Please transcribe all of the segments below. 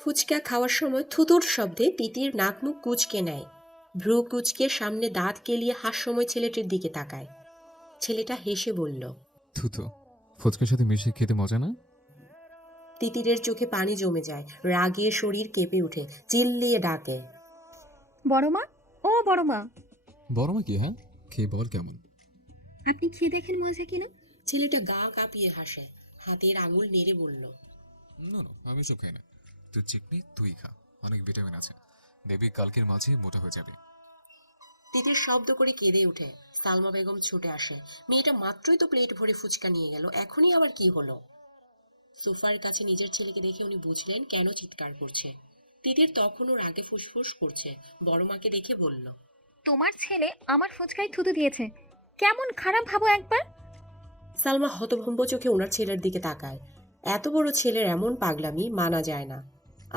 ফুচকা খাওয়ার সময় থুতুর শব্দে তিতির নাক মুখ কুঁচকে নেয়। ভ্রু কুঁচকে সামনে দাঁত কেলিয়ে হাস্যময় ছেলেটির দিকে তাকায়। ছেলেটা হেসে বলল, থুতো, ফুচকার সাথে মিশিয়ে খেতে মজা না? তিতিরের চোখে পানি জমে যায়, রাগে শরীর কেঁপে ওঠে, চিল্লিয়ে ডাকে, বড় মা, ও বড় মা, বড় মা কি? হ্যাঁ, খেয়ে বল কেমন। আপনি খেয়ে দেখেন মজা কিনা। ছেলেটা গা কাঁপিয়ে হাসে, হাতের আঙুল নেড়ে বলল, না না, আমি সব খাই না। তুই চিকনি তুই খা, অনেক ভিটামিন আছে, দেখবি কালকের মাঝে মোটা হয়ে যাবে। তিতির শব্দ করে কেঁদে ওঠে। সালমা বেগম ছুটে আসে। মেয়েটা মাত্রই তো প্লেট ভরে ফুচকা নিয়ে গেল, এখনই আবার কি হলো? সোফার কাছে নিজের ছেলেকে দেখে উনি বুঝলেন কেন চিৎকার করছে। তিতির তখনও রাগে ফুসফুস করছে। বড় মাকে দেখে বলল, তোমার ছেলে আমার ফুচকায় থুতু দিয়েছে, কেমন খারাপ ভাবো একবার। সালমা হতভম্ব চোখে ওনার ছেলের দিকে তাকায়। এত বড় ছেলের এমন পাগলামি মানা যায় না।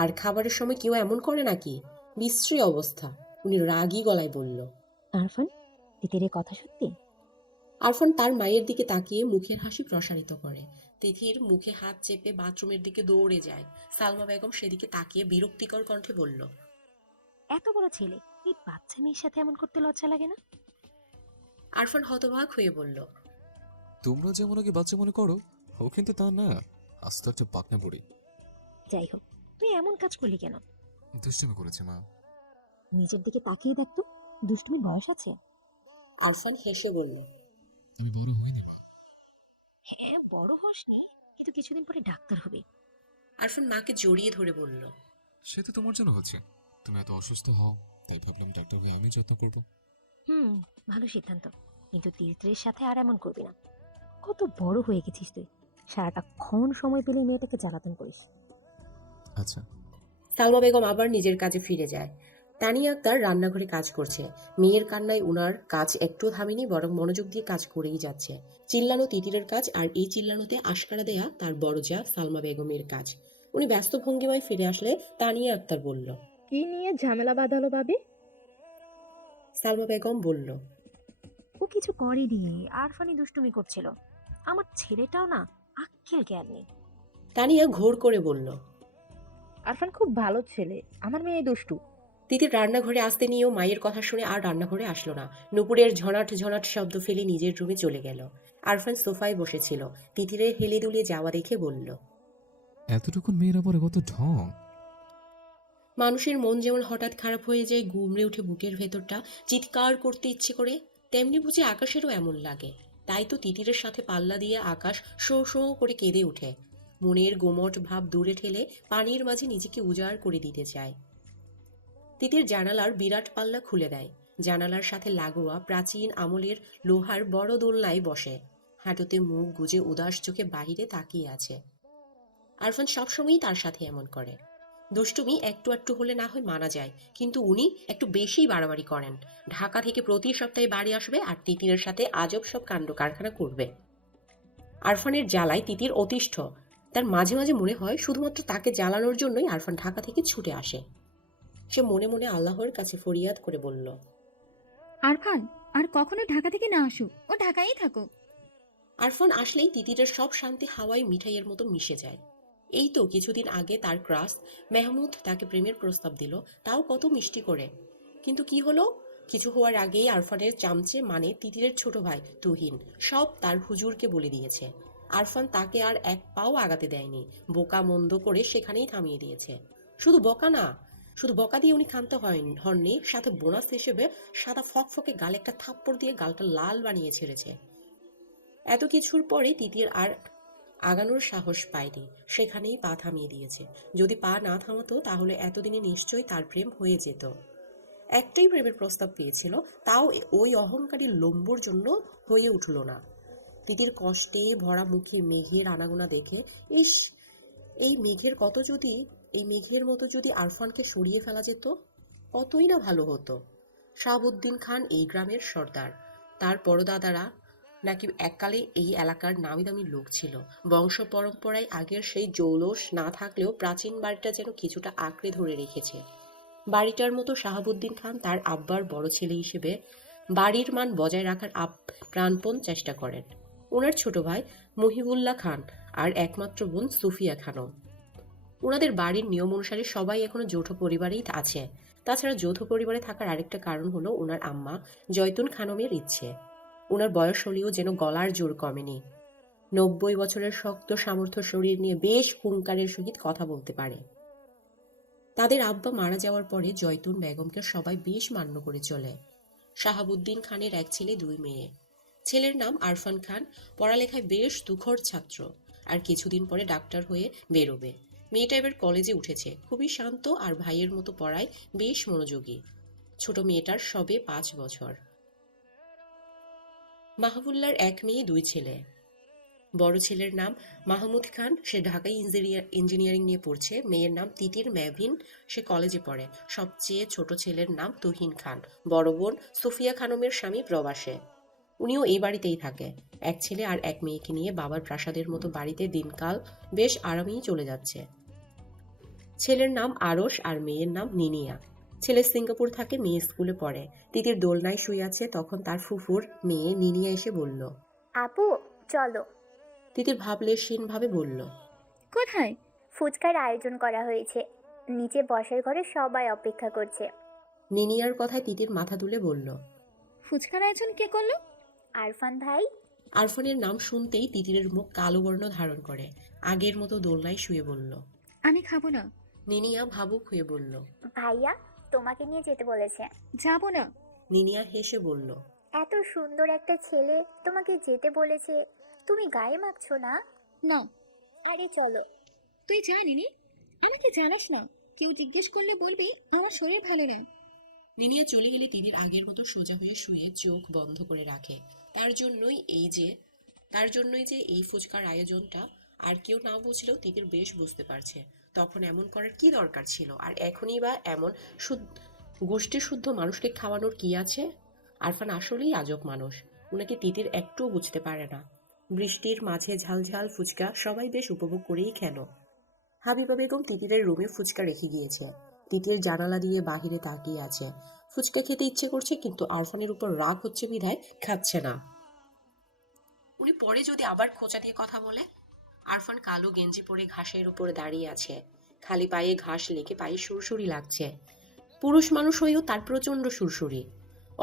আর খাবারের সময় কেউ এমন করে নাকি? বিশ্রী অবস্থা। উনি রাগী গলায় বলল, আরফান, তিতিরের কথা সত্যি? আরফান তার মায়ের দিকে তাকিয়ে মুখের হাসি প্রসারিত করে। তিথির মুখে হাত চেপে বাথরুমের দিকে দৌড়ে যায়। সালমা বেগম সেদিকে তাকিয়ে বিরক্তিকর কণ্ঠে বলল, এত বড় ছেলে, এই বাচ্চা মেয়ের সাথে এমন করতে লজ্জা লাগে না? আরফান হতবাক হয়ে বলল, তোমরা যেমন ওকে বাচ্চা মনে করো, ও কিন্তু তা না, আস্তে একটা পাকনা পড়ি। যাই হোক, তুই এমন কাজ করলি কেন? দুষ্টামি করেছে মা। নিজের দিকে তাকিয়ে দেখতো, দুষ্টুমির বয়স আছে? আরফান হেসে বলল, আমি বড় হইনি মা। হ্যাঁ, বড় হসনি, কিন্তু কিছুদিন পরে ডাক্তার হবি। আরফান মাকে জড়িয়ে ধরে বলল, সে তো তোমার জন্য হচ্ছে, তুমি এত অসুস্থ হও, তাই ভাবলাম ডাক্তার হয়ে আমি যত্ন করবো। হুম, ভালো সিদ্ধান্ত, কিন্তু তিতিরের সাথে আর এমন করবি না। কত বড় হয়ে গেছিস তুই, সারাটা ক্ষণ সময় পেলে মেয়েটাকে জ্বালাতন করিস। আচ্ছা। সালমা বেগম আবার নিজের কাজে ফিরে যায়। তানিয়া আক্তার রান্নাঘরে কাজ করছে। মেয়ের কান্নায় উনার কাজ একটু থামেনি, বরং মনোযোগ দিয়ে কাজ করেই যাচ্ছে। চিল্লানো তিতিরের কাজ, আর এই চিল্লানোতে আশকারা দেয়া তার বড় যা সালমা বেগমের কাজ। উনি ব্যস্ত ভঙ্গিমায় ফিরে আসলে তানিয়া আক্তার বলল, কি নিয়ে ঝামেলা বাঁধালো ভাবি? সালমা বেগম বলল, ও কিছু করেনি, আরফানি দুষ্টুমি করছিল। আমার ছেলেটাও না, আক্কেল জ্ঞান নেই। তানিয়া ঘোর করে বলল। আরফান খুব ভালো ছেলে, আমার মেয়ে দুষ্টু। তিতির রান্নাঘরে আসতে নিয়েও মায়ের কথা শুনে আর রান্নাঘরে আসলো না। নুপুরের ঝনাট ঝনাট শব্দ ফেলে নিজের রুমে চলে গেল। আরফান সোফায় বসেছিল, তিতিরের হেলে দুলে যাওয়া দেখে বলল, এতটুকুন মেয়েরা পরে কত ঢং। মানুষের মন যেমন হঠাৎ খারাপ হয়ে যায়, গুমড়ে উঠে বুকের ভেতরটা, চিৎকার করতে ইচ্ছে করে, তেমনি বুঝি আকাশেরও এমন লাগে। তাই তো তিতিরের সাথে পাল্লা দিয়ে আকাশ শো শো করে কেঁদে ওঠে। মনের গোমট ভাব দূরে ঠেলে পানির মাঝে নিজেকে উজাড় করে দিতে চায়। তিতির জানালার বিরাট পাল্লা খুলে দেয়। জানালার সাথে লাগোয়া প্রাচীন আমলের লোহার বড় দোলনায় বসে। হাঁটুতে মুখ গুজে উদাস চোখে বাহিরে তাকিয়ে আছে। আরফান সবসময়ই তার সাথে এমন করে। দুষ্টুমি একটু একটু হলে না হয় মানা যায়, কিন্তু উনি একটু বেশিই বাড়াবাড়ি করেন। ঢাকা থেকে প্রতি সপ্তাহে বাড়ি আসবে আর তিতিরের সাথে আজব সব কাণ্ড কারখানা করবে। আরফানের জ্বালায় তিতির অতিষ্ঠ। তার মাঝে মাঝে মনে হয় শুধুমাত্র তাকে জ্বালানোর জন্যই আরফান ঢাকা থেকে ছুটে আসে। সে মনে মনে আল্লাহর কাছে ফরিয়াদ করে বলল, আরফান আর কখনো ঢাকা থেকে না আসুক, ও ঢাকায়ই থাকুক। আরফান আসলেই তিতিরের সব শান্তি হাওয়ায় মিঠাইয়ের মতো মিশে যায়। এই তো কিছুদিন আগে তার ক্রাশ মেহমুদ তাকে প্রেমের প্রস্তাব দিল, তাও কত মিষ্টি করে। কিন্তু কি হলো? কিছু হওয়ার আগেই আরফানের চামচে মানে তিতিরের ছোট ভাই তুহিন সব তার হুজুরকে বলে দিয়েছে। আরফান তাকে আর এক পাও আগাতে দেয়নি, বোকা মন্দ করে সেখানেই থামিয়ে দিয়েছে। শুধু বকা না, শুধু বকা দিয়ে উনি ক্ষান্ত হননি, সাথে বোনাস হিসেবে সাদা ফকফকে গালে একটা থাপ্পড় দিয়ে গালটা লাল বানিয়ে ছেড়েছে। এত কিছুর পরে তিতির আর আগানোর সাহস পায়নি, সেখানেই পা থামিয়ে দিয়েছে। যদি পা না থামাতো তাহলে এতদিনে নিশ্চয়ই তার প্রেম হয়ে যেত। একটাই প্রেমের প্রস্তাব পেয়েছিল, তাও ওই অহংকারী লম্বুর জন্য হয়ে উঠল না। তিতির কষ্টে ভরা মুখে মেঘের আনাগোনা দেখে, ইস, এই মেঘের কত যদি এই মেঘের মতো যদি আরফানকে সরিয়ে ফেলা যেত, কতই না ভালো হতো। শাহাবুদ্দিন খান এই গ্রামের সর্দার। তার পরদাদারা নাকি এককালে এই এলাকার নামি দামি লোক ছিল। বংশ পরম্পরায় আগের সেই জৌলস না থাকলেও প্রাচীন বাড়িটা যেন কিছুটা আঁকড়ে ধরে রেখেছে। বাড়িটার মতো শাহাবুদ্দিন খান তার আব্বার বড় ছেলে হিসেবে বাড়ির মান বজায় রাখার প্রাণপণ চেষ্টা করেন। ওনার ছোট ভাই মহিবুল্লাহ খান আর একমাত্র বোন সুফিয়া খানম। ওনাদের বাড়ির নিয়ম অনুসারে সবাই এখনো যৌথ পরিবারেই আছে। তাছাড়া যৌথ পরিবারে থাকার আরেকটা কারণ হলো ওনার আম্মা জয়তুন খানমের ইচ্ছে। ওনার বয়স হলেও যেন গলার জোর কমেনি। 90 বছরের শক্ত সামর্থ্য শরীর নিয়ে বেশ হুঙ্কারের সহিত কথা বলতে পারে। তাদের আব্বা মারা যাওয়ার পরে জয়তুন বেগমকে সবাই বেশ মান্য করে চলে। শাহাবুদ্দিন খানের এক ছেলে 2 মেয়ে। ছেলের নাম আরফান খান, পড়ালেখায় বেশ তুখর ছাত্র, আর কিছুদিন পরে ডাক্তার হয়ে বেরোবে। মেয়েটা এবার কলেজে উঠেছে, খুবই শান্ত আর ভাইয়ের মতো পড়ায় বেশ মনোযোগী। ছোট মেয়েটার সবে 5 বছর। মাহবুল্লার 1 মেয়ে 2 ছেলে। বড় ছেলের নাম মাহমুদ খান, সে ঢাকায় ইঞ্জিনিয়ারিং নিয়ে পড়ছে। মেয়ের নাম তিতির মেহভিন, সে কলেজে পড়ে। সবচেয়ে ছোট ছেলের নাম তুহিন খান। বড় বোন সোফিয়া খানমের স্বামী প্রবাসে, উনিও এই বাড়িতেই থাকে। 1 ছেলে আর 1 মেয়েকে নিয়ে বাবার প্রাসাদের মতো বাড়িতে দিনকাল বেশ আরামেই চলে যাচ্ছে। ছেলের নাম আরশ আর মেয়ের নাম নিনিয়া। ছেলে সিঙ্গাপুর থাকে, মেয়ে স্কুলে পড়ে। তিতির দোলনায় শুয়ে আছে, তখন তার ফুফুর মেয়ে নিনিয়া এসে বলল। আপু, চলো। তিতির ভাবলেশহীনভাবে বলল, কোথায়? ফুচকার আয়োজন করা হয়েছে, নিচে বসার ঘরে সবাই অপেক্ষা করছে। নিনিয়ার কথায় তিতির মাথা তুলে বলল। ফুচকার আয়োজন কে করলো? আরফান ভাই। আরফানের নাম শুনতেই তিতিরের মুখ কালো বর্ণ ধারণ করে। আগের মতো দোলনায় শুয়ে বলল। আমি খাবো না। নিনিয়া ভাবুক হয়ে বলল। ভাইয়া তোমাকে নিয়ে যেতে বলেছে। যাবো না। নিনিয়া হেসে বলল। এত সুন্দর একটা ছেলে তোমাকে যেতে বলেছে, তুমি গায়ে মাখছো না? না। আরে চলো। তুই জানিনি, আমাকে জানাস না। কেউ জিজ্ঞেস করলে বলবি আমার শরীর ভালো না। নিনিয়া চলে গেলে তিতির আগের মতো সোজা হয়ে শুয়ে চোখ বন্ধ করে রাখে। তার জন্যই যে এই ফুচকার আয়োজনটা। আর কেউ না বুঝলেও তিতির বেশ বুঝতে পারছে তখন এমন করার কি দরকার ছিল, আর এখনই বা এমন গোষ্ঠী শুদ্ধ মানুষকে খাওয়ানোর কি আছে। আরফান আসলেই আজব মানুষ, উনাকে তিতির একটুও বুঝতে পারে না। বৃষ্টির মাঝে ঝালঝাল ফুচকা সবাই বেশ উপভোগ করেই খেলো। হাবিবা বেগম তিতিরের রুমে ফুচকা রেখে গিয়েছে। তিতির জানালা দিয়ে বাহিরে তাকিয়ে আছে। ফুচকা খেতে ইচ্ছে করছে, কিন্তু আরফানের উপর রাগ হচ্ছে বিধায় খাচ্ছে না। উনি পরে যদি আবার খোঁচা দিয়ে কথা বলে। আরফান কালো গেঞ্জি পরে ঘাসের উপরে দাঁড়িয়ে আছে। খালি পায়ে ঘাস লেগে পায়ে সুরসুরি লাগছে। পুরুষ মানুষ হয়েও তার প্রচণ্ড সুরসুরি।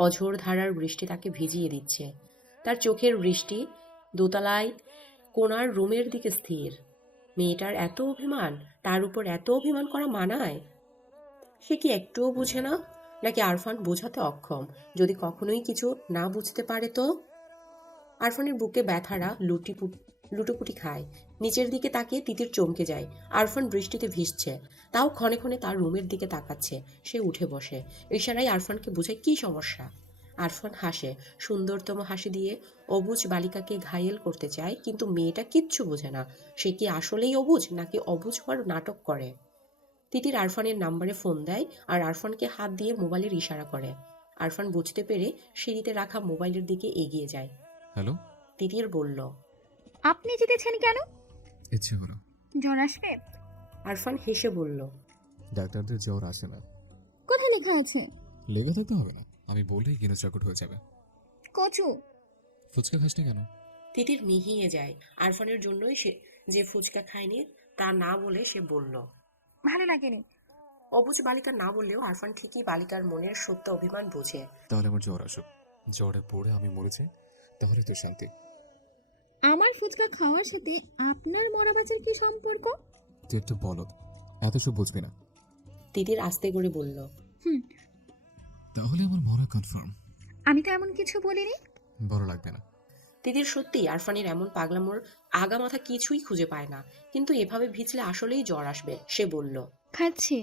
অঝোর ধারার বৃষ্টি তাকে ভিজিয়ে দিচ্ছে। তার চোখের বৃষ্টি দোতলায় কোণার রুমের দিকে স্থির। মেয়েটার এত অভিমান, তার উপর এত অভিমান করা মানায়? সে কি একটুও বুঝে না, নাকি আরফান বোঝাতে অক্ষম? যদি কখনোই কিছু না বুঝতে পারে তো? আরফানের বুকে ব্যথারা লুটোপুটি খায়। নিচের দিকে তাকিয়ে তিতির চমকে যায়। আরফান বৃষ্টিতে ভিজছে, তাও ক্ষণে ক্ষণে তার রুমের দিকে তাকাচ্ছে। সে উঠে বসে, ইশারায় আরফানকে বোঝায় কি সমস্যা। আরফান হাসে, সুন্দরতম হাসি দিয়ে অবুঝ বালিকাকে ঘায়েল করতে চায়, কিন্তু মেয়েটা কিচ্ছু বোঝে না। সে কি আসলেই অবুঝ, নাকি অবুঝ হওয়ার নাটক করে? তিতির আরফানের নাম্বারে ফোন দেয় আর আরফানকে হাত দিয়ে মোবাইলের ইশারা করে। আরফান বুঝতে পেরে সিঁড়িতে রাখা মোবাইলের দিকে এগিয়ে যায়। হ্যালো। তিতির বলল। আপনি জিতেছেন কেন? ইচ্ছে হলো। জ্বর আসবে? আরফান হেসে বলল। ডাক্তারদের জ্বর আসে না। কোথায় লেখা আছে? লেগে থাকতে হবে না, আমি বললেই কিনো চকট হয়ে যাবে। কচু। ফুচকা খাসনি কেন? তিতির মিহিয়ে যায়। আরফানের জন্যই সে যে ফুচকা খায়নি তা না বলে সে বলল। ভালো লাগেনি। অবুঝ বালিকা না বললেও আরফান ঠিকই বালিকার মনের সত্য অভিমান বোঝে। তাহলে আমার জ্বর আসুক, জ্বরে পড়ে আমি মরে যাই, তাহলে তো শান্তি। আমার ফুচকা খাওয়ার সাথে আপনার মরা বাজার কি সম্পর্ক? তুই একটা বলদ, এত সব বুঝবি না। তিতির আস্তে করে বলল। তাহলে আমার মরা কনফার্ম। আমি তো এমন কিছু বলিনি। বড় লাগবে না। তিতির সত্যি আরফানের এমন পাগলামোর আগা মাথা কিছুই খুঁজে পায় না, কিন্তু এভাবে ভিজলে আসলেই জ্বর আসবে। সে বলল। খাচ্ছি।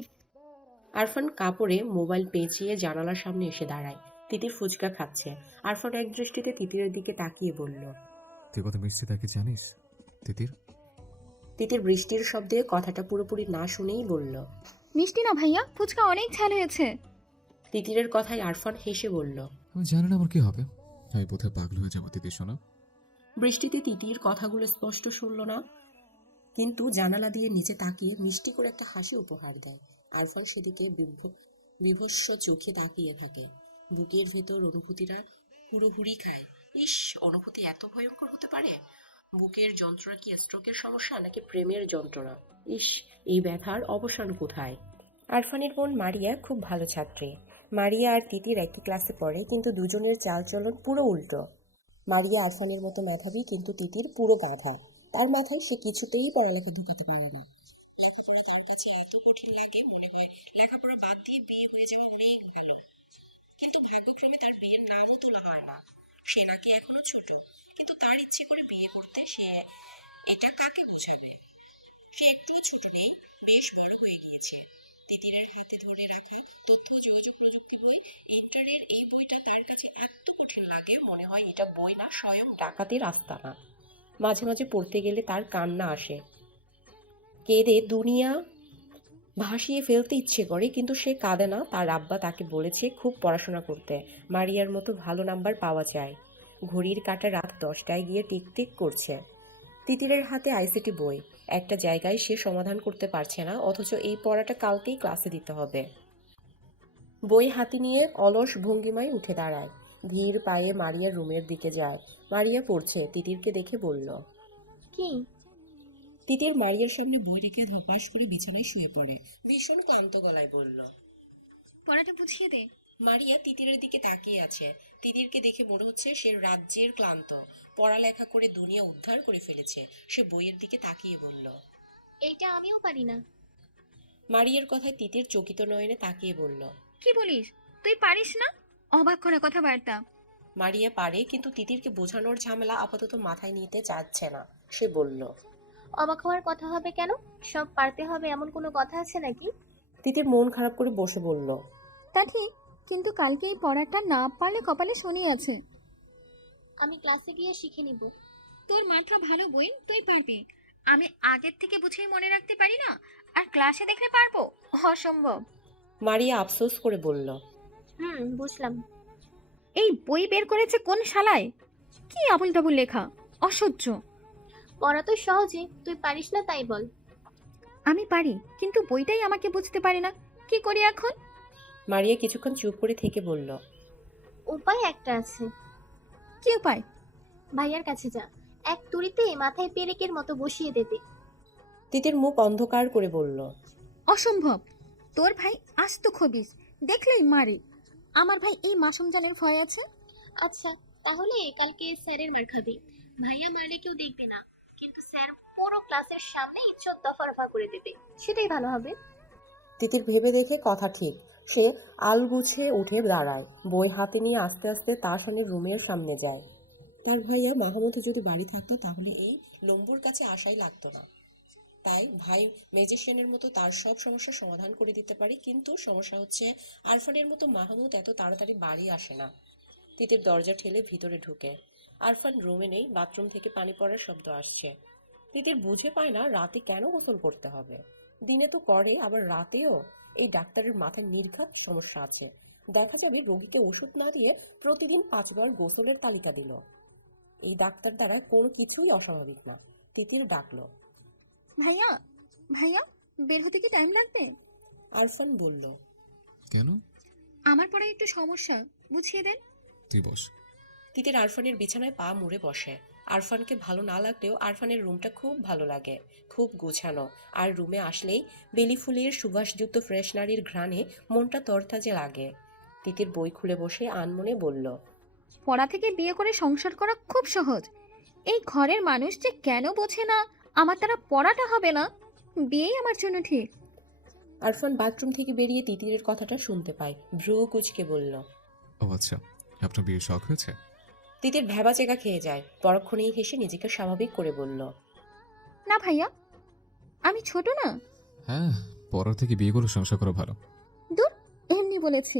আরফান কাপড়ে মোবাইল পেঁচিয়ে জানালার সামনে এসে দাঁড়ায়। তিতির ফুচকা খাচ্ছে। আরফান এক দৃষ্টিতে তিতিরের দিকে তাকিয়ে বলল। তুই কত মিষ্টি তাকে জানিস তিতির? তিতির বৃষ্টির শব্দে কথাটা পুরোপুরি না শুনেই বলল। মিষ্টি না ভাইয়া, ফুচকা অনেক ঝাল হয়েছে। তিতিরের কথায় আরফান হেসে বলল। আমি জানি না আমার কি হবে, আমি বোধহয় পাগল হয়ে যাবো তিতির শোনা। বৃষ্টিতে তিতির কথাগুলো স্পষ্ট শুনল না, কিন্তু জানালা দিয়ে নিচে তাকিয়ে মিষ্টি করে একটা হাসি উপহার দেয়। আরফান সেদিকে বিভৎস চোখে তাকিয়ে থাকে। বুকের ভেতর অনুভূতিরা হুড়োহুড়ি খায়। ইস, অনুভূতি এত ভয়ঙ্কর হতে পারে? বুকের যন্ত্রণা কি স্ট্রোকের সমস্যা নাকি প্রেমের যন্ত্রণা? ইস, এই ব্যথার অবসান কোথায়? আরফানের বোন মারিয়া খুব ভালো ছাত্রী। মারিয়া আর তিতির একই ক্লাসে পড়ে, কিন্তু দুজনের চালচলন পুরো উল্টো। মারিয়া আরফানের মতো মেধাবী, কিন্তু তিতির পুরো গাধা। তার মাথায় সে কিছুতেই পড়ালেখা ঢুকাতে পারে না। লেখাপড়া তার কাছে এত কঠিন লাগে, মনে হয় লেখাপড়া বাদ দিয়ে বিয়ে হয়ে যাওয়া অনেক ভালো। কিন্তু ভাগ্যক্রমে তার বিয়ের নামও তোলা হয় না। সে নাকি এখনো ছোট, কিন্তু তার ইচ্ছে করে বিয়ে করতে সে এটা কাকে বুঝাবে? সে একটুও ছোট নেই, বেশ বড় হয়ে গিয়েছে। তিতিরের হাতে ধরে রাখা তথ্য যোগাযোগ প্রযুক্তি বই, ইন্টারের এই বইটা তার কাছে এত কঠিন লাগে, মনে হয় এটা বই না, স্বয়ং ডাকাতের আস্তানা। মাঝে মাঝে পড়তে গেলে তার কান্না আসে। কেঁদে দুনিয়া ভাসিয়ে ফেলতে ইচ্ছে করে, কিন্তু সে কাঁদে না। তার আব্বা তাকে বলেছে খুব পড়াশোনা করতে, মারিয়ার মতো ভালো নাম্বার পাওয়া যায়। ঘড়ির কাঁটা রাত 10টায় গিয়ে টিকটিক করছে। তিতিরের হাতে আইসিটি বই, একটা জায়গায় সে সমাধান করতে পারছে না, অথচ এই পড়াটা কালকেই ক্লাসে দিতে হবে। বই হাতে নিয়ে অলস ভঙ্গিমায় উঠে দাঁড়ায়, ধীর পায়ে মারিয়ার রুমের দিকে যায়। মারিয়া পড়ছে, তিতিরকে দেখে বলল। কি? তিতির মারিয়ার সামনে বই রেখে ধপাস করে বিছানায় শুয়ে পড়ে, ভীষণ ক্লান্ত গলায় বলল। পড়াটা বুঝিয়ে দে। মারিয়া তিতিরের দিকে তাকিয়ে আছে। তিতিরকে দেখে মনে হচ্ছে সে রাজ্যের ক্লান্ত, পড়ালেখা করে দুনিয়া উদ্ধার করে ফেলেছে। সে বইয়ের দিকে তাকিয়ে বলল। এইটা আমিও পারি না। মারিয়ার কথায় তিতির চকিত নয়নে তাকিয়ে বলল। কি বলিস? তুই পারিস না? অবাক করা কথাবার্তা। মারিয়া পারে, কিন্তু তিতিরকে বোঝানোর ঝামেলা আপাতত মাথায় নিতে চাচ্ছে না। সে বলল। অবাক হওয়ার কথা হবে কেন? সব পারতে হবে এমন কোনো কথা আছে নাকি? তিতির মন খারাপ করে বসে বলল। তা ঠিক, কিন্তু কালকে এই পড়াটা না পারলে কপালে শনি আছে। আমি ক্লাসে গিয়ে শিখে নিব। তোর মাথা ভালো বইন, তুই পারবি। আমি আগের থেকে বুঝেই মনে রাখতে পারি না, আর ক্লাসে দেখলে পারবো? অসম্ভব। মারিয়া আফসোস করে বলল। বুঝলাম। এই বই বের করেছে কোন শালায়? কি আবুল তাবুল লেখা, অসহ্য। পড়া তো সহজে, তুই পারিস না তাই বল। আমি পারি, কিন্তু বইটাই আমাকে বুঝতে পারি না। কি করি এখন? মারিয়া কিছুক্ষণ চুপ করে থেকে বলল। উপায় একটা আছে। কি উপায়? ভাইয়ার কাছে যা, এক তুড়িতে মাথায় পেরেকের মতো বসিয়ে দেবে। তিতির মুখ অন্ধকার করে বলল। অসম্ভব। তোর ভাই আস্ত খবিস, দেখলেই মারে। আমার ভাই এই মাসুম জানের ভয় আছে। আচ্ছা, তাহলে কালকে স্যারের মার খাবি। ভাইয়া মারলে কেউ দেখবে না, কিন্তু স্যার পুরো ক্লাসের সামনে ইজ্জত দফা রফা করে দেবে। সেটাই ভালো হবে। তিতির ভেবে দেখে কথা ঠিক। সে আলগুছে উঠে দাঁড়ায়, বই হাতে নিয়ে আস্তে আস্তে তাসানের রুমের সামনে যায়। তার ভাইয়া মাহমুদ যদি বাড়ি থাকতো তাহলে এই লম্বুর কাছে আশাই লাগতো না। তাই ভাই ম্যাজিশিয়ানের মতো তার সব সমস্যার সমাধান করে দিতে পারে, কিন্তু সমস্যা হচ্ছে আরফানের মতো মাহমুদ এত তাড়াতাড়ি বাড়ি আসে না। তিতির দরজা ঠেলে ভিতরে ঢুকে। আরফান রুমে নেই, বাথরুম থেকে পানি পড়ার শব্দ আসছে। তিতির বুঝে পায় না রাতে কেন গোসল করতে হবে। দিনে তো করে, আবার রাতেও। এই ডাক্তারের মাথায় নির্ঘাত সমস্যা আছে। দেখা যাবে রোগীকে ওষুধ না দিয়ে প্রতিদিন 5বার গোসলের তালিকা দিল। এই ডাক্তার দ্বারা কোনো কিছুই অস্বাভাবিক না। তিতির ডাকলো। ভাইয়া, ভাইয়া, বের হতে কি টাইম লাগবে? আরফান বলল। কেন? আমার পড়ায় একটু সমস্যা, বুঝিয়ে দেন। তুই বস। তিতির আরফানের বিছানায় পা মুড়ে বসে। আরফানকে ভালো না লাগলেও আরফানের রুমটা খুব ভালো লাগে, খুব গোছানো। আর রুমে আসলেই বেলি ফুলের সুবাসযুক্ত ফ্রেশনারির ঘ্রাণে মনটা তরতাজা লাগে। তিতির বই খুলে বসে আনমনে বলল। পড়া থেকে বিয়ে করে সংসার করা খুব সহজ। এই ঘরের মানুষ যে কেন বোঝে না আমার দ্বারা পড়াটা হবে না, বিয়েই আমার জন্য ঠিক। আরফান বাথরুম থেকে বেরিয়ে তিতিরের কথাটা শুনতে পায়, ভ্রু কুচকে বলল। ও আচ্ছা, আপনার বিয়ের শখ হয়েছে? তিতির ভ্যাবাচেকা খেয়ে যায়, পরক্ষণেই হেসে নিজেকে স্বাভাবিক করে বলল। না ভাইয়া, আমি ছোট না। হ্যাঁ, পড়ার থেকে বিয়ে করে সংসার করা ভালো। দূর, এমনি বলেছি।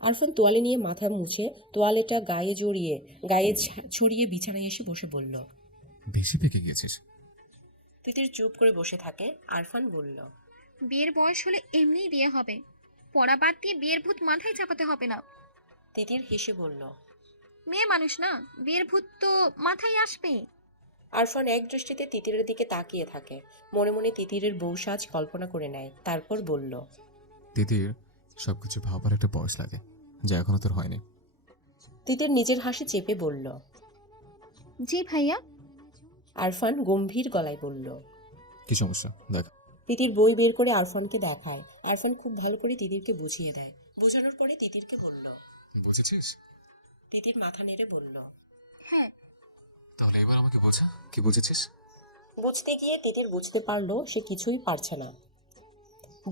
আরফান তোয়ালে নিয়ে মাথা মুছে তোয়ালেটা গায়ে ছড়িয়ে বিছানায় এসে বসে বলল। বেশি পেকে গিয়েছিস। তিতির চুপ করে বসে থাকে। আরফান বলল। বিয়ের বয়স হলে এমনিই বিয়ে হবে। পড়া বাদ দিয়ে বিয়ের ভূত মাথায় চাপাতে হবে না। তিতির হেসে বলল। মেয়ে মানুষ না, বিয়ের ভূত তো মাথায় আসবে। আরফান এক দৃষ্টিতে তিতিরের দিকে তাকিয়ে থাকে, মনে মনে তিতিরের বউ সাজ কল্পনা করে নেয়। তারপর বলল। তিতির, সবকিছু ভাবার একটা বয়স লাগে, যা এখনো তোর হয়নি। তিতির নিজের হাসি চেপে বলল। জি ভাইয়া। আরফান গম্ভীর গলায় বলল। কি সমস্যা দেখ। তিতির বই বের করে আরফানকে দেখায়। আরফান খুব ভালো করে তিতিরকে বুঝিয়ে দেয়। বোঝানোর পরে তিতিরকে বলল। বুঝেছিস? তিতির মাথা নেড়ে বলল। হ্যাঁ। তাহলে এবার আমাকে বোঝা, কি বুঝেছিস? বুঝতে গিয়ে তিতির বুঝতে পারলো সে কিছুই পারছে না।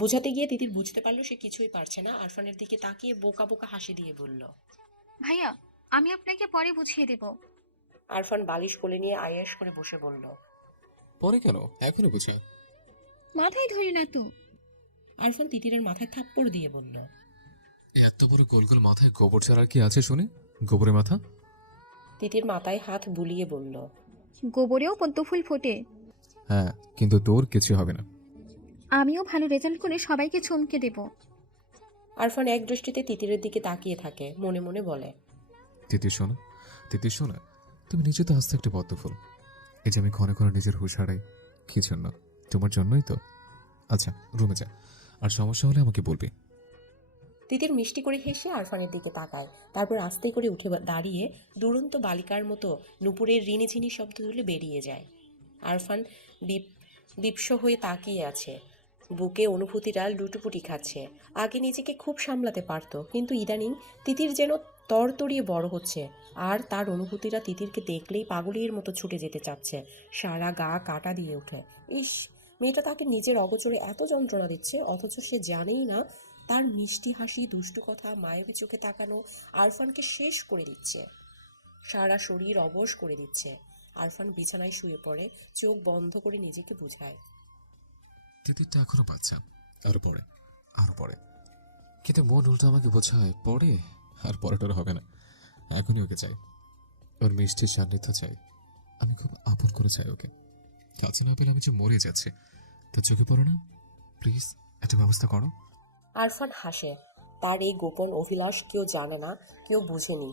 বোঝাতে গিয়ে তিতির বুঝতে পারলো সে কিছুই পারছে না। আরফানের দিকে তাকিয়ে বোকা বোকা হাসি দিয়ে বলল। ভাইয়া, আমি আপনাকে পরে বুঝিয়ে দেব। আরফান বালিশ কোলে নিয়ে আয়েশ করে বসে বলল। পরে কেন, এখনই বুঝা। মাথায় ধরি না তো। আরফান তিতিরের মাথায় থাপ্পড় দিয়ে বলল। এত বড় গোল গোল মাথায় গোবর ছাড়ার কি আছে শুনি? গোবরের মাথা? তিতির মাথায় হাত বুলিয়ে বলল। গোবরেও পদ্ম ফুল ফোটে। হ্যাঁ, কিন্তু তোর কিছু হবে না। আমিও ভালো রেজাল্ট করে সবাইকে চমকে দেব। আরফান এক দৃষ্টিতে তিতিরের দিকে তাকিয়ে থাকে, মনে মনে বলে। তিতির শোনা, তিতির শোনা, তুমি নিজে তো আস্তে একটা পদ্ম ফুল। এই যে আমি ক্ষণে ক্ষণে নিজের হুঁশ হারাই, কি জন্য? তোমার জন্যই তো। আচ্ছা রুমে যা, আর সমস্যা হলে আমাকে বলবি। তিতির মিষ্টি করে হেসে আরফানের দিকে তাকায়, তারপর আস্তে করে উঠে দাঁড়িয়ে দুরন্ত বালিকার মতো নুপুরের রিনিঝিনি শব্দ তুলে বেরিয়ে যায়। আরফান বিপ্স হয়ে তাকিয়ে আছে। বুকে অনুভূতিরা লুটুপুটি খাচ্ছে। আগে নিজেকে খুব সামলাতে পারত, কিন্তু ইদানিং তিতির যেন তরতরিয়ে বড় হচ্ছে, আর তার অনুভূতিরা তিতিরকে দেখলেই পাগলের মতো ছুটে যেতে চাচ্ছে। সারা গা কাটা দিয়ে ওঠে। ইস, মেয়েটা তাকে নিজের অগোচরে এত যন্ত্রণা দিচ্ছে, অথচ সে জানেই না তার মিষ্টি হাসি, দুষ্টু কথা, মায়াবী চোখে তাকানো আরফানকে শেষ করে দিচ্ছে, সারা শরীর অবশ করে দিচ্ছে। আরফান বিছানায় শুয়ে পড়ে, চোখ বন্ধ করে নিজেকে বুঝায়। তিতিরটা এখনো বাচ্চা, আরো পরে, আরো পরে। কিন্তু মন উল্টো আমাকে বোঝায় পরে আর পরে টরে হবে না, এখনই ওকে চাই। ওর মিষ্টির সান্নিধ্য চাই, আমি খুব আপন করে চাই ওকে। কাছে না পেলে আমি যে মরে যাচ্ছি। তার চোখে পড়ো না, প্লিজ একটা ব্যবস্থা করো। আরফান হাসে। তার এই গোপন অভিলাষ কেউ জানে না, কেউ বুঝেনি।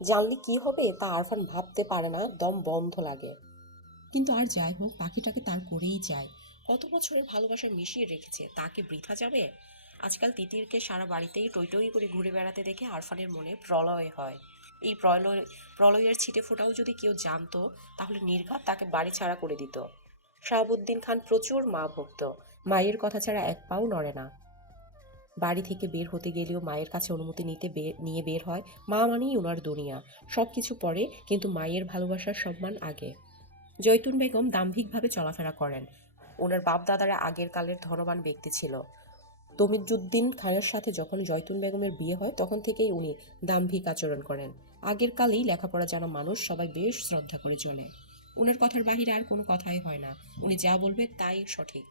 জানলে কি হবে তা আরফান ভাবতে পারে না, দম বন্ধ লাগে। কিন্তু আর যাই হোক, পাখিটাকে তার করেই যায়। কত বছরের ভালোবাসা মিশিয়ে রেখেছে, তাকে বৃথা যাবে? আজকাল তিতিরকে সারা বাড়িতেই টই টই করে ঘুরে বেড়াতে দেখে আরফানের মনে প্রলয় হয়। এই প্রলয়ের ছিটে ফোটাও যদি কেউ জানতো, তাহলে নির্ঘাত তাকে বাড়ি ছাড়া করে দিত। শাহাবুদ্দিন খান প্রচুর মা ভক্ত, মায়ের কথা ছাড়া এক পাও নড়ে না। বাড়ি থেকে বের হতে গেলেও মায়ের কাছে অনুমতি নিয়ে বের হয়। মা মানেই ওনার দুনিয়া, সব কিছু পরে, কিন্তু মায়ের ভালোবাসার সম্মান আগে। জৈতুন বেগম দাম্ভিকভাবে চলাফেরা করেন। ওনার বাপ দাদারা আগের কালের ধনবান ব্যক্তি ছিল। তমিজুদ্দিন খানের সাথে যখন জৈতুন বেগমের বিয়ে হয়, তখন থেকেই উনি দাম্ভিক আচরণ করেন। আগের কালেই লেখাপড়া জানা মানুষ সবাই বেশ শ্রদ্ধা করে চলে। ওনার কথার বাহিরে আর কোনো কথাই হয় না, উনি যা বলবে তাই সঠিক।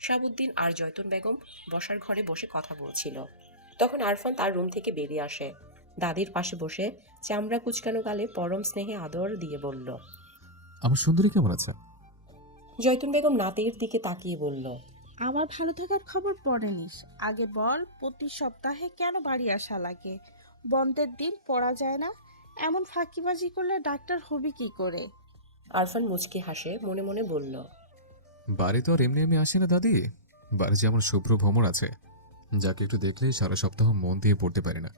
শাহাবুদ্দিন আর জয়তুন বেগম বসার ঘরে বসে কথা বলছিল। তখন আরফান তার রুম থেকে বেরিয়ে আসে। দাদির পাশে বসে চামড়া কুচকানো গালে পরম স্নেহে আদর দিয়ে বলল। আমার সুন্দরী কেমন আছে? জয়তুন বেগম নাতির দিকে তাকিয়ে বলল। আমার ভালো থাকার খবর পরে নিস, আগে বল প্রতি সপ্তাহে কেন বাড়ি আসা লাগে? বন্ধের দিন পড়া যায় না? এমন ফাঁকিবাজি করলে ডাক্তার হবি কি করে? আরফান মুচকি হাসে, মনে মনে বলল। বাড়ি তো আর এমনি এমনি আসে না দাদি। বাড়ি যেমন শুভ্র ভ্রমর আছে, যাকে একটু দেখলেই সারা সপ্তাহ মন দিয়ে পড়তে পারি না,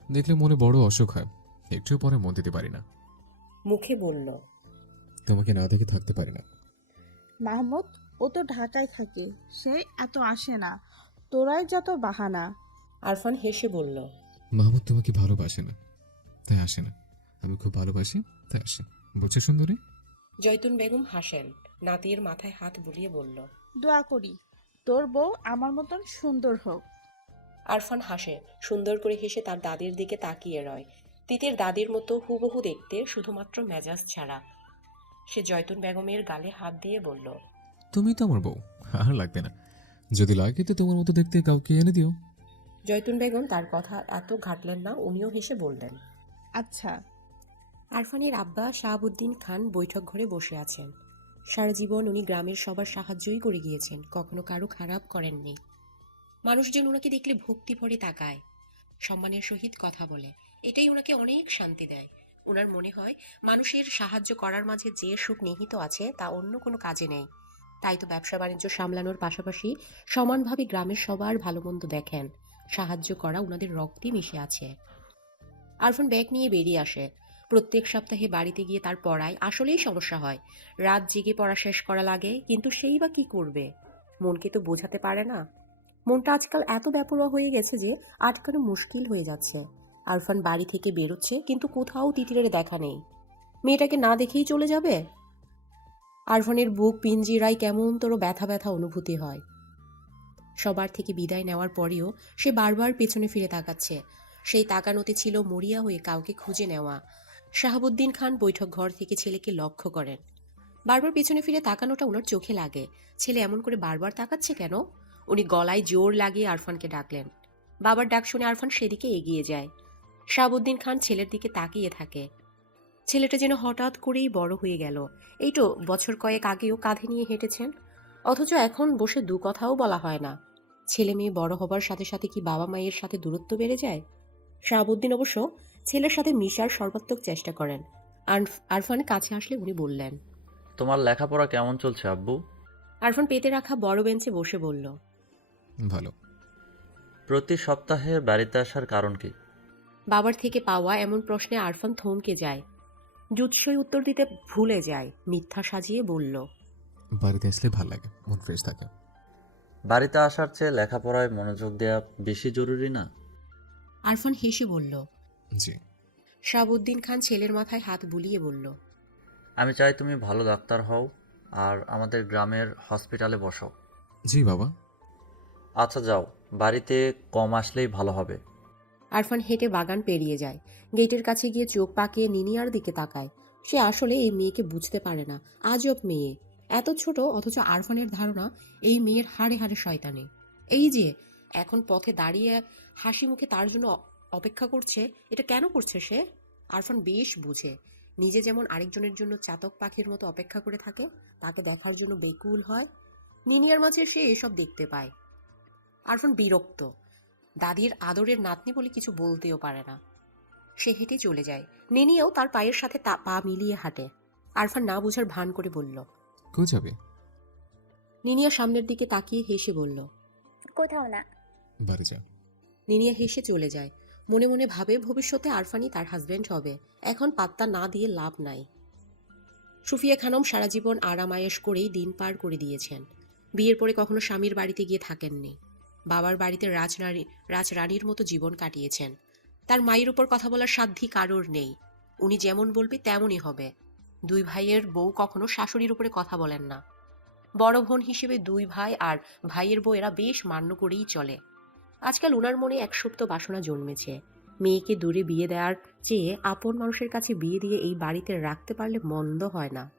দেখলে মনে বড় অসুখ হয়, একটু পরে মন দিতে পারি না। মুখে বলল। তোমাকে না দেখে থাকতে পারি না। মাহমুদ, ও তো ঢাকায় থাকে, সে এত আসে না, তোরাই যত বাহানা। আরফান হেসে বলল। মাহমুদ তোমাকে ভালোবাসে না, তাই আসে না। আমি খুব ভালোবাসি, তাই আসে। বুঝছো সুন্দরী? জয়তুন বেগম হাসেন, নাতির মাথায় হাত বুলিয়ে বলল। দোয়া করি তোর বউ আমার মতন সুন্দর হোক। আরফান হাসে, সুন্দর করে হেসে তার দাদির দিকে তাকিয়ে রয়। তিতির দাদির মতো হুবহু দেখতে, শুধুমাত্র মেজাজ ছাড়া। সে জয়তুন বেগমের গালে হাত দিয়ে বলল। তুমি তো আমার বউ, আর লাগবে না। যদি লাগে তো তোমার মতো দেখতে কাউকে এনে দিও। জয়তুন বেগম তার কথা এত ঘাটলেন না, উনিও হেসে বললেন। আচ্ছা। আরফানের আব্বা শাহাবুদ্দিন খান বৈঠক ঘরে বসে আছেন। সারা জীবন উনি গ্রামের সবার সাহায্যই করে গিয়েছেন, কখনো কারো খারাপ করেননি। মানুষজন ওনাকে দেখলে ভক্তি ভরে তাকায়, সম্মানের সহিত কথা বলে। এটাই ওনাকে অনেক শান্তি দেয়। ওনার মনে হয় মানুষের সাহায্য করার মাঝে যে সুখ নিহিত আছে তা অন্য কোনো কাজে নেই। তাই তো ব্যবসা বাণিজ্য সামলানোর পাশাপাশি সমানভাবে গ্রামের সবার ভালো মন্দ দেখেন। সাহায্য করা ওনাদের রক্তে মিশে আছে। আরফান ব্যাগ নিয়ে বেরিয়ে আসে। প্রত্যেক সপ্তাহে বাড়িতে গিয়ে তার পড়ায় আসলেই সমস্যা হয়। রাত জেগে পড়া শেষ করা লাগে, কিন্তু সেই বা কি করবে? মনকে তো বোঝাতে পারে না। মনটা আজকাল এত বেপরোয়া হয়ে গেছে যে আটকানো মুশকিল হয়ে যাচ্ছে। আরফান বাড়ি থেকে বেরোচ্ছে, কিন্তু কোথাও তিতিরের দেখা নেই। মেয়েটাকে না দেখেই চলে যাবে? আরফানের বুক পিঞ্জিরায় কেমন তোর ব্যথা ব্যথা অনুভূতি হয়। সবার থেকে বিদায় নেওয়ার পরেও সে বারবার পেছনে ফিরে তাকাচ্ছে। সেই তাকানোতে ছিল মরিয়া হয়ে কাউকে খুঁজে নেওয়া। শাহাবুদ্দিন খান বৈঠক ঘর থেকে ছেলেকে লক্ষ্য করেন। বারবার পেছনে ফিরে তাকানোটা ওনার চোখে লাগে। ছেলে এমন করে বারবার তাকাচ্ছে কেন? উনি গলায় জোর লাগিয়ে আরফানকে ডাকলেন। বাবার ডাক শুনে আরফান সেদিকে এগিয়ে যায়। শাহাবুদ্দিন খান ছেলের দিকে তাকিয়ে থাকে। ছেলেটা যেন হঠাৎ করেই বড় হয়ে গেল। এই তো বছর কয়েক আগেও কাঁধে নিয়ে হেঁটেছেন, অথচ এখন বসে দু কথাও বলা হয় না। ছেলে মেয়ে বড় হবার সাথে সাথে কি বাবা মায়ের সাথে দূরত্ব বেড়ে যায়? শাহাবুদ্দিন অবশ্য ছেলের সাথে মিশার সর্বাত্মক চেষ্টা করেন। আরফান কাছে আসলে উনি বললেন। তোমার লেখাপড়া কেমন চলছে আব্বু? আরফান পেতে রাখা বড় বেঞ্চে বসে বলল। ভালো। প্রতি সপ্তাহে বাড়িতে আসার কারণ কি? বাবার থেকে পাওয়া এমন প্রশ্নে আরফান থমকে যায়। জুৎসই উত্তর দিতে ভুলে যায়, মিথ্যা সাজিয়ে বলল। বাড়িতে আসলে ভাল লাগে, মন ফ্রেশ থাকে। বাড়িতে আসার চেয়ে লেখাপড়ায় মনোযোগ দেওয়া বেশি জরুরি না? আরফান হেসে বলল। জি। শাহাবুদ্দিন খান ছেলের মাথায় হাত বুলিয়ে বলল। আমি চাই তুমি ভালো ডাক্তার হও আর আমাদের গ্রামের হসপিটালে বসো। জি বাবা। আচ্ছা যাও, বাড়িতে কম আসলেই ভালো হবে। আরফান হেঁটে বাগান পেরিয়ে যায়। গেটের কাছে গিয়ে চোখ পাকিয়ে নিনিয়ার দিকে তাকায়। সে আসলে এই মেয়েকে বুঝতে পারে না। আজব মেয়ে, এত ছোট, অথচ আরফানের ধারণা এই মেয়ের হাড়ে হাড়ে শয়তানি। এই যে এখন পথে দাঁড়িয়ে হাসি মুখে তার জন্য অপেক্ষা করছে, এটা কেন করছে সে? আরফান বেশ বুঝে। নিজে যেমন আরেকজনের জন্য চাতক পাখির মতো অপেক্ষা করে থাকে, তাকে দেখার জন্য বেকুল হয়, নিনিয়ার মাঝে সে এসব দেখতে পায়। আরফান বিরক্ত। দাদির আদরের নাতনি বলে কিছু বলতেও পারে না। সে হেঁটে চলে যায়। নিনিও তার পায়ের সাথে পা মিলিয়ে হাঁটে। আরফান না বুঝার ভান করে বলল। কই যাবে? নিনিয়া সামনের দিকে তাকিয়ে হেসে বলল। কোথাও না। বাড়ি যা। নিনিয়া হেসে চলে যায়। মনে মনে ভাবে ভবিষ্যতে আরফানই তার হাজবেন্ড হবে। এখন পাত্তা না দিয়ে লাভ নাই। সুফিয়া খানম সারা জীবন আরাম আয়েশ করেই দিন পার করে দিয়েছেন। বিয়ের পরে কখনো স্বামীর বাড়িতে গিয়ে থাকেননি। বাবার বাড়িতে রাজরানীর মতো জীবন কাটিয়েছেন। তার মায়ের উপর কথা বলার সাধ্যি কারোর নেই। উনি যেমন বলবে তেমনই হবে। দুই ভাইয়ের বউ কখনো শাশুড়ির উপরে কথা বলেন না। বড় বোন হিসেবে দুই ভাই আর ভাইয়ের বউ এরা বেশ মান্য করেই চলে। আজকাল উনার মনে এক সুপ্ত বাসনা জন্মেছে। মেয়েকে দূরে বিয়ে দেওয়ার চেয়ে আপন মানুষের কাছে বিয়ে দিয়ে এই বাড়িতে রাখতে পারলে মন্দ হয় না।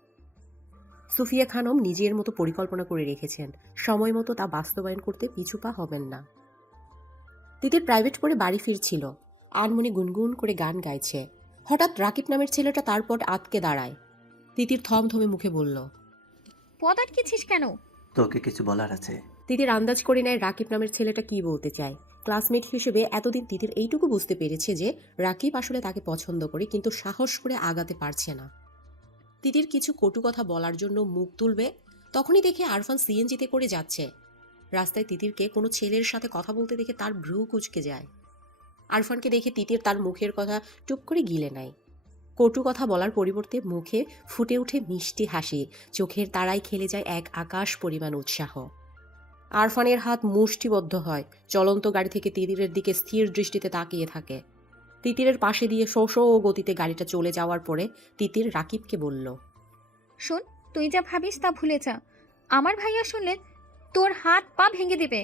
সুফিয়া খানম নিজের মতো পরিকল্পনা করে রেখেছেন। সময় মতো তা বাস্তবায়ন করতে পিছুপা হবেন না। তিতির প্রাইভেট করে বাড়ি ফিরছিল। আনমনে গুনগুন করে গান গাইছে। হঠাৎ রাকিব নামের ছেলেটা তারপর আটকে দাঁড়ায়। তিতির থমথমে মুখে বলল। পদ আটকেছিস কেন? তোকে কিছু বলার আছে। তিতির আন্দাজ করে নেয় রাকিব নামের ছেলেটা কি বলতে চায়। ক্লাসমেট হিসেবে এতদিন তিতির এইটুকু বুঝতে পেরেছে যে রাকিব আসলে তাকে পছন্দ করে, কিন্তু সাহস করে আগাতে পারছে না। তিতির কিছু কটু কথা বলার জন্য মুখ তুলবে, তখনই দেখে আরফান সিএনজিতে করে যাচ্ছে। রাস্তায় তিতিরকে কোনো ছেলের সাথে কথা বলতে দেখে তার ভ্রু কুঁচকে যায়। আরফানকে দেখে তিতির তার মুখের কথা টুক করে গিলে নেয়। কটু কথা বলার পরিবর্তে মুখে ফুটে ওঠে মিষ্টি হাসি। চোখের তারায় খেলে যায় এক আকাশ পরিমাণ উৎসাহ। আরফানের হাত মুষ্টিবদ্ধ হয়। চলন্ত গাড়ি থেকে তিতিরের দিকে স্থির দৃষ্টিতে তাকিয়ে থাকে। তিতিরের পাশে দিয়ে শো শো গতিতে গাড়িটা চলে যাওয়ার পরে তিতির রাকিবকে বলল। শোন, তুই যা ভাবিস তা ভুলে যা। আমার ভাইয়া শুনলে তোর হাত পা ভেঙে দেবে।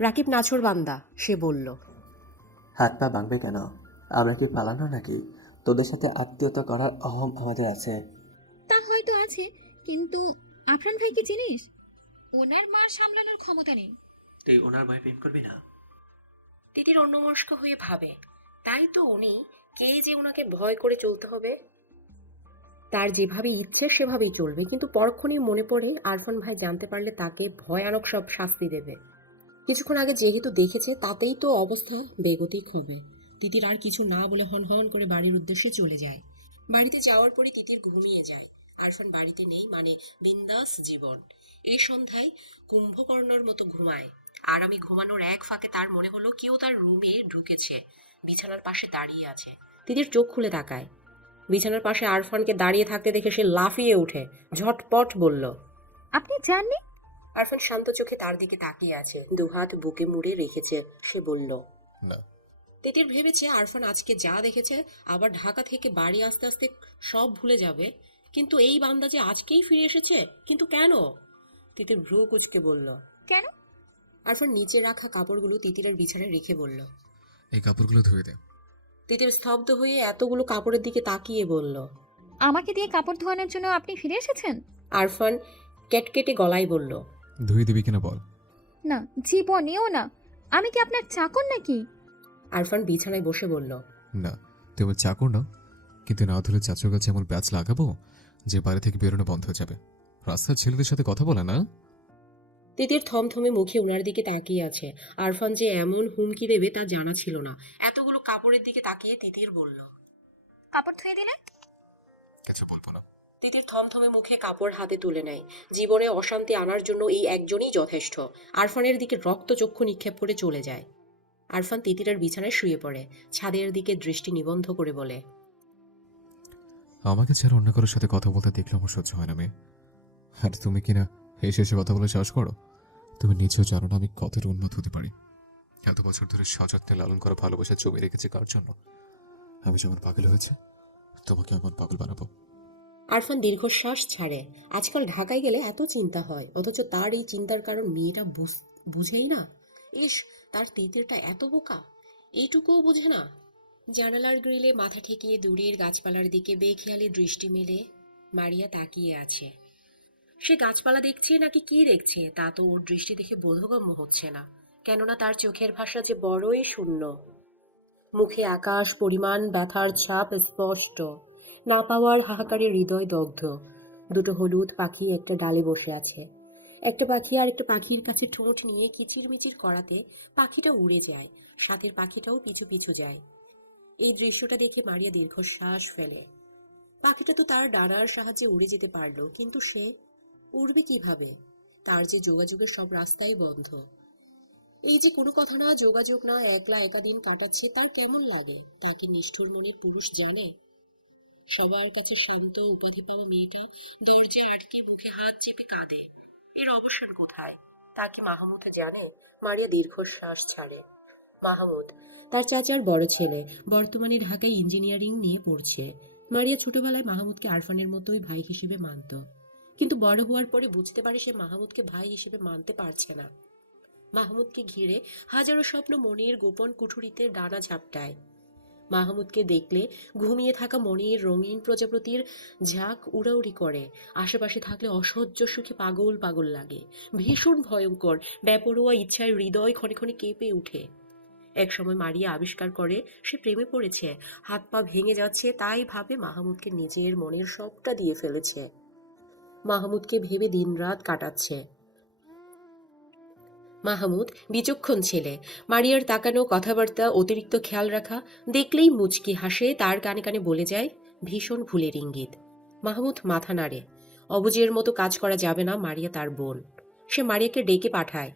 রাকিব নাছোড় বান্দা, সে বলল। হাত পা ভাঙবে কেন? আমরা কি পালানো নাকি? তোদের সাথে আত্মীয়তা করার অহম আমাদের আছে। তা হয়তো আছে, কিন্তু আফরান ভাইকে চিনিস? ওনার মার সামলানোর ক্ষমতা নেই। তুই ওনার ভয় প্রেম করবি না? তিতির অন্যমনস্ক হয়ে ভাবে, তাই তো উনি কে যে ওনাকে ভয় করে চলতে হবে। তার যেভাবে ইচ্ছে সেভাবেই চলবে, কিন্তু পরক্ষণেই মনে পড়ে আরফান ভাই জানতে পারলে তাকে ভয়ানক সব শাস্তি দেবে। কিছুক্ষণ আগে যেহেতু দেখেছে, তাতেই তো অবস্থা বেগতিক হবে। তিতির আর কিছু না বলে হন করে বাড়ির উদ্দেশ্যে চলে যায়। বাড়িতে যাওয়ার পরে তিতির ঘুমিয়ে যায়। আরফান বাড়িতে নেই মানে বিন্দাস জীবন। এই সন্ধ্যায় কুম্ভকর্ণর মতো ঘুমায়। আর আমি ঘুমানোর এক ফাঁকে তার মনে হলো কেউ তার রুমে ঢুকেছে, বিছানার পাশে দাঁড়িয়ে আছে। তিতির চোখ খুলে তাকায়। বিছানার পাশে আরফানকে দাঁড়িয়ে থাকতে দেখে সে লাফিয়ে উঠে ঝটপট বলল। আপনি জাননি? আরফান শান্ত চোখে তার দিকে তাকিয়ে আছে, দুহাত বুকে মুড়ে রেখেছে। সে বলল, না। তিতির ভেবেছে আরফান আজকে যা দেখেছে আবার ঢাকা থেকে বাড়ি আস্তে আস্তে সব ভুলে যাবে, কিন্তু এই বান্দা যে আজকেই ফিরে এসেছে, কিন্তু কেন? তিতির ভ্রু কুঁচকে বলল, কেন? আরফান নিচে রাখা কাপড়গুলো তিতিরের বিছানায় রেখে বলল। এই কাপড়গুলো ধুয়ে দে। তিতির স্তব্ধ হয়ে এতগুলো কাপড়ের দিকে তাকিয়ে বলল। আমাকে দিয়ে কাপড় ধোয়ানোর জন্য আপনি ফিরে এসেছেন? আরফান কেটকেটে গলায় বলল, ধুয়ে দিবি কিনা বল। না, জীবনেও না। আমি কি আপনার চাকর নাকি? আরফান বিছানায় বসে বলল, না, তুই আমার চাকর না, কিন্তু না ধুলে চাচুর কাছে এমন প্যাচ লাগাবো যে বাড়ি থেকে বেরোনো বন্ধ হয়ে যাবে। রাস্তার ছেলেদের সাথে কথা বলে না। তিতির থমথমে মুখে ওনার দিকে তাকিয়ে আছে। আরফান যে এমন হুমকি দেবে তা জানা ছিল না। এতগুলো কাপড়ের দিকে তাকিয়ে তিতির বলল, কাপড় ধুয়ে দিলে? কিছু বলবো না। তিতির থমথমে মুখে কাপড় হাতে তুলে নেয়। জীবনে অশান্তি আনার জন্য এই একজনই যথেষ্ট। আরফানের দিকে রক্তচক্ষু নিক্ষেপ করে চলে যায়। আরফান তিতিরের বিছানায় শুয়ে পড়ে, ছাদের দিকে দৃষ্টি নিবন্ধ করে বলে, আমাকে ছাড়া অন্য কারোর সাথে কথা বলতে দেখলে আমার সহ্য হয় না মেয়ে। আর তুমি কিনা এসে এসে কথা বলে সাহস করো। তুমি নিজেও জানো না আমি কতটা উন্মাদ হতে পারি। এত বছর ধরে সযত্নে লালন করা ভালোবাসা জমে রেখেছি কার জন্য? আমি যেমন পাগল হয়েছে তোমাকে এমন পাগল বানাবো। আরফান দীর্ঘশ্বাস ছাড়ে। আজকাল ঢাকায় গেলে এত চিন্তা হয়, অথচ তার এই চিন্তার কারণ মেয়েটা বুঝেই না। ইস, তার তিতিরটা এত বোকা, এইটুকুও বুঝে না। জানালার গ্রিলে মাথা ঠেকিয়ে দূরের গাছপালার দিকে বেখেয়ালি দৃষ্টি মেলে মারিয়া তাকিয়ে আছে। সে গাছপালা দেখছে নাকি কি দেখছে তা তো ওর দৃষ্টি দেখে বোধগম্য হচ্ছে না, কেননা তার চোখের ভাষা যে বড়ই শূন্য। মুখে আকাশ পরিমাণ ব্যথার ছাপ স্পষ্ট। না পাওয়ার হাহাকারে হৃদয় দগ্ধ। দুটো হলুদ পাখি একটা ডালে বসে আছে। একটা পাখি আর একটা পাখির কাছে ঠোঁট নিয়ে কিচিরমিচির করাতে পাখিটা উড়ে যায়, সাথের পাখিটাও পিছু পিছু যায়। এই দৃশ্যটা দেখে মারিয়া দীর্ঘশ্বাস ফেলে। পাখিটা তো তার ডানার সাহায্যে উড়ে যেতে পারলো, কিন্তু সে উড়বে কিভাবে? তার যে যোগাযোগের সব রাস্তাই বন্ধ। এই যে কোনো কথা না, যোগাযোগ না, একলা একাদিন কাটাচ্ছে, তার কেমন লাগে? তাকে নিষ্ঠুর মনের পুরুষ জানে? সবার কাছে শান্ত উপাধি পাওয়া মেয়েটা দরজায় আটকে মুখে হাত চেপে কাঁদে। এর অবসান কোথায়? তা কি মাহমুদ জানে? মারিয়া দীর্ঘশ্বাস ছাড়ে। মাহমুদ তার চাচার বড় ছেলে, বর্তমানে ঢাকায় ইঞ্জিনিয়ারিং নিয়ে পড়ছে। মারিয়া ছোটবেলায় মাহমুদকে আরফানের মতোই ভাই হিসেবে মানত, কিন্তু বড় হওয়ার পরে বুঝতে পারে সে মাহমুদকে ভাই হিসেবে মানতে পারছে না। মাহমুদকে ঘিরে হাজারো স্বপ্ন মনের গোপন কুঠুরিতে ডানা ঝাপটায়। মাহমুদকে দেখলে ঘুমিয়ে থাকা মনের রঙিন প্রজাপতির ঝাঁক উড়াউড়ি করে। আশেপাশে থাকলে অসহ্য সুখে পাগল পাগল লাগে। ভীষণ ভয়ঙ্কর বেপরোয়া ইচ্ছায় হৃদয় ক্ষণে ক্ষণে কেঁপে উঠে। একসময় মারিয়া আবিষ্কার করে সে প্রেমে পড়েছে। হাত পা ভেঙে যাচ্ছে, তাই ভাবে মাহমুদকে নিজের মনের সবটা দিয়ে ফেলেছে। মাহমুদকে ভেবে দিনরাত কাটাচ্ছে। মাহমুদ বিচক্ষণ ছেলে। মারিয়ার তাকানো, কথাবার্তা, অতিরিক্ত খেয়াল রাখা দেখলেই মুচকি হাসে, তার কানে কানে বলে যায় ভীষণ ভুলের ইঙ্গিত। মাহমুদ মাথা নাড়ে। অবুঝের মতো কাজ করা যাবে না, মারিয়া তার বোন। সে মারিয়াকে ডেকে পাঠায়।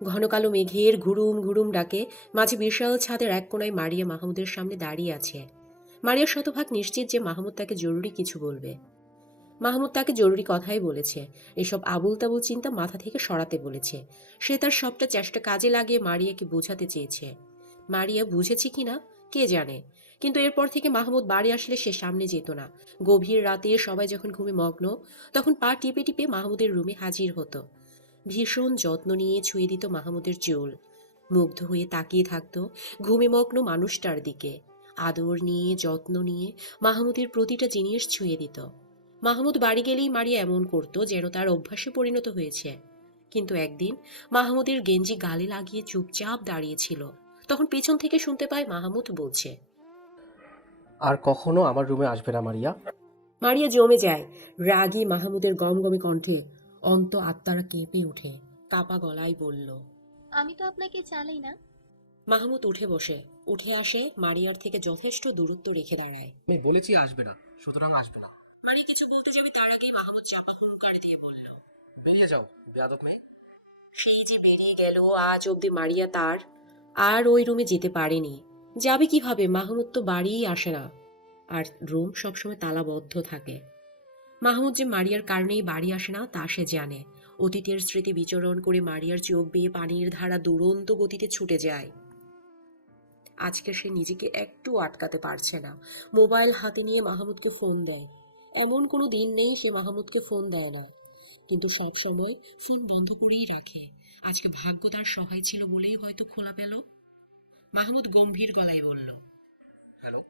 ঘন কালো মেঘের ঘুরুম ঘুরুম ডাকে মাঝে বিশাল ছাদের এক কোণায় মারিয়া মাহমুদের সামনে দাঁড়িয়ে আছে। মারিয়া শতভাগ নিশ্চিত যে মাহমুদ তাকে জরুরি কিছু বলবে। মাহমুদ তাকে জরুরি কথাই বলেছে। এসব আবুল তাবুল চিন্তা মাথা থেকে সরাতে বলেছে। সে তার সবটা চেষ্টা কাজে লাগিয়ে মারিয়াকে বোঝাতে চেয়েছে। মারিয়া বুঝেছে কিনা কে জানে, কিন্তু এরপর থেকে মাহমুদ বাড়ি আসলে সে সামনে যেত না। গভীর রাতে সবাই যখন ঘুমে মগ্ন, তখন পা টিপে টিপে মাহমুদের রুমে হাজির হতো। ভীষণ যত্ন নিয়ে ছুঁয়ে দিত মাহমুদের চুল। মুগ্ধ হয়ে তাকিয়ে থাকতো ঘুমে মগ্ন মানুষটার দিকে। আদর নিয়ে যত্ন নিয়ে মাহমুদের প্রতিটা জিনিস ছুঁয়ে দিত। মাহমুদ বাড়ি গেলেই মারিয়া এমন করত যেন তার অভ্যাসে পরিণত হয়েছে। কিন্তু একদিন মাহমুদের গেঞ্জি গালে লাগিয়ে চুপচাপ দাঁড়িয়েছিল। তখন পেছন থেকে শুনতে পায় মাহমুদ বলছে, আর কখনো আমার রুমে আসবে না মারিয়া। মারিয়া জমে যায় রাগী মাহমুদের গমগমে কণ্ঠে। অন্ত আত্মারা কেঁপে উঠে, কাপা গলায় বলল, আমি তো আপনাকে চালাই না। মাহমুদ উঠে বসে, উঠে আসে, মারিয়ার থেকে যথেষ্ট দূরত্ব রেখে দাঁড়ায়। আমি বলেছি আসবে না, সুতরাং আসবে না। মারিয়া কিছু বলতে যাবে তার আগেই মাহমুদ চাপা হুঙ্কার দিয়ে বলল, বেরিয়ে যাও বেয়াদব মেয়ে। সেই যে বেরিয়ে গেল, আজ অব্দি মারিয়া তার আর ওই রুমে যেতে পারেনি। যাবে কিভাবে? মাহমুদ তো বাড়িই আসে না। আর রুম সবসময় তালাবদ্ধ থাকে। মাহমুদ যে মারিয়ার কারণেই বাড়ি আসে না তা সে জানে। অতীতের স্মৃতি বিচরণ করে মারিয়ার চোখ বেয়ে পানির ধারা দুরন্ত গতিতে ছুটে যায়। আজকে সে নিজেকে একটু আটকাতে পারছে না। মোবাইল হাতে নিয়ে মাহমুদকে ফোন দেয়। এমন কোনো দিন নেই সে মাহমুদকে ফোন দেয় না, কিন্তু সব সময় ফোন বন্ধ করেই রাখে। আজকে ভাগ্য তার সহায় ছিল বলেই হয়তো খোলা পেল। মাহমুদ গম্ভীর গলায় বলল, হ্যালো।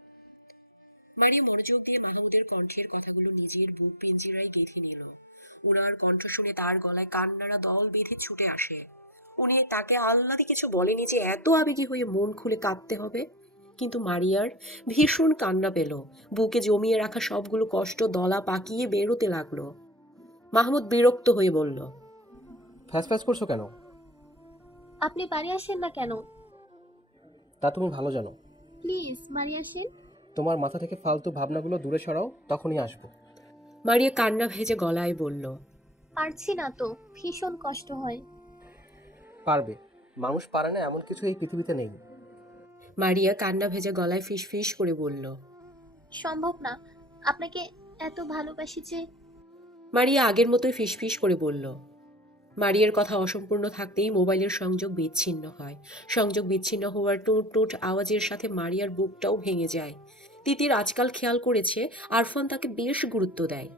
মারিয়া মনোযোগ দিয়ে মাহমুদের কণ্ঠের কথাগুলো নিজের বুক পিঞ্জিরায় গেঁথে নিল। ওনার কণ্ঠ শুনে তার গলায় কান্নারা দল বেঁধে ছুটে আসে। উনি তাকে আহ্লাদে কিছু বলেনি যে এত আবেগী হয়ে মন খুলে কাঁদতে হবে, কিন্তু মারিয়ার ভীষণ কান্না পেল। বুকে জমিয়ে রাখা সবগুলো কষ্ট দলা পাকিয়ে বেরোতে লাগলো। মাহমুদ বিরক্ত হয়ে বলল, ফ্যাস ফ্যাস করছো কেন? আপনি বাড়ি আসেন না কেন? তা তুমি ভালো জানো। প্লিজ বাড়ি আসেন। তোমার মাথা থেকে ফালতু ভাবনাগুলো দূরে সরাও, তখনই আসবো। মারিয়া কান্না ভেজে গলায় বলল, পারছি না তো, ভীষণ কষ্ট হয়। পারবে, মানুষ পারে না এমন কিছু এই পৃথিবীতে নেই। মারিয়া কান্না ভেজে গলায় ফিস ফিস করে বলল। সম্ভব না, আপনাকে এত ভালোবাসি যে। মারিয়া আগের মতোই ফিসফিস করে বলল। মারিয়ার কথা অসম্পূর্ণ থাকতেই মোবাইলের সংযোগ বিচ্ছিন্ন হয়। সংযোগ বিচ্ছিন্ন হওয়ার টুট টুট আওয়াজের সাথে মারিয়ার বুকটাও ভেঙে যায়। তিতির আজকাল খেয়াল করেছে আরফান তাকে বেশ গুরুত্ব দেয়।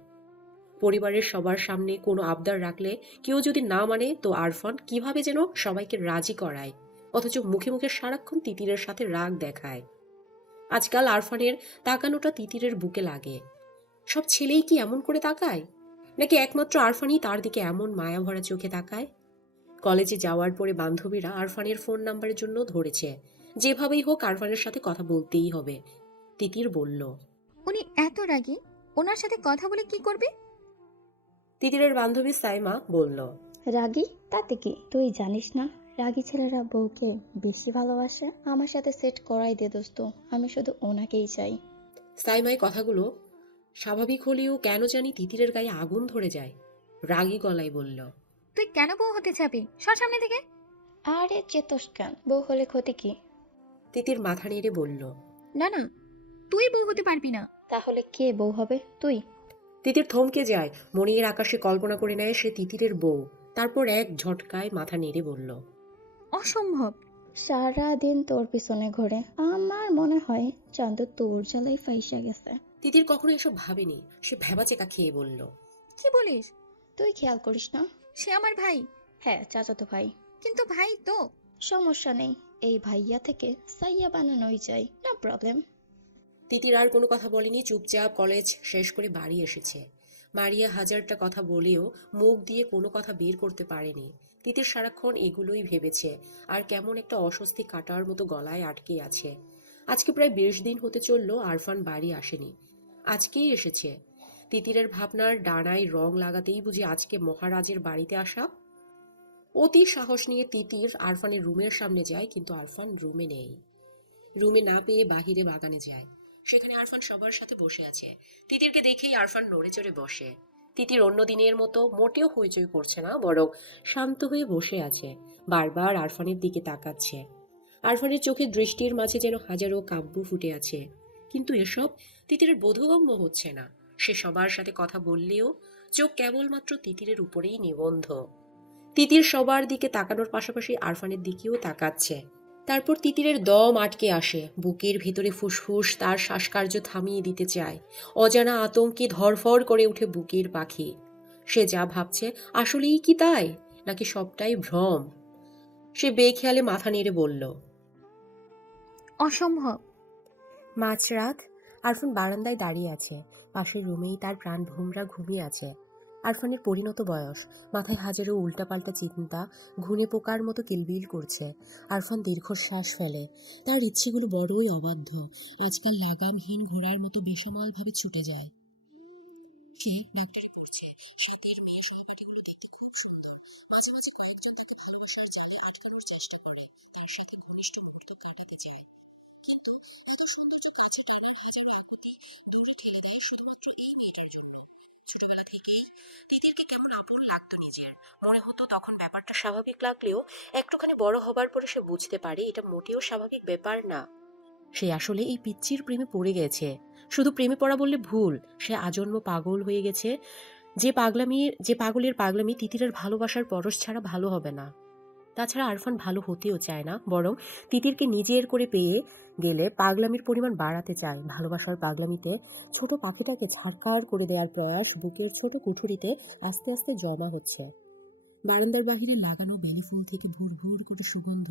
পরিবারের সবার সামনে কোনো আবদার রাখলে কেউ যদি না মানে তো আরফান কিভাবে যেন সবাইকে রাজি করায়, অথচ মুখে মুখে সারাক্ষণ তিতিরের সাথে রাগ দেখায়। আজকাল আরফানের তাকানোটা তিতিরের বুকে লাগে। সব ছেলেই কি এমন করে তাকায়, নাকি একমাত্র আরফানই তার দিকে এমন মায়া ভরা চোখে তাকায়? কলেজে যাওয়ার পরে বান্ধবীরা আরফানের ফোন নাম্বারের জন্য ধরেছে। যেভাবেই হোক আরফানের সাথে কথা বলতেই হবে। তিতির বলল, উনি এত রাগী, ওনার সাথে কথা বলে কি করবে? তিতিরের বান্ধবী সাইমা বলল, রাগী তাতে কি, তুই জানিস না রাগী ছেলেরা বউকে বেশি ভালোবাসে। আমার সাথে সেট করাই দে দোস্ত, আমি শুধু ওনাকেই চাই। সাইমাই কথাগুলো স্বাভাবিক হলেও কেন জানি তিতিরের গায়ে আগুন ধরে যায়। রাগী গলায় বলল, তুই কেন বউ হতে চাবি? সর সামনে থেকে। আরে চেতস কেন, বউ হলে ক্ষতি কি? তিতির মাথা নেড়ে বলল, না না, তুই বউ হতে পারবি না। তাহলে কে বউ হবে? তুই। তিতির থমকে যায়। মনের আকাশে কল্পনা করে নেয় সে তিতিরের বউ। তারপর এক ঝটকায় মাথা নেড়ে বলল, অসম্ভব। সারাদিন তোর পিছনে ঘোরে, আমার মনে হয় চাঁদ তোর জ্বালাই ফাইসা গেছে। তিতির কখনো এসব ভাবেনি। সে ভেবাচেকা খেয়ে বলল, কি বলিস? তুই খেয়াল করিস না? সে আমার ভাই। হ্যাঁ, চাচাতো ভাই। কিন্তু ভাই তো। সমস্যা নেই, এই ভাইয়া থেকে সাইয়া বানানোই যায়, না প্রবলেম। তিতির আর কোনো কথা বলেনি, চুপচাপ কলেজ শেষ করে বাড়ি এসেছে। মারিয়া হাজারটা কথা বলেও মুখ দিয়ে কোনো কথা বের করতে পারেনি। তিতির সারাক্ষণ এগুলোই ভেবেছে, আর কেমন একটা অস্বস্তি কাটার মতো গলায় আটকে আছে। আজকে প্রায় 20 দিন হতে চলল আরফান বাড়ি আসেনি, আজকেই এসেছে। তিতিরের ভাবনার ডানায় রং লাগাতেই বুঝি আজকে মহারাজের বাড়িতে আসা। অতি সাহস নিয়ে তিতির আরফানের রুমের সামনে যায়, কিন্তু আরফান রুমে নেই। রুমে না পেয়ে বাহিরে বাগানে যায়। সেখানে আরফান সবার সাথে বসে আছে। তিতিরকে দেখেই আরফান নড়ে চড়ে বসে। তিতির অন্য দিনের মতো মোটেও হইচই করছে না, বরং শান্ত হয়ে বসে আছে। বারবার আরফানের দিকে তাকাচ্ছে। আরফানের চোখে দৃষ্টির মাঝে যেন হাজারো কাব্য ফুটে আছে, কিন্তু এসব তিতিরের বোধগম্য হচ্ছে না। সে সবার সাথে কথা বললেও চোখ কেবলমাত্র তিতিরের উপরেই নিবন্ধ। তিতির সবার দিকে তাকানোর পাশাপাশি আরফানের দিকেও তাকাচ্ছে। তারপর তিতিরের দম আটকে আসে। বুকের ভেতরে ফুসফুস তার শ্বাসকার্য থামিয়ে দিতে চায়। অজানা আতঙ্কে ধরফড় করে উঠে বুকের পাখি। সে যা ভাবছে আসলেই কি তাই, নাকি সবটাই ভ্রম? সে বেখেয়ালে মাথা নেড়ে বলল, অসম্ভব। মাঝরাত। আরফান বারান্দায় দাঁড়িয়ে আছে। পাশের রুমেই তার প্রাণ ভোমরা ঘুমিয়ে আছে। আরফানের পরিণত বয়স, মাথায় হাজারো উল্টাপাল্টা চিন্তা ঘুনে পোকার মতো কিলবিল করছে। আরফান দীর্ঘশ্বাস ফেলে। তার ইচ্ছেগুলো বড়ই অবাধ্য, আজকাল লাগামহীন ঘোড়ার মতো বেসামালভাবে ছুটে যায়। সে ডাক্তারি পড়ছে। সাথের মেয়ে সহপাঠীগুলো দেখতে খুব সুন্দর। মাঝে মাঝে কয়েকজন তাকে ভালোবাসার জালে আটকানোর চেষ্টা করে, তার সাথে ঘনিষ্ঠ মুহূর্ত কাটাতে চায়। কিন্তু এত সৌন্দর্য কাছে টানার হাজার আকুতি দূরে ঠেলে দেয় শুধুমাত্র এই মেয়েটার জন্য। ছোটবেলা থেকেই তিতিরকে কেমন আপন লাগতো নিজের। মনে হতো তখন ব্যাপারটা স্বাভাবিক লাগলেও একটুখানি বড় হবার পরে সে বুঝতে পারে এটা মোটেও স্বাভাবিক ব্যাপার না। সে আসলে এই পিচ্চির প্রেমে পড়ে গেছে। শুধু প্রেমে পড়া বললে ভুল, সে আজন্ম পাগল হয়ে গেছে। যে পাগলের পাগলামি তিতিরের ভালোবাসার পরশ ছাড়া ভালো হবে না। তাছাড়া আরফান ভালো হতেও চায় না, বরং তিতিরকে নিজের করে পেয়ে গেলে পাগলামির পরিমাণ বাড়াতে চায়। ভালোবাসার পাগলামিতে ছোট পাখিটাকে ছাড়কার করে দেওয়ার প্রয়াস বুকের ছোট কুঠুরিতে আস্তে আস্তে জমা হচ্ছে। বারান্দার বাহিরে লাগানো বেলি ফুল থেকে ভুর ভুর করে সুগন্ধ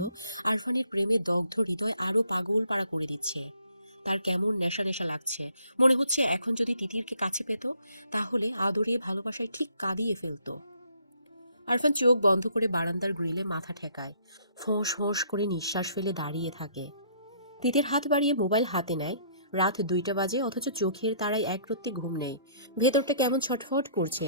আরফানের প্রেমে দগ্ধ হৃদয় আরো পাগল পাড়া করে দিচ্ছে। তার কেমন নেশা নেশা লাগছে, মনে হচ্ছে এখন যদি তিতিরকে কাছে পেত তাহলে আদরে ভালোবাসায় ঠিক কাঁদিয়ে ফেলতো। আরফান চোখ বন্ধ করে বারান্দার গ্রিলে মাথা ঠেকায়, ফোঁস ফোঁস করে নিঃশ্বাস ফেলে দাঁড়িয়ে থাকে। তিতির হাত বাড়িয়ে মোবাইল হাতে নেয়। রাত 2টা বাজে, অথচ চোখের তারায় একরত্তি ঘুম নেই। ভেতরটা কেমন ছটফট করছে।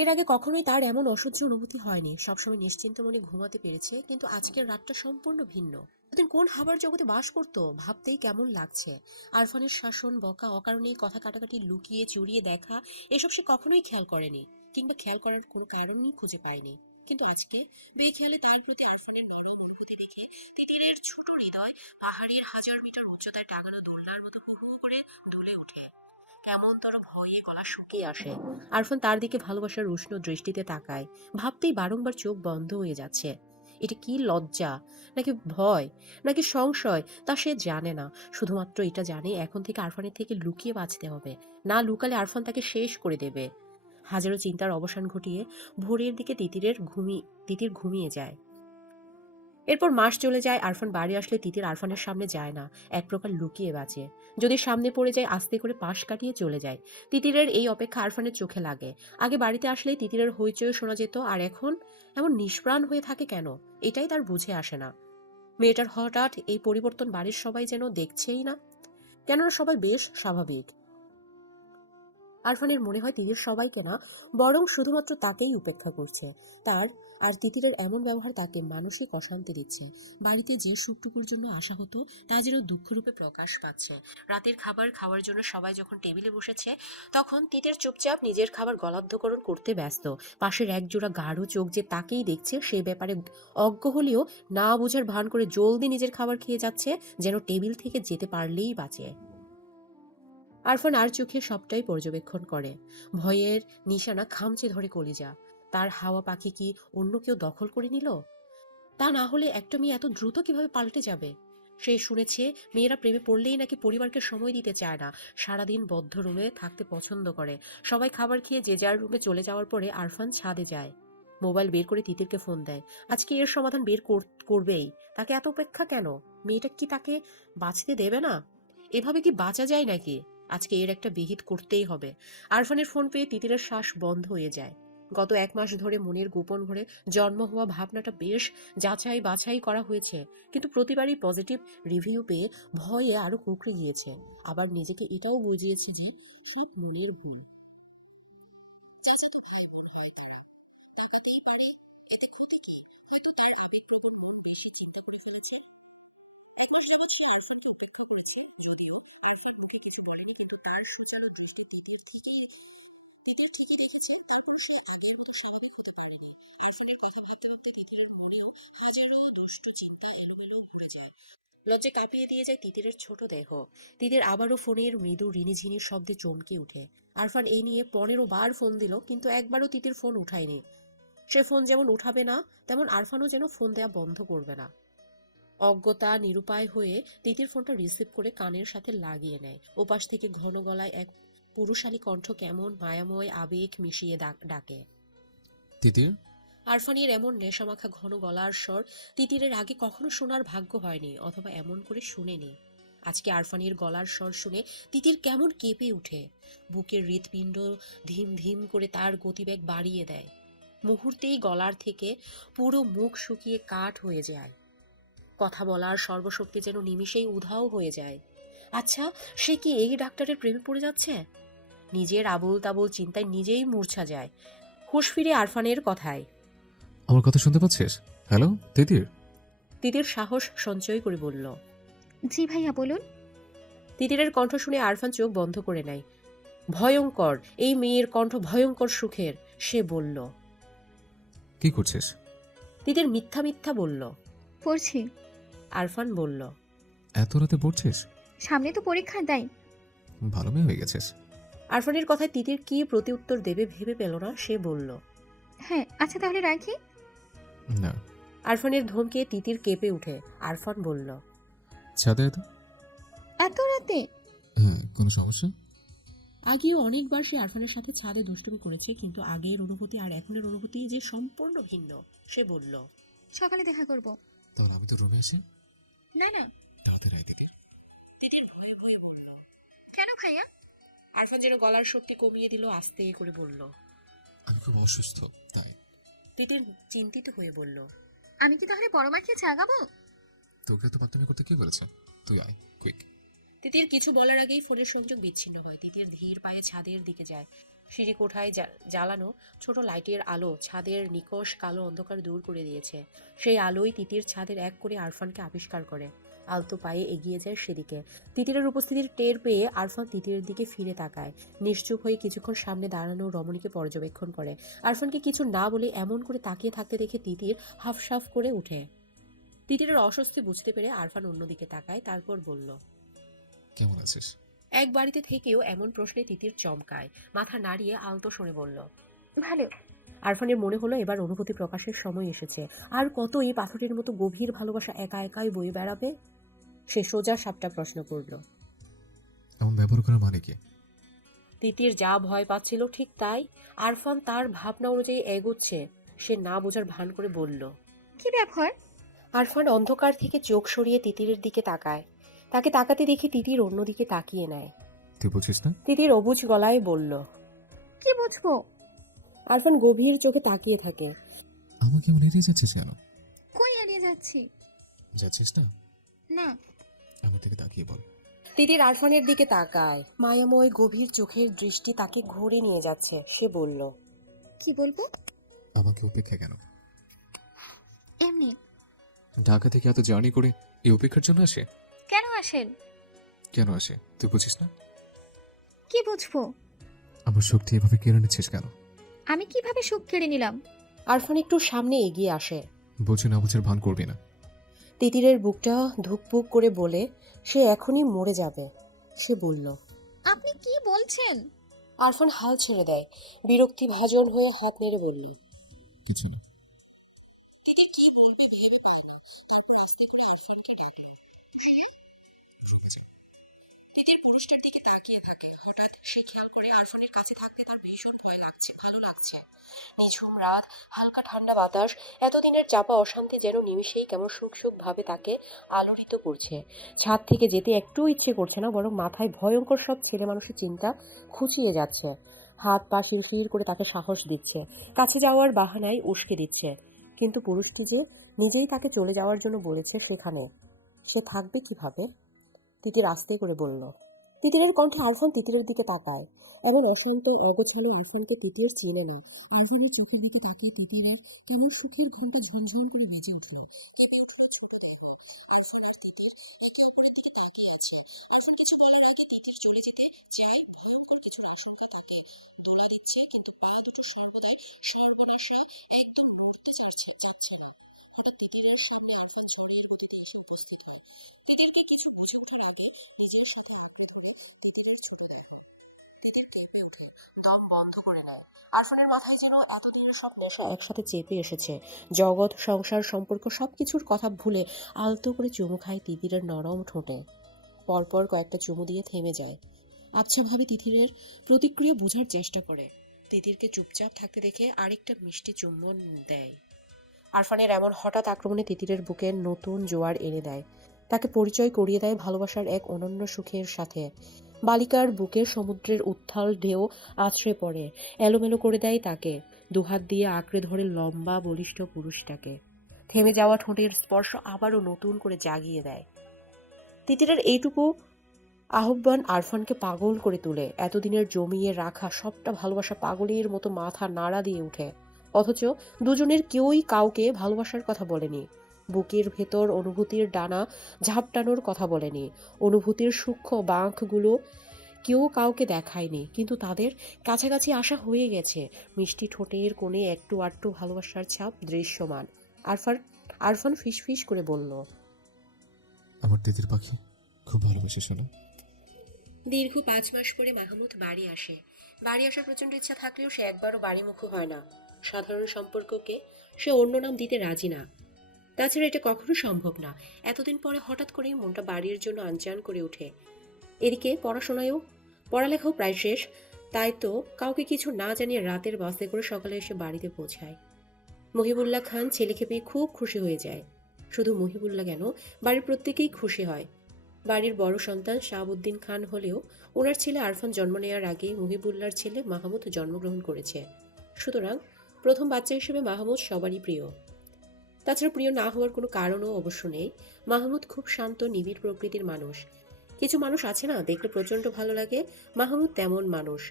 এর আগে কখনোই তার এমন অসহ্য অনুভূতি হয়নি। সবসময় নিশ্চিন্ত মনে ঘুমাতে পেরেছে, কিন্তু আজকের রাতটা সম্পূর্ণ ভিন্ন। এতদিন কোন হাবার জগতে বাস করতো ভাবতেই কেমন লাগছে। আরফানের শাসন, বকা, অকারণেই কথা কাটাকাটি, লুকিয়ে চুরিয়ে দেখা, এসব সে কখনোই খেয়াল করেনি, কিংবা খেয়াল করার কোনো কারণই খুঁজে পায়নি। কিন্তু আজকে বেখেয়ালে তার প্রতি আরফানের ভালো অনুভূতি দেখে তিতিরের ছোট হৃদয় পাহাড়ের 1000 মিটার উচ্চতায় টাঙানো দোলনার মতো হু হু করে দুলে ওঠে। কেমনতর ভয়ে গলা শুকিয়ে আসে। আরফান তার দিকে ভালোবাসার উষ্ণ দৃষ্টিতে তাকায়। ভাবতেই বারংবার চোখ বন্ধ হয়ে যাচ্ছে। এটা কি লজ্জা, নাকি ভয়, নাকি সংশয়, তা সে জানে না। শুধুমাত্র এটা জানে এখন থেকে আরফানের থেকে লুকিয়ে বাঁচতে হবে। না লুকালে আরফান তাকে শেষ করে দেবে। হাজারো চিন্তার অবসান ঘটিয়ে ভোরের দিকে তিতির ঘুমিয়ে যায়। এরপর মাস চলে যায়। আরফান বাড়ি আসলে তিতির আরফানের সামনে যায় না, এক প্রকার লুকিয়ে বাঁচে। যদি সামনে পড়ে যায় আস্তে করে পাশ কাটিয়ে চলে যায়। তিতিরের এই অপেক্ষা আরফানের চোখে লাগে। আগে বাড়িতে আসলেই তিতিরের হইচই শোনা যেত, আর এখন এমন নিষ্প্রাণ হয়ে থাকে কেন, এটাই তার বুঝে আসে না। মেয়েটার হঠাৎ এই পরিবর্তন বাড়ির সবাই যেন দেখছেই না, কেননা সবাই বেশ স্বাভাবিক। আরফানের মনে হয় তিতির সবাইকে না, বরং শুধুমাত্র তাকেই উপেক্ষা করছে। তার আর তিতিরের এমন ব্যবহার তাকে মানসিক অশান্তি দিচ্ছে। বাড়িতে যে সুখটুকুর জন্য আসা হতো তা যেন দুঃখরূপে প্রকাশ পাচ্ছে। রাতের খাবার খাওয়ার জন্য সবাই যখন টেবিলে বসেছে, তখন তিতির চুপচাপ নিজের খাবার গলাধ্যকরণ করতে ব্যস্ত। পাশের একজোড়া গাঢ় চোখ যে তাকেই দেখছে সে ব্যাপারে অজ্ঞ হলেও না বোঝার ভান করে জলদি নিজের খাবার খেয়ে যাচ্ছে, যেন টেবিল থেকে যেতে পারলেই বাঁচে। আরফান আর চোখে সবটাই পর্যবেক্ষণ করে। ভয়ের নিশানা খামচে ধরে কলিজা। তার হাওয়া পাখি কি অন্য কেউ দখল করে নিল? তা না হলে একটা মেয়ে এত দ্রুত কিভাবে পাল্টে যাবে? সে শুনেছে মেয়েরা প্রেমে পড়লেই নাকি পরিবারকে সময় দিতে চায় না, সারাদিন বদ্ধ রুমে থাকতে পছন্দ করে। সবাই খাবার খেয়ে যে যার রুমে চলে যাওয়ার পরে আরফান ছাদে যায়। মোবাইল বের করে তিতিরকে ফোন দেয়। আজকে এর সমাধান বের করবেই। তাকে এত অপেক্ষা কেন? মেয়েটা কি তাকে বাঁচতে দেবে না? এভাবে কি বাঁচা যায় নাকি? আজকে এর একটা বিহিত করতেই হবে। আরফানের ফোন পেয়ে তিতিরের শ্বাস বন্ধ হয়ে যায়। গত 1 মাস ধরে মনের গোপন ঘরে জন্ম হওয়া ভাবনাটা বেশ যাচাই বাছাই করা হয়েছে, কিন্তু প্রতিবারই পজিটিভ রিভিউ পেয়ে ভয়ে আরো কুঁকড়ে গিয়েছে। আবার নিজেকে এটাও বুঝিয়েছে যে সব মনের ভুল। চাচাতো ভাই মনে হয় খারাপ, দেখাতেই পারে, এতে ক্ষতি কি? হয়তো তার আবেগপ্রবণ মন বেশি চিন্তা করে ফেলেছে। 1 মাস যাবৎ সে আরফানকে উপেক্ষা করেছে, যদিও আরফান মুখে কিছু বলেনি, কিন্তু তার সোজানো দৃষ্টি তিতির ঠিকই দেখেছে। তারপর সে আগের মতো স্বাভাবিক হতে পারেনি। আরফানের কথা ভাবতে ভাবতে তিতিরের মনেও হাজারো দুষ্টু চিন্তা এলোমেলো ঘুরে যায়। লজ্জে কাঁপিয়ে দিয়ে যায় তিতিরের ছোট দেহ। তিতির আবারও ফোনের মৃদু রিনিঝিনির শব্দে চমকে উঠে। আরফান এই নিয়ে 15 বার ফোন দিল, কিন্তু একবারও তিতির ফোন উঠায়নি। সে ফোন যেমন উঠাবে না, তেমন আরফানও যেন ফোন দেয়া বন্ধ করবে না। অজ্ঞতা নিরুপায় হয়ে তিতির ফোনটা রিসিভ করে কানের সাথে লাগিয়ে নেয়। ওপাশ থেকে ঘন গলায় এক পুরুষালী কণ্ঠ কেমন মায়াময় আবেগ মিশিয়ে ডাকে। তিতির। আরফানের এমন নেশামাখা ঘন গলার স্বর তিতিরের আগে কখনো শোনার ভাগ্য হয়নি, অথবা এমন করে শুনেনি। আজকে আরফানের গলার স্বর শুনে তিতির কেমন কেঁপে উঠে। বুকের হৃৎপিণ্ড ধিম ধিম করে তার গতিবেগ বাড়িয়ে দেয়। মুহূর্তেই গলার থেকে পুরো মুখ শুকিয়ে কাঠ হয়ে যায়। কথা বলার সর্বশক্তি যেন নিমিষেই উধাও হয়ে যায়। আচ্ছা, সে কি এই ডাক্তারের প্রেমে পড়ে যাচ্ছে? নিজের আবল তাবল চিন্তায় নিজেই মূর্ছা যায়। হুঁশ ফিরে আরফানের কথায়। আমার কথা শুনতে পাচ্ছিস? হ্যালো তিতির। তিতির সাহস সঞ্চয় করে বলল। জি ভাইয়া বলুন। তিতিরের কণ্ঠ শুনে আরফান চোখ বন্ধ করে নেয়। ভয়ঙ্কর, এই মেয়ের কণ্ঠ ভয়ঙ্কর সুখের। সে বলল। কি করছিস? তিতির মিথ্যা মিথ্যা বলল। পড়ছি। আরফান বলল। এত রাতে পড়ছিস? সামনে তো পরীক্ষা, দেয়। ভালো মেয়ে হয়ে গেছিস। আরফানের কথায় তিতির কি প্রতি উত্তর দেবে ভেবে পেল না, সে বলল, হ্যাঁ আচ্ছা তাহলে রাখি। না, আরফানের ধমকে তিতির কেঁপে উঠে। আরফান বলল, ছাদে তো। এত রাতে? হ্যাঁ, কোনো সমস্যা? আগেও অনেকবার সে আরফানের সাথে ছাদে দুষ্টুমি করেছে, কিন্তু আগের অনুভূতি আর এখনের অনুভূতি যে সম্পূর্ণ ভিন্ন। সে বলল, সকালে দেখা করব। তাহলে আমি তো রুমে আসি। না না। তাড়াতাড়ি এদিকে। তিতির ভয়ে ভয়ে বলল। কেন ভাইয়া? আরফান যেন গলার শক্তি কমিয়ে দিল, আস্তে করে বলল। আমি খুব অসুস্থ, তাই। তিতির চিন্তিত হয়ে বলল, আমি কি তাহলে বড় মাকে চাগাবো? তোকে তো বাথরুমে করতে কে বলেছে? তুই আয়, কুইক। তিতির কিছু বলার আগেই ফোনের সংযোগ বিচ্ছিন্ন হয়। তিতির ধীর পায়ে ছাদের দিকে যায়। সিঁড়ি কোঠায় জ্বালানো ছোট লাইটের আলো ছাদের নিকষ কালো অন্ধকার দূর করে দিয়েছে। সেই আলোই তিতির ছাদের এক করে আরফানকে আবিষ্কার করে। আলতো পায়ে এগিয়ে যায় সেদিকে। তিতিরের উপস্থিতির টের পেয়ে আরফান তিতিরের দিকে ফিরে তাকায়। নিশ্চুপ হয়ে কিছুক্ষণ সামনে দাঁড়ানো রমণীকে পর্যবেক্ষণ করে। আরফানকে কিছু না বলে এমন করে তাকিয়ে থাকতে দেখে তিতির হাফসাফ করে উঠে। তিতিরের অস্বস্তি বুঝতে পেরে আরফান অন্যদিকে তাকায়, তারপর বলল, কেমন আছিস? এক বাড়িতে থেকেও এমন প্রশ্নে তিতির চমকায়। মাথা নাড়িয়ে আলতো স্বরে বলল, ভালো। আরফানের মনে হলো এবার অনুভূতি প্রকাশের সময় এসেছে। আর কত এই পাথরের মতো গভীর ভালোবাসা একা একাই বয়ে বেড়াবে? সে সোজা সাপটা প্রশ্ন করল। এমন ব্যবহার করার মানে কি? তিতির যা ভয় পাচ্ছিল ঠিক তাই। আরফান তার ভাবনা অনুযায়ী এগোচ্ছে। সে না বোঝার ভান করে বলল, কি ব্যাপার? আরফান অন্ধকার থেকে চোখ সরিয়ে তিতিরের দিকে তাকায়। তাকে তাকাতে দেখে তিতির অন্যদিকে তাকিয়ে নেয়। তুই বুঝিস না? তিতির অবুঝ গলায় বলল। কি বুঝবো? আরফান গভীর চোখে তাকিয়ে থাকে। আমাকে এমন এড়িয়ে যাচ্ছিস কেন? কই এড়িয়ে যাচ্ছি? যাচ্ছিস না? না। আমার দিকে তাকিয়ে বল। তিতির আরফানের দিকে তাকায়। মায়াময় গভীর চোখের দৃষ্টি তাকে ঘুরে নিয়ে যাচ্ছে। সে বলল, কি বলবো? আমাকে উপেক্ষা কেন? এমনি। ঢাকা থেকে এত জার্নি করে এই উপেক্ষার জন্য আসে? কেন আসেন? কেন আসে তুই বুঝিস না? কি বুঝবো? আমার শক্তি এভাবে কেড়ে নিচ্ছিস কেন? আমি কিভাবে সুখ কেড়ে নিলাম? আরফান একটু সামনে এগিয়ে আসে। বুঝি না বুঝের ভান করবি না। তিতিরের বুকটা ধুকপুক করে বলে সে এখনই মরে যাবে। সে বলল, আপনি কি বলছেন? আরফান হাল ছেড়ে দেয়। বিরক্তি ভাজন হয়ে হাত নেড়ে বলল, কিছু না। তিতির কি বলবে ভেবে পায় না। তারপর আস্তে করে আরফানকে ডাকল, ভাইয়া। তিতির পুরুষটার দিকে তাকিয়ে থাকে। হঠাৎ সে খেয়াল করে আরফানের কাছে থাকতে তার ভীষণ ভয় লাগছে, ভালো লাগছে। নিঝুম রাত, হালকা ঠান্ডা বাতাস, এতদিনের চাপা অশান্তি যেন নিমিষেই কেমন সুখ সুখ ভাবে তাকে আলোড়িত করছে। ছাদ থেকে যেতে একটু ইচ্ছে করছে না, বরং মাথায় ভয়ঙ্কর সব ছেলে মানুষের চিন্তা খুঁচিয়ে যাচ্ছে। হাত পা শিরশির করে তাকে সাহস দিচ্ছে, কাছে যাওয়ার বাহানায় উস্কে দিচ্ছে। কিন্তু পুরুষটি যে নিজেই তাকে চলে যাওয়ার জন্য বলেছে, সেখানে সে থাকবে কিভাবে? তিতির আস্তে করে বলল। তিতিরের কণ্ঠে আরফান তিতিরের দিকে তাকায়। এমন অশান্ত অগোছালো আরফানকে তিতির চেনে না। আরফানের চোখের দিকে তাকিয়ে তিতিরের কেমন সুখের ঘন্টা ঝনঝন করে বেজে উঠল। তাদের ঠোঁট ছোট দেখলো। আরফান আর তিতির একে অপরের দিকে তাকিয়ে আছে। আরফান কিছু বলার আগে তিতির চলে যেতে চায়। ভয়ঙ্কর কিছুর আশঙ্কা তাকে দোলা দিচ্ছে, কিন্তু পা দুটো সর্বদা সর্বনাশায় একদম উড়তে যাচ্ছে না। হঠাৎ তিতিরের সামনে আরফান চড়ের মতো এসে উপস্থিত হয়। তিতিরকে কিছু বুঝে ওঠার আগে নিজের সাথে আঁকড়ে ধরে তিতিরের চুলে দেয়। তিতির কেঁপে ওঠে, দম বন্ধ করে নেয়। আরফানের মাথায় যেন এতদিনের সব নেশা একসাথে চেপে এসেছে। জগৎ, সংসার, সম্পর্ক সবকিছুর কথা ভুলে আলতো করে চুমু খায় তিতিরের নরম ঠোঁটে। পরপর কয়েকটা চুমু দিয়ে থেমে যায়। আবছাভাবে তিতিরের প্রতিক্রিয়া বোঝার চেষ্টা করে। তিতিরকে চুপচাপ থাকতে দেখে আরেকটা মিষ্টি চুম্বন দেয়। আরফানের এমন হঠাৎ আক্রমণে তিতিরের বুকে নতুন জোয়ার এনে দেয়। তাকে পরিচয় করিয়ে দেয় ভালোবাসার এক অনন্য সুখের সাথে। বালিকার বুকের সমুদ্রের উত্থাল ঢেউ আছড়ে পড়ে, এলোমেলো করে দেয় তাকে। দুহাত দিয়ে আঁকড়ে ধরে লম্বা বলিষ্ঠ পুরুষটাকে। থেমে যাওয়া ঠোঁটের স্পর্শ আবারও নতুন করে জাগিয়ে দেয়। তিতিরের এইটুকু আহ্বান আরফানকে পাগল করে তোলে। এতদিনের জমিয়ে রাখা সবটা ভালোবাসা পাগলের মতো মাথা নাড়া দিয়ে ওঠে। অথচ দুজনের কেউই কাউকে ভালোবাসার কথা বলেনি। বুকের ভেতর অনুভূতির ডানা ঝাপটানোর কথা বলেনি। অনুভূতির সূক্ষ্ম বাঁকগুলো কেউ কাউকে দেখায়নি, কিন্তু তাদের কাছাকাছি আসা হয়ে গেছে। মিষ্টি ঠোঁটের কোণে একটু আটটু ভালোবাসার ছাপ দৃশ্যমান। আরফান ফিসফিস করে বলল, আমার তিতির পাখি খুব ভালোবাসে শোনা। দীর্ঘ 5 মাস পরে মাহমুদ বাড়ি আসে। বাড়ি আসার প্রচণ্ড ইচ্ছা থাকলেও সে একবারও বাড়িমুখো হয় না। সাধারণ সম্পর্ককে সে অন্য নাম দিতে রাজি না। তাছাড়া এটা কখনো সম্ভব না। এতদিন পরে হঠাৎ করেই মনটা বাড়ির জন্য আনচান করে ওঠে। এদিকে পড়ালেখাও প্রায় শেষ, তাই তো কাউকে কিছু না জানিয়ে রাতের বাসে করে সকালে এসে বাড়িতে পৌঁছায়। মহিবুল্লাহ খান ছেলেকে পেয়ে খুব খুশি হয়ে যায়। শুধু মহিবুল্লাহ কেন, বাড়ির প্রত্যেকেই খুশি হয়। বাড়ির বড় সন্তান শাহাবুদ্দিন খান হলেও ওনার ছেলে আরফান জন্ম নেওয়ার আগে মহিবুল্লাহর ছেলে মাহমুদ জন্মগ্রহণ করেছে। সুতরাং প্রথম বাচ্চা হিসেবে মাহমুদ সবারই প্রিয়। তাছাড়া প্রিয় না হওয়ার কোনো কারণও অবশ্য নেই। মাহমুদ খুব শান্ত নিবিড় প্রকৃতির মানুষ। কিছু মানুষ আছে না, দেখলে প্রচণ্ড ভালো লাগে, মাহমুদ তেমন মানুষ।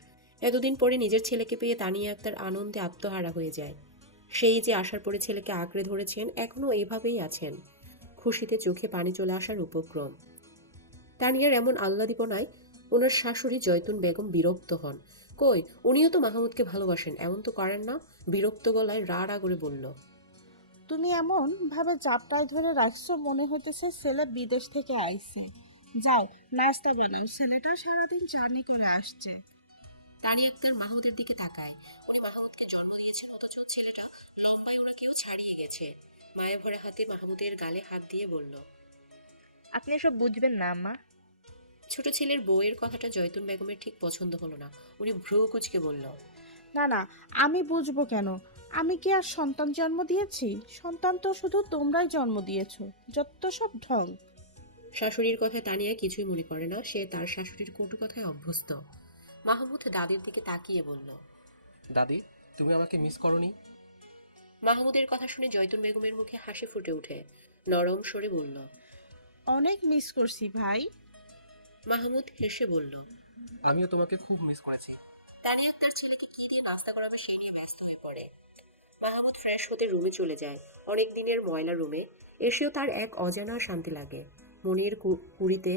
এতদিন পরে নিজের ছেলেকে পেয়ে তানিয়া আক্তার আনন্দে আত্মহারা হয়ে যায়। সেই যে আসার পরে ছেলেকে আঁকড়ে ধরেছেন, এখনও এইভাবেই আছেন। খুশিতে চোখে পানি চলে আসার উপক্রম। তানিয়ার এমন আহ্লাদীপনায় ওনার শাশুড়ি জয়তুন বেগম বিরক্ত হন। কই, উনিও তো মাহমুদকে ভালোবাসেন, এমন তো করেন না। বিরক্ত গলায় রাড়া করে বলল, তুমি এমন ভাবে জাপটায় ধরে রাখছো, মনে হইতেছে ছেলে বিদেশ থেকে আইছে। যাও নাস্তা বানাও, ছেলেটা সারাদিন জার্নি করে আসছে। তানিয়া আক্তার মাহমুদের দিকে তাকায়। উনি মাহমুদকে জন্ম দিয়েছেন, অথচ ছেলেটা লম্বায় ওনাকেও ছাড়িয়ে গেছে। মায়া ভরা হাতে মাহমুদের গালে হাত দিয়ে বলল, আপনি এসব বুঝবেন না আম্মা। ছোট ছেলের বউয়ের কথাটা জয়তুন বেগমের ঠিক পছন্দ হলো না। উনি ভ্রু কুঁচকে বলল, না না, আমি বুঝবো কেন? আমি কি আর সন্তান জন্ম দিয়েছি? সন্তান তো শুধু তোমরাই জন্ম দিয়েছো। যত সব ঢং। শাশুড়ির কথায় তানিয়া কিছুই মনে করে না। সে তার শাশুড়ির কটু কথায় অভ্যস্ত। মাহমুদ দাদির দিকে তাকিয়ে বলল, দাদি, তুমি আমাকে মিস করনি? মাহমুদের কথা শুনে জয়তুন বেগমের মুখে হাসি ফুটে ওঠে। নরম স্বরে বলল, অনেক মিস করছি ভাই। মাহমুদ হেসে বলল, আমিও তোমাকে খুব মিস করেছি। তানিয়া আক্তার ছেলেকে কি দিয়ে নাস্তা করাবে সেই নিয়ে ব্যস্ত হয়ে পড়ে। মাহমুদ ফ্রেশ হতে রুমে চলে যায়। অনেক দিনের ময়লা রুমে এসেও তার এক অজানা শান্তি লাগে। মনের কুড়িতে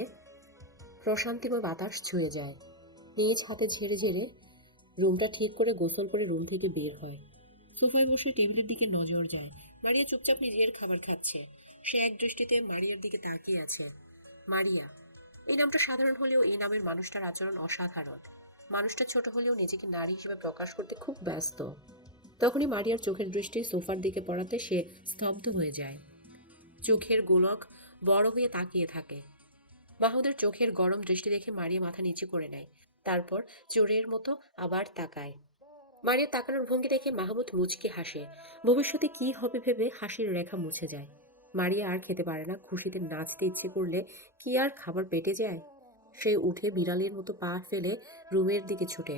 প্রশান্তিময় বাতাস ছুঁয়ে যায়। নিজ হাতে ঝেড়ে ঝেড়ে রুমটা ঠিক করে গোসল করে রুম থেকে বের হয়। সোফায় বসে টেবিলের দিকে নজর যায়। মারিয়া চুপচাপ নিজের খাবার খাচ্ছে। সে এক দৃষ্টিতে মারিয়ার দিকে তাকিয়ে আছে। মারিয়া, এই নামটা সাধারণ হলেও এই নামের মানুষটার আচরণ অসাধারণ। মানুষটা ছোট হলেও নিজেকে নারী হিসেবে প্রকাশ করতে খুব ব্যস্ত। তখনই মারিয়ার চোখের দৃষ্টি সোফার দিকে পড়াতে সে স্তব্ধ হয়ে যায়। চোখের গোলক বড় হয়ে তাকিয়ে থাকে। মাহমুদের চোখের গরম দৃষ্টি দেখে মারিয়া মাথা নিচু করে নেয়। তারপর চোরের মতো আবার তাকায়। মারিয়া তাকানোর ভঙ্গি দেখে মাহমুদ মুচকে হাসে। ভবিষ্যতে কি হবে ভেবে হাসির রেখা মুছে যায়। মারিয়া আর খেতে পারে না। খুশিতে নাচতে ইচ্ছে করলে কি আর খাবার পেটে যায়? সে উঠে বিড়ালের মতো পা ফেলে রুমের দিকে ছুটে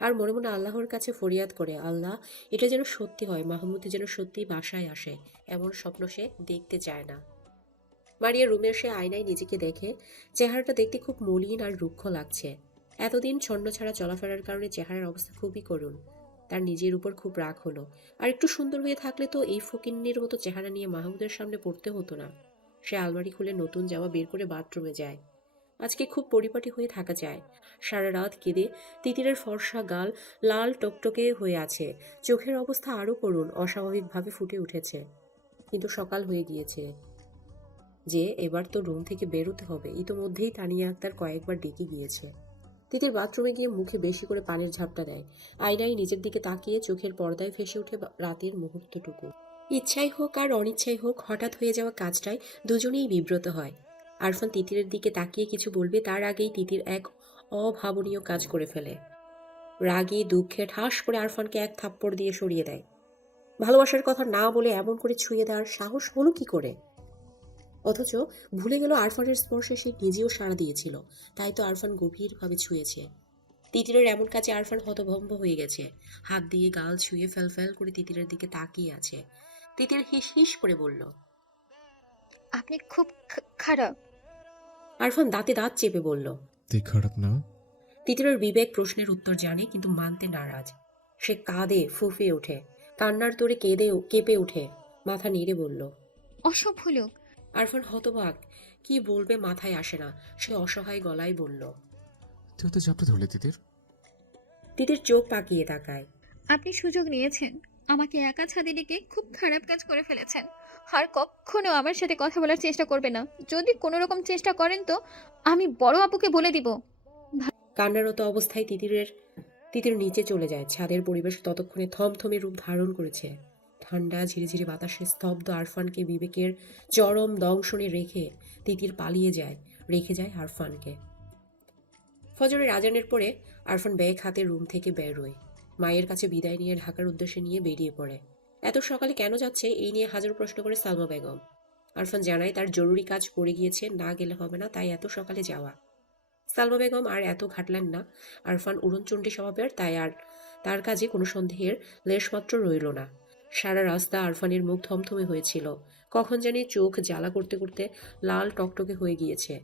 আর মনে মনে আল্লাহর কাছে ফরিয়াদ করে, আল্লাহ, এটা যেন সত্যি হয়, মাহমুদ যেন সত্যি বাসায় আসে। এমন স্বপ্ন সে দেখতে চায় না। মারিয়া রুমে এসে আয়নায় নিজেকে দেখে। চেহারাটা দেখতে খুব মলিন আর রুক্ষ লাগছে। এতদিন ছন্ন ছাড়া চলাফেরার কারণে চেহারার অবস্থা খুবই করুণ। তার নিজের উপর খুব রাগ হলো। আর একটু সুন্দর হয়ে থাকলে তো এই ফকিন্নির মতো চেহারা নিয়ে মাহমুদের সামনে পড়তে হতো না। সে আলমারি খুলে নতুন জামা বের করে বাথরুমে যায়। আজকে খুব পরিপাটি হয়ে থাকা যায়। সারা রাত কেঁদে তিতিরের ফর্সা গাল লাল টকটকে হয়ে আছে। চোখের অবস্থা আরও করুণ, অস্বাভাবিকভাবে ফুটে উঠেছে। কিন্তু সকাল হয়ে গিয়েছে যে এবার তো রুম থেকে বেরোতে হবে। ইতোমধ্যেই তানিয়া আক্তার কয়েকবার ডেকে গিয়েছে। তিতির বাথরুমে গিয়ে মুখে বেশি করে পানির ঝাপটা দেয়। আয়নায় নিজের দিকে তাকিয়ে চোখের পর্দায় ভেসে ওঠে রাতের মুহূর্তটুকু। ইচ্ছাই হোক আর অনিচ্ছাই হোক, হঠাৎ হয়ে যাওয়া কাজটায় দুজনেই বিব্রত হয়। আরফান তিতিরের দিকে তাকিয়ে কিছু বলবে, তার আগেই তিতির এক অভাবনীয় কাজ করে ফেলে। রাগে দুঃখে ঠাস করে আরফানকে এক থাপ্পড় দিয়ে সরিয়ে দেয়। ভালোবাসার কথা না বলে এমন করে ছুঁয়ে দেওয়ার সাহস হলো কি করে? অথচ ভুলে গেল আরফানের স্পর্শে সে নিজেও সাড়া দিয়েছিল। তাই তো আরফান গভীরভাবে ছুঁয়েছে। তিতিরের এমন কাজে আরফান হতভম্ব হয়ে গেছে। হাত দিয়ে গাল ছুঁয়ে ফ্যাল করে তিতিরের দিকে তাকিয়ে আছে। তিতির হিস হিস করে বলল, আপনি খুব খারাপ। আরফান দাঁতে দাঁত চেপে বলল, তুই খারাপ না? তিতিরের বিবেক প্রশ্নের উত্তর জানে, কিন্তু মানতে নারাজ। সে কাঁদে, ফুঁফিয়ে ওঠে, কান্নার তোড়ে কেঁপে ওঠে, মাথা নেড়ে বলল, অসভ্য লোক। আরফান হতবাক, কি বলবে মাথায় আসে না। সে অসহায় গলায় বলল, তুই তো ঝাপটা ধরলে তিতির। তিতির চোখ পাকিয়ে তাকায়। আপনি সুযোগ নিয়েছেন, আমাকে একা ছাদে ডেকে খুব খারাপ কাজ করে ফেলেছেন। আর কখনো আমার সাথে কথা বলার চেষ্টা করবে না। যদি কোনো রকম চেষ্টা করেন তো আমি বড় আপুকে বলে দিব। কান্নারত অবস্থায় তিতির নিচে চলে যায়। ছাদের পরিবেশ ততক্ষণে থমথমে রূপ ধারণ করেছে। ঠান্ডা ঝিরিঝিরি বাতাসে স্তব্ধ আরফানকে বিবেকের চরম দংশনে রেখে তিতির পালিয়ে যায়, রেখে যায় আরফানকে। ফজরের আজানের পরে আরফান ব্যাগ হাতে রুম থেকে বেরোয়। মায়ের কাছে বিদায় নিয়ে ঢাকার উদ্দেশ্যে নিয়ে বেরিয়ে পড়ে। এত সকালে কেন যাচ্ছে এই নিয়ে হাজার প্রশ্ন করে সালমা বেগম। আরফান জানায় তার জরুরি কাজ পড়ে গিয়েছে, না গেলে হবে না, তাই এত সকালে যাওয়া। সালমা বেগম আর এত ঘাটলেন না। আরফান উড়নচণ্ডী স্বভাবের, তাই আর তার কাজে কোনো সন্দেহের লেশমাত্র রইল না। সারা রাস্তা আরফানের মুখ থমথমে হয়েছিল। কখন জানি চোখ জ্বালা করতে করতে লাল টকটকে হয়ে গিয়েছে।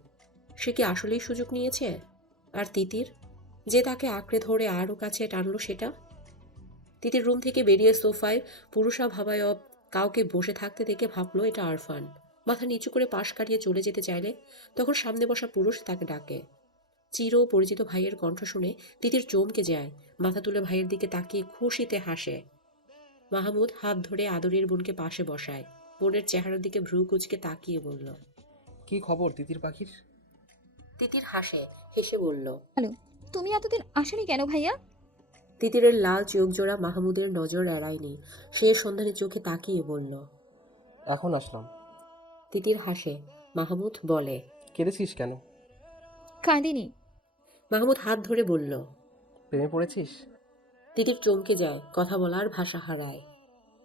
সে কি আসলেই সুযোগ নিয়েছে? আর তিতির যে তাকে আঁকড়ে ধরে আরও কাছে টানলো সেটা? তিতির রুম থেকে বেরিয়ে সোফায় পুরুষা ভাবায়ব কাউকে বসে থাকতে দেখে ভাবলো এটা আরফান। মাথা নিচু করে পাশ কাটিয়ে চলে যেতে চাইলে তখন সামনে বসা পুরুষ তাকে ডাকে। চির পরিচিত ভাইয়ের কণ্ঠ শুনে তিতির চমকে যায়। মাথা তুলে ভাইয়ের দিকে তাকিয়ে খুশিতে হাসে। মাহমুদ হাত ধরে আদরের বোনকে পাশে বসায়। বোনের চেহারার দিকে ভ্রু কুচকে তাকিয়ে বলল, কি খবর তিতির পাখির? তিতির হাসে, হেসে বলল, হ্যালো, তুমি এতদিন আসনি কেন ভাইয়া? তিতিরের লাল চোখ জোড়া মাহমুদের নজর এড়ায়নি। সে সন্ধানী চোখে তাকিয়ে বলল, এখন আসলাম। তিতির হাসে। মাহমুদ বলে, কেঁদেছিস কেন? কাঁদিনি। মাহমুদ হাত ধরে বলল, প্রেমে পড়েছিস? তিতির চমকে যায়, কথা বলার ভাষা হারায়।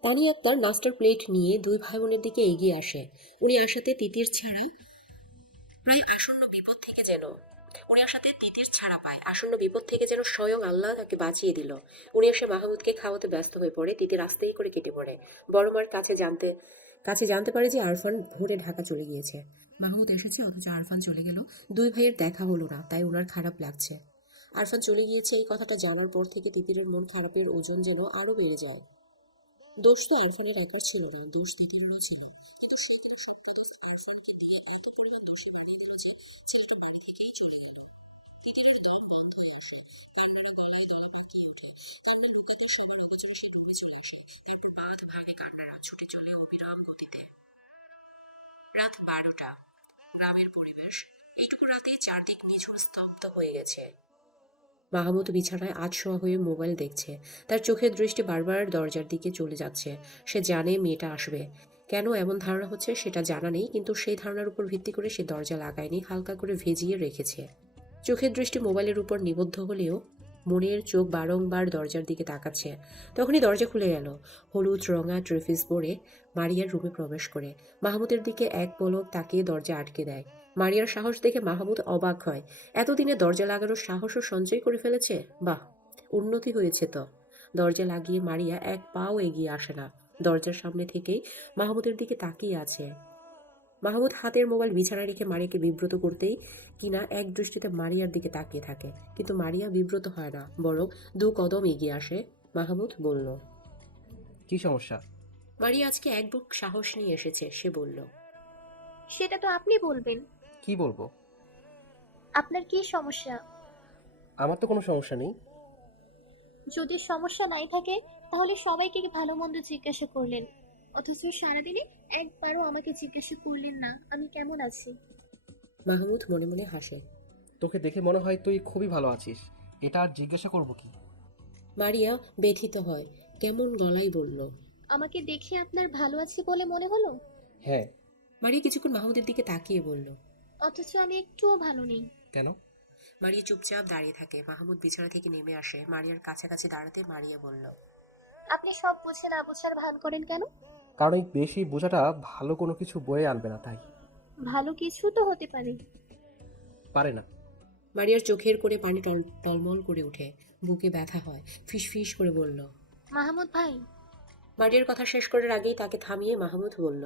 তানি আক্তার নাস্তার প্লেট নিয়ে দুই ভাই বোনের দিকে এগিয়ে আসে। উনি আসাতে তিতির ছাড়া পায়। আসন্ন বিপদ থেকে যেন স্বয়ং আল্লাহ তাকে বাঁচিয়ে দিল। উনি এসে মাহমুদকে খাওয়াতে ব্যস্ত হয়ে পড়ে। তিতির আস্তেই করে কেটে পড়ে। বড় মার কাছে জানতে পারে যে আরফান ভোরে ঢাকা চলে গিয়েছে। মাহমুদ এসেছে অথচ আরফান চলে গেল। দুই ভাইয়ের দেখা হলো না, তাই ওনার খারাপ লাগছে। আরফান চলে গিয়েছে এই কথাটা জানার পর থেকে তিতিরের মন খারাপের ওজন যেন আরো বেড়ে যায়। দোষ তো আরফানের একার ছিল না, দোষ তিতিরেরও ছিল। কিন্তু সে কিনা সব কথা আরফানকে দিয়ে এত পরিমাণ দোষী বানিয়ে দিল যে ছেলেটা বাড়ি থেকেই চলে গেল। তিতিরের দম বন্ধ হয়ে আসে, কান্নাটা গলায় দলে পাকিয়ে ওঠে। ঠান্ডা বুকে সবার আগে চলে সে রুমে চলে আসে। তারপর বাঁধ ভাঙে কান্নারা ছুটে চলে অবিরাম গতিতে। রাত 12টা। গ্রামের পরিবেশ। এইটুকু রাতে চারদিক নিঝুম স্তব্ধ হয়ে গেছে। মাহমুদ বিছানায় আধশোয়া হয়ে মোবাইল দেখছে। তার চোখের দৃষ্টি বারবার দরজার দিকে চলে যাচ্ছে। সে জানে মেয়েটা আসবে। কেন এমন ধারণা হচ্ছে সেটা জানা নেই, কিন্তু সেই ধারণার উপর ভিত্তি করে সে দরজা লাগায়নি, হালকা করে ভেজিয়ে রেখেছে। চোখের দৃষ্টি মোবাইলের উপর নিবদ্ধ হলেও মনের চোখ বারংবার দরজার দিকে তাকাচ্ছে। তখনই দরজা খুলে গেল। হলুদ রঙা ট্রেফিস পরে মারিয়ার রুমে প্রবেশ করে মাহমুদের দিকে এক পলক তাকিয়ে দরজা আটকে দেয়। মারিয়ার সাহস দেখে মাহমুদ অবাক হয়। এতদিনে দরজা লাগানোর সাহসও সঞ্চয় করে ফেলেছে। বাহ, উন্নতি হয়েছে তো। দরজা লাগিয়ে মারিয়া এক পাও এগিয়ে আসে না। দরজার সামনে থেকেই মাহমুদের দিকে তাকিয়ে আছে। মাহমুদ হাতের মোবাইল বিছানায় রেখে মারিয়াকে বিব্রত করতেই কিনা এক দৃষ্টিতে মারিয়ার দিকে তাকিয়ে থাকে, কিন্তু মারিয়া বিব্রত হয় না, বরং 2 কদম এগিয়ে আসে। মাহমুদ বলল, কি সমস্যা? মারিয়া আজকে এক বুক সাহস নিয়ে এসেছে। সে বলল, সেটা তো আপনি বলবেন। কি বলবো? আপনার কি সমস্যা? আমার তো কোনো সমস্যা নেই। যদি সমস্যা নাই থাকে তাহলে সবাইকে ভালো মন্দ জিজ্ঞাসা করলেন, অথচ সারাদিনে একবারও আমাকে জিজ্ঞাসা করলেন না আমি কেমন আছি। মাহমুদ মনে মনে হাসে। তোকে দেখে মনে হয় তুই খুবই ভালো আছিস, এটা আর জিজ্ঞাসা করবো কি? মারিয়া ব্যথিত হয়, কেমন গলায় বলল, আমাকে দেখে আপনার ভালো আছে বলে মনে হলো? হ্যাঁ। মারিয়া কিছুক্ষণ মাহমুদের দিকে তাকিয়ে বলল, অথচ আমি একটুও ভালো নেই। কেন? মারিয়া চুপচাপ দাঁড়িয়ে থাকে। মাহমুদ বিছানা থেকে নেমে আসে। মারিয়ার কাছাকাছি দাঁড়াতে মারিয়া বলল, আপনি সব বুঝে না বুঝার ভান করেন কেন? কারণ এই বেশি বোঝাটা ভালো কোনো কিছু বয়ে আনবে না, তাই। ভালো কিছু তো হতে পারে। পারে না। মারিয়ার চোখের করে পানি টলমল করে ওঠে। বুকে ব্যথা হয়। ফিসফিস করে বলল, মাহমুদ ভাই। মারিয়ার কথা শেষ করার আগেই তাকে থামিয়ে মাহমুদ বলল,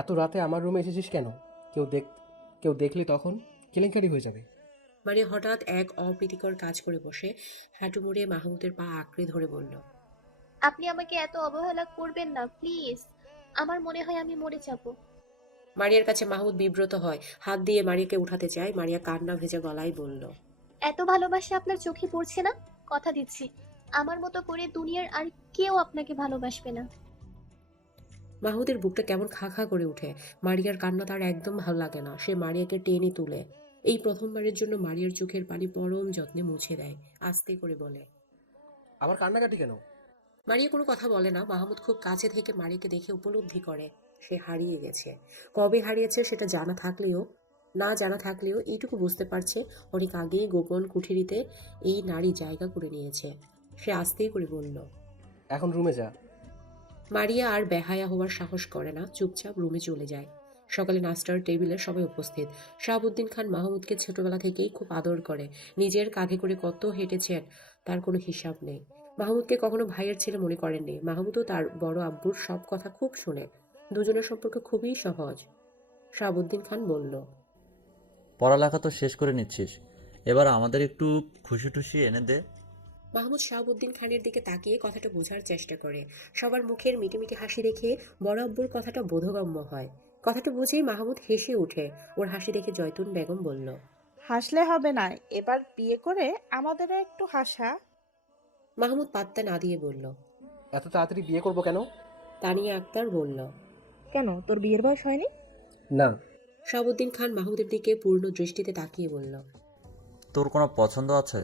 এত রাতে আমার রুমে এসেছিস কেন? কেউ দেখলে তখন কেলেঙ্কারি হয়ে যাবে। মারিয়া হঠাৎ এক অপ্রীতিকর কাজ করে বসে হাঁটু মুড়ে মাহমুদের পা আঁকড়ে ধরে বলল, আপনি আমাকে এত অবহেলা করবেন না প্লিজ। আমার মনে হয় আমি মরে যাব। মারিয়ার কাছে মাহমুদ বিব্রত হয়। হাত দিয়ে মারিয়াকে উঠাতে চায়। মারিয়া কান্না ভেজা গলায় বলল, এত ভালোবাসা আপনার চোখে পড়ছে না? কথা দিচ্ছি আমার মতো করে দুনিয়ার আর কেউ আপনাকে ভালোবাসবে না। মাহমুদের বুকটা কেমন খা খা করে ওঠে। মারিয়ার কান্না তার একদম ভালো লাগে না। সে মারিয়াকে টেনে তুলে এই প্রথমবারের জন্য মারিয়ার চোখের পানি পরম যত্নে মুছে দেয়, আস্তে করে বলে। আবার কান্নাকাটি কেন? মারিয়া কোনো কথা বলে না। মাহমুদ খুব কাছে থেকে মারিয়াকে দেখে উপলব্ধি করে সে হারিয়ে গেছে। কবে হারিয়েছে সেটা জানা থাকলেও এইটুকু বুঝতে পারছে অনেক আগেই গোপন কুঠুরিতে এই নারী জায়গা করে নিয়েছে। সে আস্তেই করে বলল। এখন রুমে যা। মারিয়া আর বেহায়া হওয়ার সাহস করে না, চুপচাপ রুমে চলে যায়। সকালে নাস্তার টেবিলে সবাই উপস্থিত। শাহাবুদ্দিন খান মাহমুদকে ছোটবেলা থেকেই খুব আদর করে। নিজের কাঁধে করে কত হেঁটেছেন তার কোনো হিসাব নেই। মাহমুদকে কখনো ভাইয়ের ছেলে মনে করেননি। মাহমুদও তার বড় আব্বুর সব কথা খুব শোনে। দুজনের সম্পর্ক খুবই সহজ। শাহাবুদ্দিন খান বলল। পড়ালেখা তো শেষ করে নিচ্ছিস, এবার আমাদের একটু খুশি টুশি এনে দে। মাহমুদ শাহাবুদ্দিন খানের দিকে তাকিয়ে কথাটা বোঝার চেষ্টা করে। সবার মুখের মিটিমিটি হাসি দেখে বড় আব্বুর কথাটা বোধগম্য হয়। কথাটা বুঝেই মাহমুদ হেসে উঠে। ওর হাসি দেখে জয়তুন বেগম বলল। হাসলে হবে না, এবার বিয়ে করে আমাদেরও একটু হাসা। মাহমুদ পাত্তা না দিয়ে বলল। এত তাড়াতাড়ি বিয়ে করবো কেন? তানিয়া আক্তার বলল। কেন, তোর বিয়ের বয়স হয়নি? না। শাহাবুদ্দিন খান মাহমুদের দিকে পূর্ণ দৃষ্টিতে তাকিয়ে বলল। তোর কোনো পছন্দ আছে?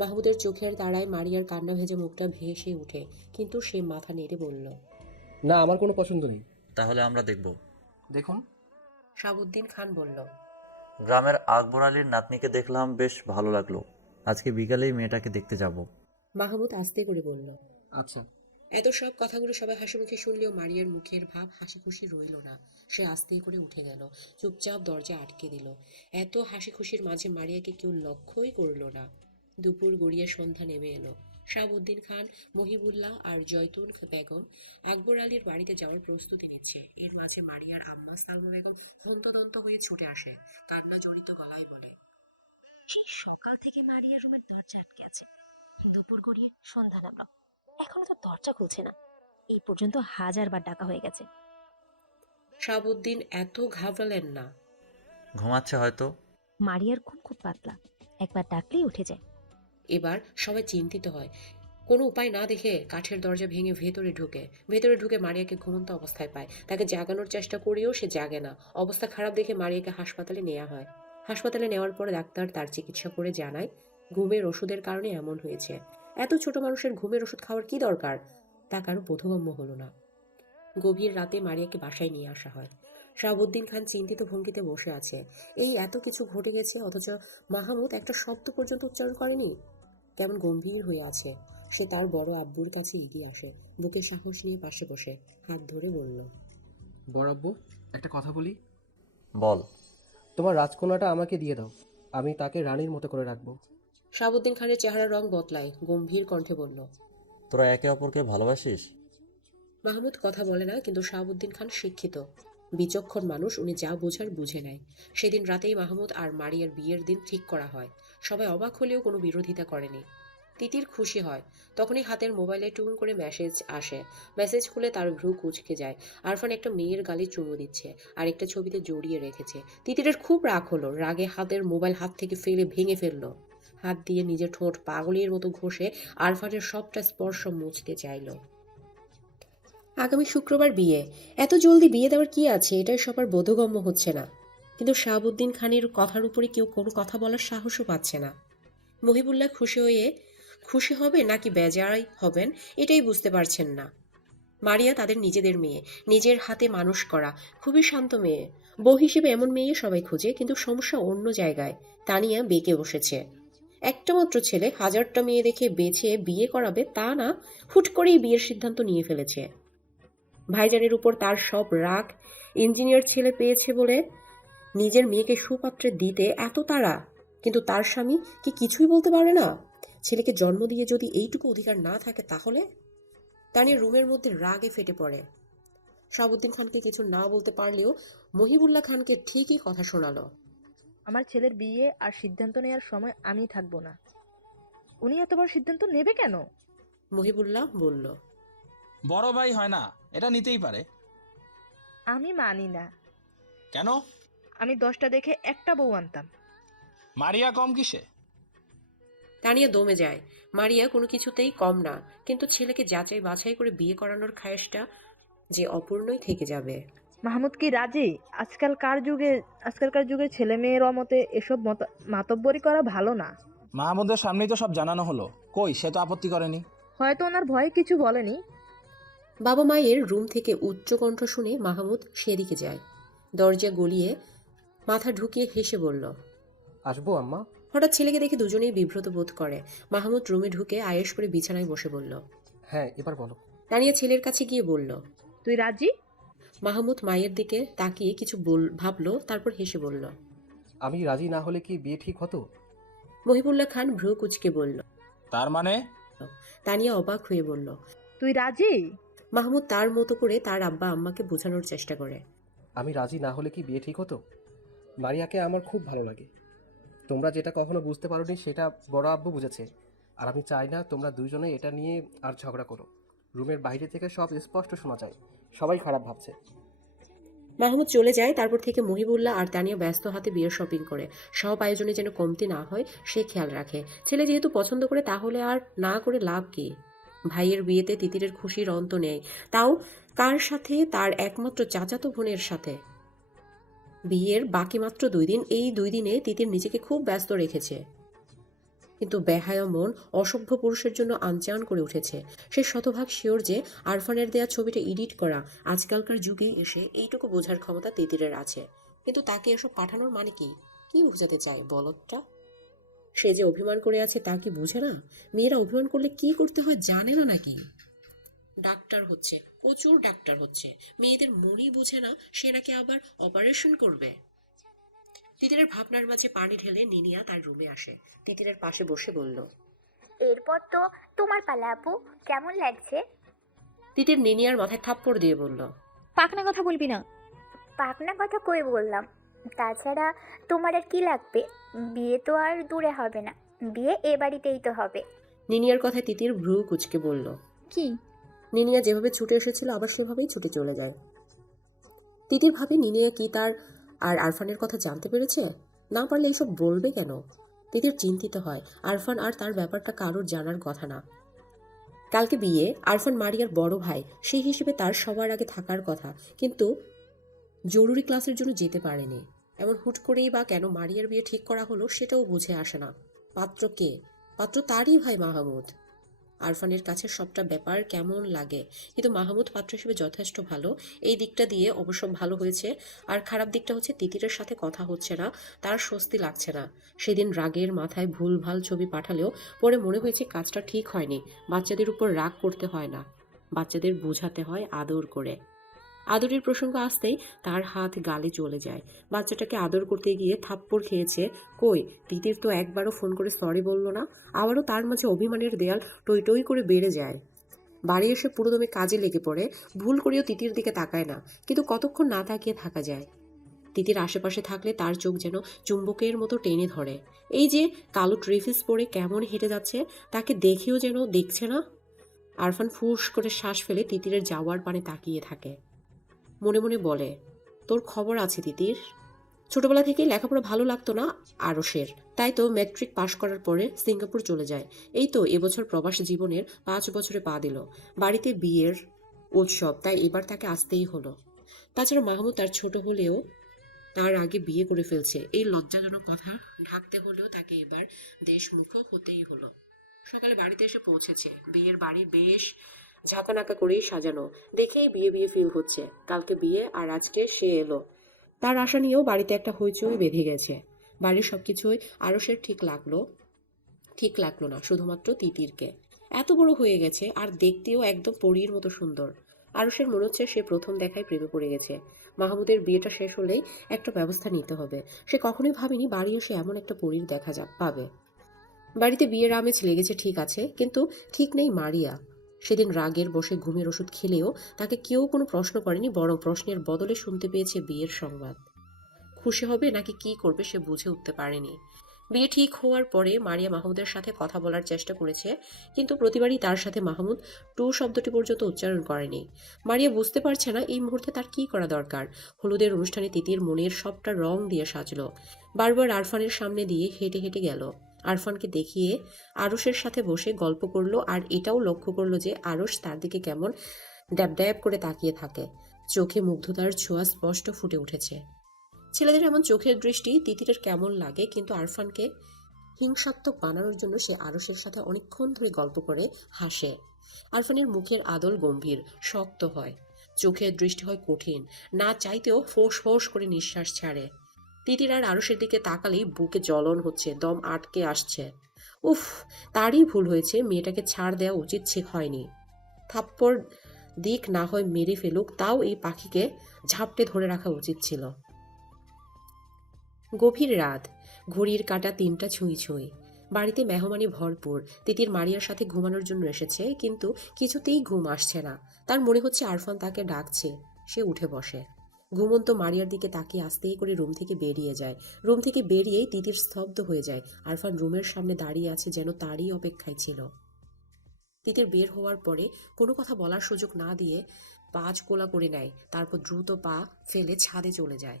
মাহমুদের চোখের তাড়ায় মারিয়ার কান্না ভেজা মুখটা ভেসে উঠে, কিন্তু সে মাথা নেড়ে বলল। না, আমার কোনো পছন্দ নেই। তাহলে আমরা দেখব। দেখুন। শাহাবুদ্দিন খান বলল। গ্রামের আকবর আলীর নাতনিকে দেখলাম, বেশ ভালো লাগলো। আজকে বিকালেই মেয়েটাকে দেখতে যাব। মাহমুদ আস্তে করে বলল। আচ্ছা। এত সব কথাগুলো সবাই হাসি মুখে শুনলেও মারিয়ার মুখের ভাব হাসি খুশি রইল না। সে আস্তে করে উঠে গেল, চুপচাপ দরজা আটকে দিল। এত হাসি খুশির মাঝে মারিয়াকে কেউ লক্ষ্যই করল না। দুপুর গড়িয়ে সন্ধ্যা নেমে এলো। শাহাবুদ্দিন খান, মহিবুল্লাহ আর জয়তুন বেগম আকবর আলীর বাড়িতে যাওয়ার প্রস্তুতি নিচ্ছে। এর মাঝে মারিয়ার আম্মা সালমা বেগম হন্তদন্ত হয়ে ছুটে আসে, কান্না জড়িত গলায় বলে। সেই সকাল থেকে মারিয়ার রুমের দরজা আটকে আছে। দুপুর গড়িয়ে সন্ধ্যা নামলো, এখনো তো দরজা খুলছে না। এই পর্যন্ত 1000 বার ডাকা হয়ে গেছে। শাহাবুদ্দিন এত ঘাবড়ালেন না। ঘুমাচ্ছে হয়তো। মারিয়ার ঘুম খুব পাতলা, একবার ডাকলেই উঠে যায়। এবার সবাই চিন্তিত হয়। কোনো উপায় না দেখে কাঠের দরজা ভেঙে ভেতরে ঢুকে মারিয়াকে ঘুমন্ত অবস্থায় পায়। তাকে জাগানোর চেষ্টা করেও সে জাগে না। অবস্থা খারাপ দেখে মারিয়াকে হাসপাতালে নেওয়া হয়। হাসপাতালে নেওয়ার পর ডাক্তার তার চিকিৎসা করে জানায় ঘুমের ওষুধের কারণে এমন হয়েছে। এত ছোট মানুষের ঘুমের ওষুধ খাওয়ার কি দরকার, তা কারো বোধগম্য হলো না। গভীর রাতে মারিয়াকে বাসায় নিয়ে আসা হয়। শাহাবুদ্দিন খান চিন্তিত ভঙ্গিতে বসে আছে। এই এত কিছু ঘটে গেছে, অথচ মাহমুদ একটা শব্দ পর্যন্ত উচ্চারণ করেনি। কেমন গম্ভীর হয়ে আছে। সে তার বড় আব্বুর কাছে এগিয়ে আসে, বুকে সাহস নিয়ে পাশে বসে হাত ধরে বলল। বড় আব্বু, একটা কথা বলি। বল। তোমার রাজকন্যাটা আমাকে দিয়ে দাও, আমি তাকে রানীর মতো করে রাখবো। শাহাবুদ্দিন খানের চেহারার রং বদলায়, গম্ভীর কণ্ঠে বলল। তোরা একে অপরকে ভালোবাসিস? মাহমুদ কথা বলে না, কিন্তু শাহাবুদ্দিন খান শিক্ষিত, বিচক্ষণ মানুষ। উনি যা বোঝার বুঝে নেয়। সেদিন রাতেই মাহমুদ আর মারিয়ার বিয়ের দিন ঠিক করা হয়। সবাই অবাক হলেও কোনো বিরোধিতা করেনি। তিতির খুশি হয়। তখনই হাতের মোবাইলে টুন করে মেসেজ আসে। মেসেজ খুলে তার ভ্রু কুঁচকে যায়। আরফান একটা মেয়ের গালে চুমু দিচ্ছে আর একটা ছবিতে জড়িয়ে রেখেছে। তিতিরের খুব রাগ হলো। রাগে হাতের মোবাইল হাত থেকে ফেলে ভেঙে ফেললো। হাত দিয়ে নিজের ঠোঁট পাগলের মতো ঘষে আরফানের সবটা স্পর্শ মুছতে চাইল। আগামী শুক্রবার বিয়ে। এত জলদি বিয়ে দেওয়ার কি আছে, এটাই সবার বোধগম্য হচ্ছে না। কিন্তু শাহাবুদ্দিন খানের কথার উপরে কেউ কোনো কথা বলার সাহসও পাচ্ছে না। মহিবুল্লাহ খুশি হবে নাকি বেজারাই হবেন, এটাই বুঝতে পারছেন না। মারিয়া তাদের নিজেদের মেয়ে, নিজের হাতে মানুষ করা, খুবই শান্ত মেয়ে। বউ হিসেবে এমন মেয়ে সবাই খুঁজে, কিন্তু সমস্যা অন্য জায়গায়। তানিয়া বেঁকে বসেছে। একটা মাত্র ছেলে, 1000টা মেয়ে দেখে বেছে বিয়ে করাবে তা না, হুট করেই বিয়ের সিদ্ধান্ত নিয়ে ফেলেছে। ভাইজানের উপর তার সব রাগ। ইঞ্জিনিয়ার ছেলে পেয়েছে বলে নিজের মেয়েকে সুপাত্রে দিতে এত তাড়া, কিন্তু তার স্বামী কি কিছুই বলতে পারে না? ছেলেকে জন্ম দিয়ে যদি এইটুকু অধিকার না থাকে তাহলে? তানিয়া রুমের মধ্যে রাগে ফেটে পড়ে। শাহাবুদ্দিন খানকে কিছু না বলতে পারলেও মহিবুল্লাহ খানকে ঠিকই কথা শোনালো। আমার ছেলের বিয়ে আর সিদ্ধান্ত নেওয়ার সময় আমি থাকবো না। উনি এত বড় সিদ্ধান্ত নেবে কেন? মহিবুল্লাহ বলল। বড় ভাই হয় না, এটা নিতেই পারে। আমি মানি না। কেন? আমি 10টা দেখে একটা বউ আনতাম। মারিয়া কম কিসে? তানিয়া দমে যায়। মারিয়া কোনো কিছুতেই কম না, কিন্তু ছেলেকে যাচাই বাছাই করে বিয়ে করানোর খায়েশটা যে অপূর্ণই থেকে যাবে। মাহমুদ কি রাজি? আজকালকার যুগে ছেলে মেয়ের অমতে এসব মাতব্বরি করা ভালো না। মাহমুদের সামনেই তো সব জানানো হলো, কই সে তো আপত্তি করেনি। হয়তো ওনার ভয়ে কিছু বলেনি। বাবা মায়ের রুম থেকে উচ্চ কণ্ঠ শুনে মাহমুদ সেদিকে যায়। দরজা গলিয়ে মাথা ঢুকিয়ে হেসে বলল, আসবো আম্মা? হঠাৎ ছেলেকে দেখে দুজনেই বিব্রত বোধ করে। মাহমুদ রুমে ঢুকে আয়েশ করে বিছানায় বসে বলল। হ্যাঁ, এবার বলো। তানিয়া ছেলের কাছে গিয়ে বলল, তুই রাজি? মাহমুদ মায়ের দিকে তাকিয়ে কিছু ভাবলো, তারপর হেসে বলল। আমি রাজি না হলে কি বিয়ে ঠিক হতো? মহিবুল্লাহ খান ভ্রু কুচকে বলল। তার মানে? তানিয়া অবাক হয়ে বলল, তুই রাজি? মাহমুদ তার মতো করে তার আব্বা আম্মাকে বোঝানোর চেষ্টা করে। আমি রাজি না হলে কি বিয়ে ঠিক হতো? মারিয়াকে আমার খুব ভালো লাগে। তোমরা যেটা কখনো বুঝতে পারোনি সেটা বড় আব্বু বুঝেছে। আর আমি চাই না তোমরা দুইজনে এটা নিয়ে আর ঝগড়া করো। রুমের বাইরে থেকে সব স্পষ্ট শোনা যায়, সবাই খারাপ ভাবছে। মাহমুদ চলে যায়। তারপর থেকে মহিবুল্লাহ আর তানিয়া ব্যস্ত হাতে বিয়ের শপিং করে। সব আয়োজনে যেন কমতি না হয় সে খেয়াল রাখে। ছেলে যেহেতু পছন্দ করে তাহলে আর না করে লাভ কি? ভাইয়ের বিয়েতে তিতিরের খুশির অন্ত নেই, তাও কার সাথে? তার একমাত্র চাচাতো বোনের সাথে। বিয়ের বাকি মাত্র 2 দিন। এই 2 দিনে তিতির নিজেকে খুব ব্যস্ত রেখেছে, কিন্তু বেহায়া মন অসভ্য পুরুষের জন্য আনচান করে উঠেছে। সে শতভাগ শিওর যে আরফানের দেয়া ছবিটা এডিট করা। আজকালকার যুগে এসে এইটুকু বোঝার ক্ষমতা তিতিরের আছে, কিন্তু তাকে এসব পাঠানোর মানে কি? কি বোঝাতে চায় বলদটা? সে যে অভিমান করে আছে তা কি বুঝে না? মেয়েরা অভিমান করলে কি করতে হয় জানে না নাকি? ডাক্তার হচ্ছে, প্রচুর ডাক্তার হচ্ছে, মেয়েদের মনই বুঝে না সে নাকি আবার অপারেশন করবে। তিতিরের ভাবনার মাঝে পানি ঢেলে নিনিয়া তার রুমে আসে। তিতিরের পাশে বসে বলল, এরপর তো তোমার পালা আপু, কেমন লাগছে? তিতির নিনিয়ার মাথায় থাপ্পড় দিয়ে বলল, পাকনা কথা বলবি না। পাকনা কথা কই বললাম? তাছাড়া তোমার আর কি লাগবে? বিয়ে তো আর দূরে হবে না, বিয়ে এ বাড়িতেই তো হবে। নিনিয়ার কথায় তিতির ভ্রু কুচকে বলল, কি? নিনিয়া যেভাবে ছুটে এসেছিল আবার সেভাবেই ছুটে চলে যায়। তিতির ভাবে নিনিয়া কি তার আর আরফানের কথা জানতে পেরেছে? না পারলে এইসব বলবে কেন? তিতির চিন্তিত হয়। আরফান আর তার ব্যাপারটা কারোর জানার কথা না। কালকে বিয়ে, আরফান মারিয়ার বড় ভাই, সেই হিসেবে তার সবার আগে থাকার কথা, কিন্তু জরুরি ক্লাসের জন্য যেতে পারেনি। এমন হুট করেই বা কেন মারিয়ার বিয়ে ঠিক করা হলো সেটাও বুঝে আসে না। পাত্র কে? পাত্র তারই ভাই মাহমুদ। আরফানের কাছে সবটা ব্যাপার কেমন লাগে, কিন্তু মাহমুদ পাত্র হিসেবে যথেষ্ট ভালো। এই দিকটা দিয়ে অবশ্য ভালো হয়েছে। আর খারাপ দিকটা হচ্ছে তিতিরের সাথে কথা হচ্ছে না, তার স্বস্তি লাগছে না। সেদিন রাগের মাথায় ভুলভাল ছবি পাঠালেও পরে মনে হয়েছে কাজটা ঠিক হয়নি। বাচ্চাদের উপর রাগ করতে হয় না, বাচ্চাদের বোঝাতে হয় আদর করে। আদরের প্রসঙ্গ আসতেই তার হাত গালে চলে যায়। বাচ্চাটাকে আদর করতে গিয়ে থাপ্পড় খেয়েছে। কই, তিতির তো একবারও ফোন করে সরি বলল না। আবারও তার মাঝে অভিমানের দেয়াল টই টই করে বেড়ে যায়। বাড়ি এসে পুরোদমে কাজে লেগে পড়ে। ভুল করেও তিতির দিকে তাকায় না, কিন্তু কতক্ষণ না তাকিয়ে থাকা যায়? তিতির আশেপাশে থাকলে তার চোখ যেন চুম্বকের মতো টেনে ধরে। এই যে কালো ট্রিফিস পরে কেমন হেঁটে যাচ্ছে, তাকে দেখেও যেন দেখছে না। আরফান ফুস করে শ্বাস ফেলে তিতিরের যাওয়ার পানে তাকিয়ে থাকে। মনে মনে বলে, তোর খবর আছে তিতির? ছোটবেলা থেকেই লেখাপড়া ভালো লাগতো না আরশের, তাই তো ম্যাট্রিক পাশ করার পরে সিঙ্গাপুর চলে যায়। এই তো এবছর প্রবাস জীবনের 5 বছরে পা দিল। বাড়িতে বিয়ের উৎসব, তাই এবার তাকে আসতেই হলো। তাছাড়া মাহমুদ তার ছোট হলেও তার আগে বিয়ে করে ফেলছে, এই লজ্জাজনক কথা ঢাকতে হলেও তাকে এবার দেশমুখ হতেই হলো। সকালে বাড়িতে এসে পৌঁছেছে। বিয়ের বাড়ি বেশ ঝাঁকানাকা করেই সাজানো, দেখেই বিয়ে বিয়ে ফিল হচ্ছে। কালকে বিয়ে আর আজকে সে এলো। তার আশা নিয়েও বাড়িতে একটা হইচই বেঁধে গেছে। বাড়ির সবকিছুই আরশের ঠিক লাগলো না, শুধুমাত্র তিতিরকে। এত বড় হয়ে গেছে আর দেখতেও একদম পরীর মতো সুন্দর। আরশের মনে হচ্ছে সে প্রথম দেখায় প্রেমে পড়ে গেছে। মাহমুদের বিয়েটা শেষ হলেই একটা ব্যবস্থা নিতে হবে। সে কখনোই ভাবেনি বাড়ি এসে এমন একটা পরীর দেখা পাবে। বাড়িতে বিয়ের আমেজ লেগেছে ঠিক আছে, কিন্তু ঠিক নেই মারিয়া। সেদিন রাগের বসে ঘুমের ওষুধ খেলেও তাকে কেউ কোনো প্রশ্ন করেনি, বরং প্রশ্নের বদলে শুনতে পেয়েছে বিয়ের সংবাদ। খুশি হবে নাকি কি করবে সে বুঝে উঠতে পারেনি। বিয়ে ঠিক হওয়ার পরে মারিয়া মাহমুদের সাথে কথা বলার চেষ্টা করেছে, কিন্তু প্রতিবারই তার সাথে মাহমুদ টু শব্দটি পর্যন্ত উচ্চারণ করেনি। মারিয়া বুঝতে পারছে না এই মুহূর্তে তার কি করা দরকার। হলুদের অনুষ্ঠানে তিতির মনের সবটা রং দিয়ে সাজলো। বারবার আরফানের সামনে দিয়ে হেঁটে হেঁটে গেল। আরফানকে দেখিয়ে আরশের সাথে বসে গল্প করলো, আর এটাও লক্ষ্য করলো যে আরশ তার দিকে কেমন ড্যাব ড্যাব করে তাকিয়ে থাকে। চোখে মুগ্ধতার ছোঁয়া স্পষ্ট ফুটে উঠেছে। ছেলেদের এমন চোখের দৃষ্টি তিতিরের কেমন লাগে, কিন্তু আরফানকে হিংসাত্মক বানানোর জন্য সে আরশের সাথে অনেকক্ষণ ধরে গল্প করে হাসে। আরফানের মুখের আদল গম্ভীর, শক্ত হয়, চোখের দৃষ্টি হয় কঠিন, না চাইতেও ফোঁস ফোঁস করে নিঃশ্বাস ছাড়ে। তিতির আর আরশের দিকে তাকালেই বুকে জ্বলন হচ্ছে, দম আটকে আসছে। উফ, তারই ভুল হয়েছে, মেয়েটাকে ছাড় দেওয়া উচিত হয়নি। থাপ্পড় দিক না হয় মেরে ফেলুক, তাও এই পাখিকে ঝাপটে ধরে রাখা উচিত ছিল। গভীর রাত, ঘড়ির কাঁটা ৩টা ছুঁই ছুঁই। বাড়িতে মেহমানি ভরপুর। তিতির মারিয়ার সাথে ঘুমানোর জন্য এসেছে, কিন্তু কিছুতেই ঘুম আসছে না। তার মনে হচ্ছে আরফান তাকে ডাকছে। সে উঠে বসে, ঘুমন্ত মারিয়ার দিকে তাকিয়ে আস্তেই করে রুম থেকে বেরিয়ে যায়। রুম থেকে বেরিয়েই তিতির স্তব্ধ হয়ে যায়। আরফান রুমের সামনে দাঁড়িয়ে আছে, যেন তারই অপেক্ষায় ছিল। তিতির বের হওয়ার পরে কোনো কথা বলার সুযোগ না দিয়ে পাঁচ কোলা করে নেয়, তারপর দ্রুত পা ফেলে ছাদে চলে যায়।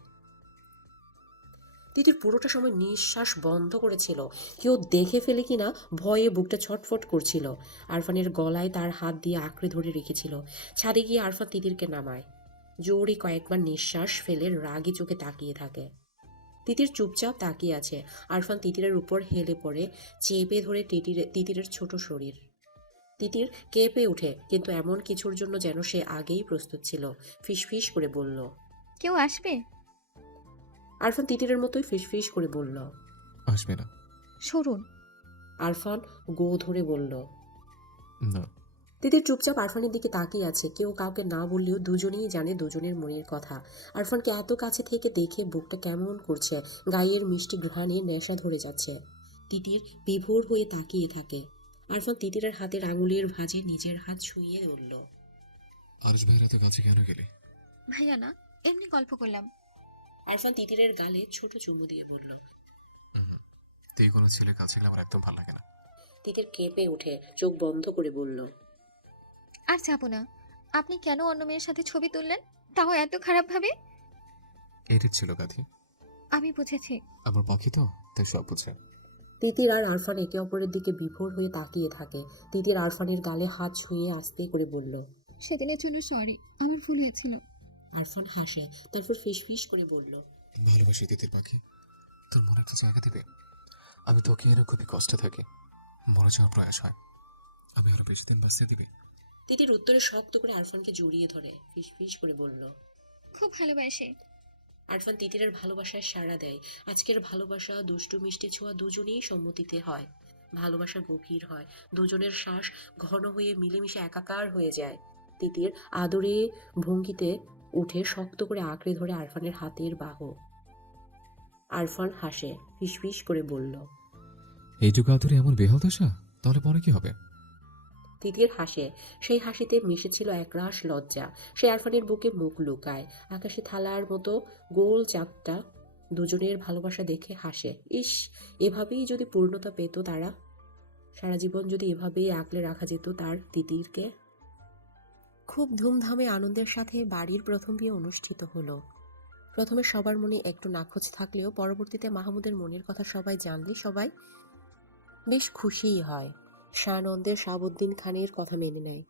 তিতির পুরোটা সময় নিঃশ্বাস বন্ধ করেছিল, কেউ দেখে ফেলে কিনা ভয়ে বুকটা ছটফট করছিল। আরফানের গলায় তার হাত দিয়ে আঁকড়ে ধরে রেখেছিল। ছাদে গিয়ে আরফান তিতিরকে নামায়, জোরে কয়েকবার নিঃশ্বাস ফেলে রাগী চোখে তাকিয়ে থাকে। তিতির চুপচাপ তাকিয়ে আছে। আরফান তিতিরের উপর হেলে পড়ে, চেপে ধরে তিতিরের ছোট শরীর। তিতির কেঁপে ওঠে, কিন্তু এমন কিছুর জন্য যেন সে আগেই প্রস্তুত ছিল। ফিসফিস করে বলল, কেউ আসবে? আরফান তিতিরের মতোই ফিসফিস করে বলল, আসবে না। সরুন। আরফান গো ধরে বলল, না। তিতির চুপচাপ আরফানের দিকে তাকিয়ে আছে। কেউ কাউকে না বললেও দুজনেই জানে দুজনের মনের কথা। আরফানকে এত কাছে থেকে দেখে বুকটা কেমন করছে, গায়ের মিষ্টি ঘ্রাণে নেশা ধরে যাচ্ছে। তিতির বিভোর হয়ে তাকিয়ে থাকে। আরফান তিতিরের হাতের আঙুলের ভাঁজে নিজের হাত ছুঁয়ে বলল, আরশ ভাইয়ের এত কাছে কেন গেলে? ভাইয়া না, এমনি গল্প করলাম। আরফান তিতিরের গালে ছোট চুমু দিয়ে বলল। তুই কোনো ছেলে কাছে গেলে আমার একদম ভালো লাগে না। তিতির কেঁপে উঠে চোখ বন্ধ করে বলল, আর যাবো না। আপনি কেন অন্য মেয়ের সাথে ছবি তুললেন, তাও এত খারাপ ভাবে? এডিট ছিল গাধি। আমি বুঝেছি। আমার পক্ষে তো, তাই সব বুঝে। তিতির আর আরফান একে অপরের দিকে বিভোর হয়ে তাকিয়ে থাকে। তিতির আরফানের গালে হাত ছুঁয়ে আস্তে করে বলল, সেদিনের জন্য সরি, আমার ভুল হয়েছিল। আরফান হাসে, তারপর ফিসফিস করে বলল, ভালোবাসি তিতির পাখি, তোর মনে একটা জায়গা দিবে? আমি তোকে এনে খুবই কষ্টে থাকি, মরে যাওয়ার প্রয়াস হয়, আমি আরো বেশি দিন বাঁচিয়ে দিবে। তিতির উত্তরে শক্ত করে আরফানকে জড়িয়ে ধরে ফিসফিস করে বলল, খুব ভালোবাসে। আরফান তিতিরের ভালোবাসায় সাড়া দেয়। আজকের ভালোবাসা দুষ্টু মিষ্টি ছোঁয়া দুজনেই সম্মতিতে হয়। ভালোবাসা গভীর হয়, দুজনের শ্বাস ঘন হয়ে মিলেমিশে একাকার হয়ে যায়। তিতির আদরে ভঙ্গিতে উঠে শক্ত করে আঁকড়ে ধরে আরফানের হাতের বাহু। আরফান হাসে, ফিসফিস করে বলল, এইটুকু আদরে এমন বেহাল দশা, তাহলে পরে কি হবে? তিতির হাসে, সেই হাসিতে মিশেছিল একরাশ লজ্জা। সে আরফানের বুকে মুখ লুকায়। আকাশে থালার মতো গোল চাঁদটা দুজনের ভালোবাসা দেখে হাসে। ইস, এভাবেই যদি পূর্ণতা পেত তারা, সারা জীবন যদি এভাবেই আঁকলে রাখা যেত তার তিতিরকে। খুব ধুমধামে আনন্দের সাথে বাড়ির প্রথম বিয়ে অনুষ্ঠিত হলো। প্রথমে সবার মনে একটু নাখোশ থাকলেও পরবর্তীতে মাহমুদের মনের কথা সবাই জানলে সবাই বেশ খুশিই হয়। সানন্দে শাহাবুদ্দিন খানের কথা মেনে নেয়।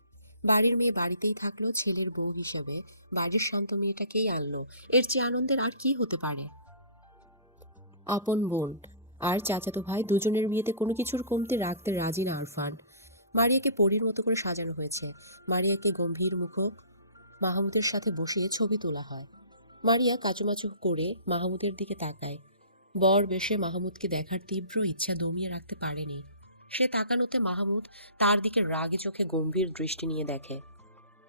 বাড়ির মেয়ে বাড়িতেই থাকলো ছেলের বউ হিসেবে, বাড়ির শান্ত মেয়েটাকেই আনলো। এর চেয়ে আনন্দের আর কি হতে পারে? আপন বোন আর চাচাতো ভাই দুজনের বিয়েতে কোনো কিছুর কমতি রাখতে রাজি না আরফান। মারিয়াকে পরীর মতো করে সাজানো হয়েছে। মারিয়াকে গম্ভীর মুখ মাহমুদের সাথে বসিয়ে ছবি তোলা হয়। মারিয়া কাচুমাচু করে মাহমুদের দিকে তাকায়। বর বেশে মাহমুদকে দেখার তীব্র ইচ্ছা দমিয়ে রাখতে পারেনি। সে তাকানোতে মাহমুদ তার দিকে রাগী চোখে গম্ভীর দৃষ্টি নিয়ে দেখে।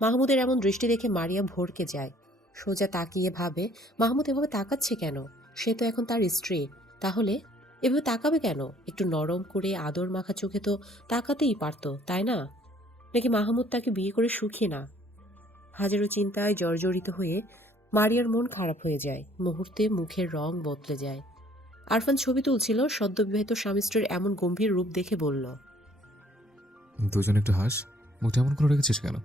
মাহমুদের এমন দৃষ্টি দেখে মারিয়া ভড়কে যায়। সোজা তাকিয়ে ভাবে, মাহমুদ এভাবে তাকাচ্ছে কেন? সে তো এখন তার স্ত্রী, তাহলে এভাবে তাকাবে কেন? একটু নরম করে আদর মাখা চোখে তো তাকাতেই পারতো, তাই না? নাকি মাহমুদ তাকে বিয়ে করে সুখী না? হাজারো চিন্তায় জর্জরিত হয়ে মারিয়ার মন খারাপ হয়ে যায়। মুহূর্তে মুখের রং বদলে যায়। আরফান ছবি তুলছিল, সদ্যবিবাহিত স্বামী স্ত্রীর এমন গম্ভীর রূপ দেখে বলল, দুজন একটু হাস, মুখটা এমন করে রেখেছিস কেন?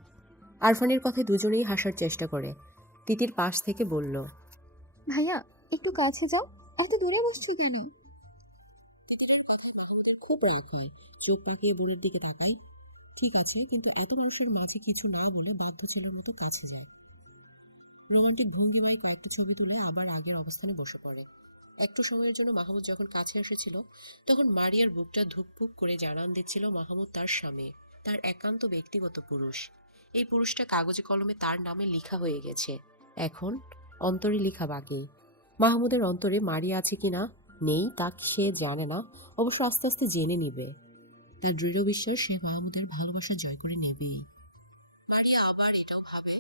আরফানের কথায় দুজনেই হাসার চেষ্টা করে। তিতির পাশ থেকে বলল, ভাইয়া একটু কাছে যাও, এত দূরে বসছো কেন? খুব রাগ হয়, চোখ পাকিয়ে বোনের দিকে তাকায়। ঠিক আছে, কিন্তু এত মানুষের মাঝে কিছু না বলে বাধ্য ছেলের মতো কাছে যায়। রোমান্টিক ভঙ্গিমায় কয়েকটা ছবি তুলে আবার আগের অবস্থানে বসে পড়ে। একটু সময়ের জন্য মাহমুদ যখন কাছে এসেছিল, তখন মারিয়ার বুকটা ধুকপুক করে জানান দিচ্ছিল মাহমুদ তার স্বামী, তার একান্ত ব্যক্তিগত পুরুষ। এই পুরুষটা কাগজে কলমে তার নামে লেখা হয়ে গেছে, এখন অন্তরে লেখা বাকি। মাহমুদের অন্তরে মারিয়া আছে কিনা নেই তা সে জানে না, অবশ্য আস্তে আস্তে জেনে নিবে। তার দৃঢ় বিশ্বাস সে মাহমুদের ভালোবাসা জয় করে নেবেই। মারিয়া আবার এটাও ভাবে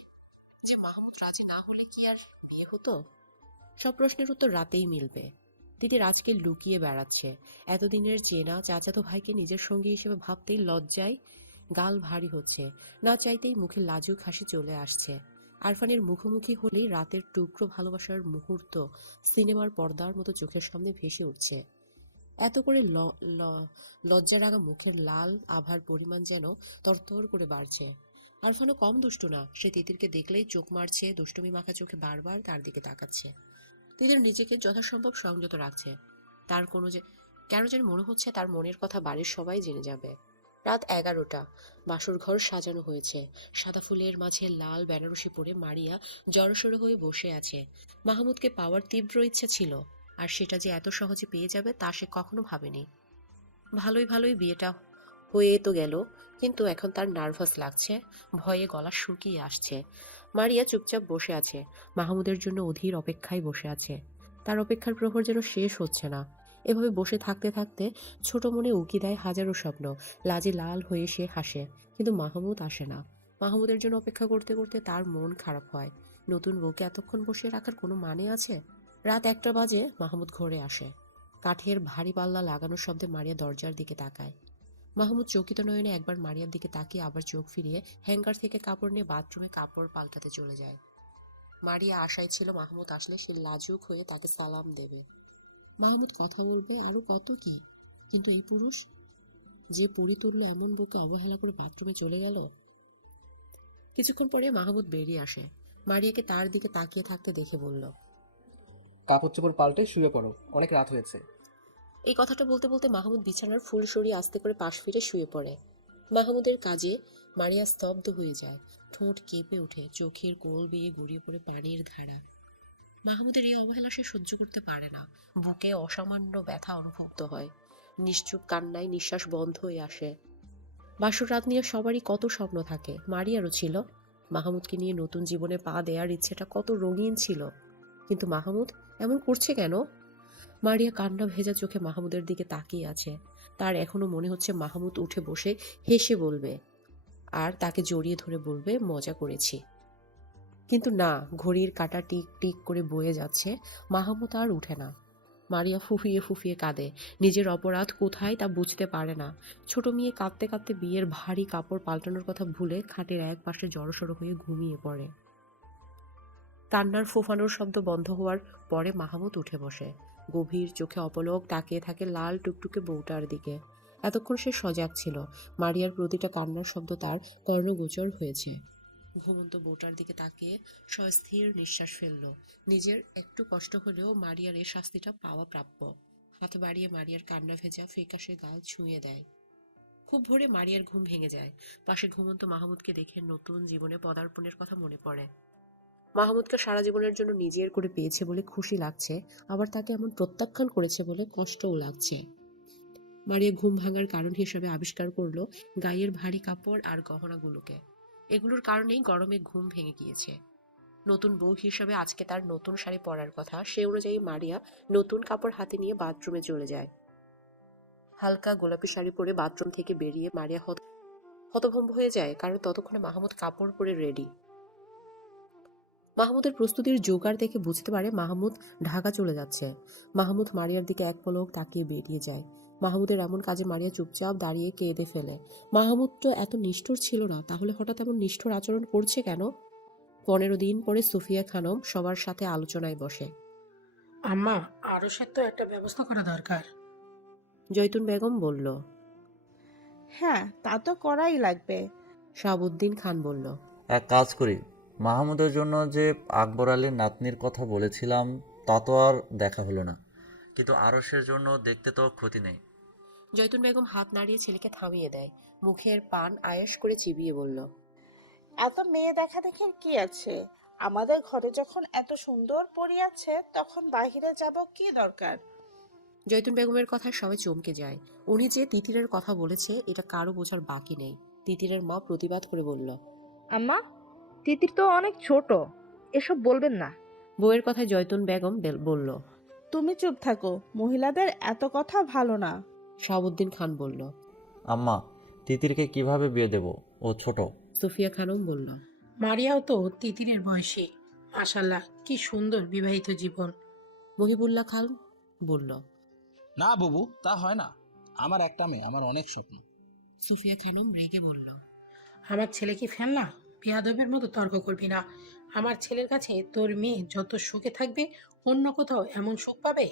যে মাহমুদ রাজি না হলে কি আর বিয়ে হতো। সব প্রশ্নের উত্তর রাতেই মিলবে। দিদি রাজকে লুকিয়ে বেড়াচ্ছে। এতদিনের চেনা চাচাতো ভাইকে নিজের সঙ্গী হিসেবে ভাবতেই লজ্জায় গাল ভারী হচ্ছে, না চাইতেই মুখে লাজুক হাসি চলে আসছে। আরফানের মুখোমুখি হলেই রাতের টুকরো ভালোবাসার মুহূর্ত সিনেমার পর্দার মতো চোখের সামনে ভেসে উঠছে। এত করে লজ্জারাঙা মুখের লাল আভার পরিমাণ যেন তরতর করে বাড়ছে। আরফানও কম দুষ্টু না, সে তিতিরকে দেখলেই চোখ মারছে, দুষ্টুমি মাখা চোখে বারবার তার দিকে তাকাচ্ছে। তিতির নিজেকে যথাসম্ভব সংযত রাখছে। তার কেন যেন মনে হচ্ছে তার মনের কথা বাড়ির সবাই জেনে যাবে। রাত 11টা, বাসর ঘর সাজানো হয়েছে। সাদা ফুলের মাঝে লাল বেনারসি পরে মারিয়া জড়সড় হয়ে বসে আছে। মাহমুদকে পাওয়ার তীব্র ইচ্ছা ছিল, আর সেটা যে এত সহজে পেয়ে যাবে তা সে কখনো ভাবেনি। ভালোই ভালোই বিয়েটা হয়ে তো গেল, কিন্তু এখন তার নার্ভাস লাগছে, ভয়ে গলা শুকিয়ে আসছে। মারিয়া চুপচাপ বসে আছে, মাহমুদের জন্য অধীর অপেক্ষায় বসে আছে। তার অপেক্ষার প্রহর যেন শেষ হচ্ছে না। এভাবে বসে থাকতে থাকতে ছোট মনে উকি দেয় হাজারো স্বপ্ন। লাজে লাল হয়ে সে হাসে, কিন্তু মাহমুদ আসে না। মাহমুদের জন্য অপেক্ষা করতে করতে তার মন খারাপ হয়। নতুন বউকে এতক্ষণ বসিয়ে রাখার কোনো মানে আছে? রাত 1টা বাজে, মাহমুদ ঘরে আসে। কাঠের ভারী পাল্লা লাগানোর শব্দে মারিয়া দরজার দিকে তাকায়। মাহমুদ চকিত নয়নে একবার মারিয়ার দিকে তাকিয়ে আবার চোখ ফিরিয়ে হ্যাঙ্গার থেকে কাপড় নিয়ে বাথরুমে কাপড় পাল্টাতে চলে যায়। মারিয়া আশায় ছিল মাহমুদ আসলে সে লাজুক হয়ে তাকে সালাম দেবে, মাহমুদ কথা বলবে, আরো কত কি। কিন্তু এই পুরুষ যে পরি তুললো এমন বউকে অবহেলা করে বাথরুমে চলে গেল। কিছুক্ষণ পরে মাহমুদ বেরিয়ে আসে, মারিয়াকে তার দিকে তাকিয়ে থাকতে দেখে বলল, কাপড় চোপড় পাল্টে শুয়ে পড়ো, অনেক রাত হয়েছে। এই কথাটা বলতে বলতে মাহমুদ বিছানার ফুল সরিয়ে আস্তে করে পাশ ফিরে শুয়ে পড়ে। মাহমুদের কাজে মারিয়া স্তব্ধ হয়ে যায়, ঠোঁট কেঁপে ওঠে, চোখের কোল বেয়ে গড়িয়ে পড়ে পানির ধারা। মাহমুদের এই অবহেলা সে সহ্য করতে পারে না, বুকে অসামান্য ব্যথা অনুভূত হয়। নিশ্চুপ কান্নায় নিঃশ্বাস বন্ধ হয়ে আসে। বাসর রাত নিয়ে সবারই কত স্বপ্ন থাকে, মারিয়ারও ছিল। মাহমুদকে নিয়ে নতুন জীবনে পা দেওয়ার ইচ্ছেটা কত রঙিন ছিল, কিন্তু মাহমুদ এমন করছে কেন? মারিয়া কান্না ভেজা চোখে মাহমুদের দিকে তাকিয়ে আছে। তার এখনো মনে হচ্ছে মাহমুদ উঠে বসে হেসে বলবে, আর তাকে জড়িয়ে ধরে বলবে, মজা করেছি। কিন্তু না, ঘড়ির কাঁটা টিক টিক করে বয়ে যাচ্ছে, মাহমুদ আর উঠে না। মারিয়া ফুফিয়ে ফুফিয়ে কাঁদে, নিজের অপরাধ কোথায় তা বুঝতে পারে না। ছোট মেয়ে কাঁদতে কাঁদতে বিয়ের ভারী কাপড় পাল্টানোর কথা ভুলে খাটের এক পাশে জড়সড় হয়ে ঘুমিয়ে পড়ে। কান্নার ফোফানোর শব্দ বন্ধ হওয়ার পরে মাহমুদ উঠে বসে, গভীর চোখে অপলক তাকিয়ে থাকে লাল টুকটুকে বউটার দিকে। এতক্ষণ সে সজাগ ছিল, মারিয়ার প্রতিটা কান্নার শব্দ তার কর্ণগোচর হয়েছে। ঘুমন্ত বউটার দিকে তাকিয়ে সস্থির নিঃশ্বাস ফেলল। নিজের একটু কষ্ট হলেও মারিয়ার এ শাস্তিটা পাওয়া প্রাপ্য। হাত বাড়িয়ে মারিয়ার কান্না ভেজা ফিকাশে গাল ছুঁয়ে দেয়। খুব ভোরে মারিয়ার ঘুম ভেঙে যায়। পাশে ঘুমন্ত মাহমুদকে দেখে নতুন জীবনে পদার্পণের কথা মনে পড়ে। মাহমুদকে সারা জীবনের জন্য নিজের করে পেয়েছে বলে খুশি লাগছে, আবার তাকে এমন প্রত্যাখ্যান করেছে বলে কষ্টও লাগছে। মারিয়া ঘুম ভাঙার কারণ হিসেবে আবিষ্কার করলো গায়ের ভারী কাপড় আর গহনাগুলোকে। এগুলোর কারণেই গরমে ঘুম ভেঙে গিয়েছে। নতুন বউ হিসেবে আজকে তার নতুন শাড়ি পরার কথা, সে অনুযায়ী মারিয়া নতুন কাপড় হাতে নিয়ে বাথরুমে চলে যায়। হালকা গোলাপি শাড়ি পরে বাথরুম থেকে বেরিয়ে মারিয়া হতভম্ব হয়ে যায়, কারণ ততক্ষণে মাহমুদ কাপড় পরে রেডি। মাহমুদের প্রস্তুতির জোগাড় দেখে বুঝতে পারে মাহমুদ ঢাকা চলে যাচ্ছে। মাহমুদ মারিয়ার দিকে এক পলক তাকিয়ে বেরিয়ে যায়। মাহমুদের এমন কাজে মারিয়া চুপচাপ দাঁড়িয়ে কেঁদে ফেলে। মাহমুদ তো এত নিষ্ঠুর ছিল না, তাহলে হঠাৎ এমন নিষ্ঠুর আচরণ করছে কেন? 15 দিন পরে সুফিয়া খানম সবার সাথে আলোচনায় বসে। আম্মা, আরশের তো একটা ব্যবস্থা করা দরকার। জৈতুন বেগম বলল। হ্যাঁ, তা তো করাই লাগবে। শাহাবুদ্দিন খান বলল। এক কাজ করি, মাহমুদের জন্য যে আকবর আলীর নাতনির কথা বলেছিলাম তা তো আর দেখা হলো না, কিন্তু আরশের জন্য দেখতে তো ক্ষতি নেই। জৈতুন বেগম হাত নাড়িয়ে ছেলেকে থামিয়ে দেয়, মুখের পান আয়েশ করে চিবিয়ে বলল, এত মেয়ে দেখা দেখেন কি আছে? আমাদের ঘরে যখন এত সুন্দর পরি আছে তখন বাইরে যাব কি দরকার? জয়তুন বেগমের কথায় সবাই চমকে যায়। উনি যে তিতিরের কথা বলেছে এটা কারো বোঝার বাকি নেই। তিতিরের মা প্রতিবাদ করে বলল, আম্মা, তিতির তো অনেক ছোট, এসব বলবেন না। বউয়ের কথায় জয়তুন বেগম বলল। তুমি চুপ থাকো, মহিলাদের এত কথা ভালো না। শাহাবুদ্দিন খান বলল। আম্মা, তিতিরকে কিভাবে বিয়ে দেব? ও ছোট। সুফিয়া খানম বলল। মারিয়াও তো তিতিরের বয়সী। মাশাল্লাহ, কি সুন্দর বিবাহিত জীবন। মহিবুল্লাহ খান বলল। না বুবু, তা হয় না। আমার একটা মেয়ে, আমার অনেক স্বপ্ন। সুফিয়া খানম রেগে বলল। আমার ছেলে কি ফেলনা? বেয়াদবের মতো তর্ক করবি না। আমার ছেলের কাছে তোর মেয়ে যত সুখে থাকবে, অন্য কোথাও এমন সুখ পাবে?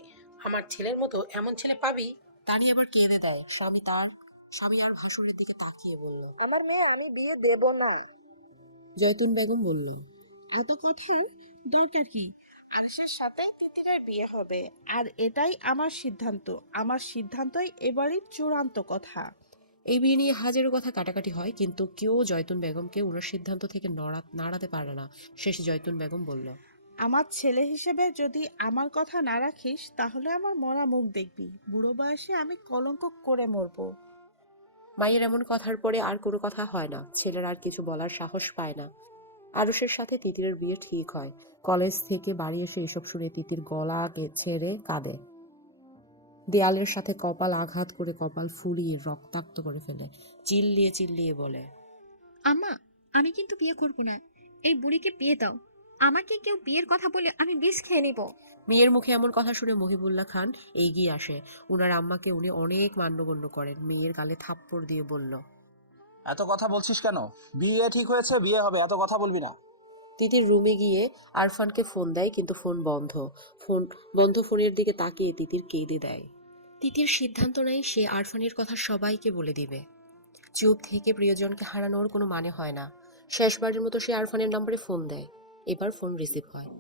আমার ছেলের মতো এমন ছেলে পাবি? তানি আবার কেঁদে দেয়। স্বামী আর ভাসুরের দিকে তাকিয়ে বলল। আমার মেয়ে আমি বিয়ে দেব না। জয়তুন বেগম বলল। এত কথার দরকার কি? আরশের সাথেই তিতিরের বিয়ে হবে, আর এটাই আমার সিদ্ধান্ত। আমার সিদ্ধান্তই এবারই চূড়ান্ত কথা। এই বিয়ে নিয়ে হাজারো কথা কাটাকাটি হয়, কিন্তু কেউ জয়তুন বেগমকে ওনার সিদ্ধান্ত থেকে নাড়াতে পারে না। শেষে জয়তুন বেগম বলল। আমার ছেলে হিসেবে যদি আমার কথা না রাখিস তাহলে আমার মরা মুখ দেখবি। বুড়ো বয়সে আমি কলঙ্ক করে মরবো। মায়ের এমন কথার পরে আর কোনো কথা হয় না। ছেলের আর কিছু বলার সাহস পায় না। আরুষের সাথে তিতিরের বিয়ে ঠিক হয়। কলেজ থেকে বাড়ি এসে এসব শুনে তিতির গলা ছেড়ে কাঁদে। দেয়ালের সাথে কপাল আঘাত করে কপাল ফুলিয়ে রক্তাক্ত করে ফেলে। চিল্লিয়ে চিল্লিয়ে বলে, আম্মা, আমি কিন্তু বিয়ে করব না। এই বুড়িকে বিয়ে দাও। আমাকে কেউ বিয়ের কথা বলে আমি বিষ খেয়ে নিব। মেয়ের মুখে এমন কথা শুনে মহিবুল্লাহ খান এগিয়ে আসে। উনার আম্মাকে উনি অনেক মান্যগণ্য করেন। মেয়ের গালে থাপ্পড় দিয়ে বলল। এত কথা বলছিস কেন? বিয়ে ঠিক হয়েছে, বিয়ে হবে, এত কথা বলবি না। তিতির রুমে গিয়ে আরফানকে ফোন দেয়, কিন্তু ফোন বন্ধ ফোনের দিকে তাকিয়ে তিতির কেঁদে দেয়। তিতির সিদ্ধান্ত নেয় সে আরফানের কথা সবাইকে বলে দিবে। চুপ থেকে প্রিয়জনকে হারানোর কোনো মানে হয় না। শেষবারের মতো সে আরফানের নম্বরে ফোন দেয়। এবার ফোন রিসিভ হয়।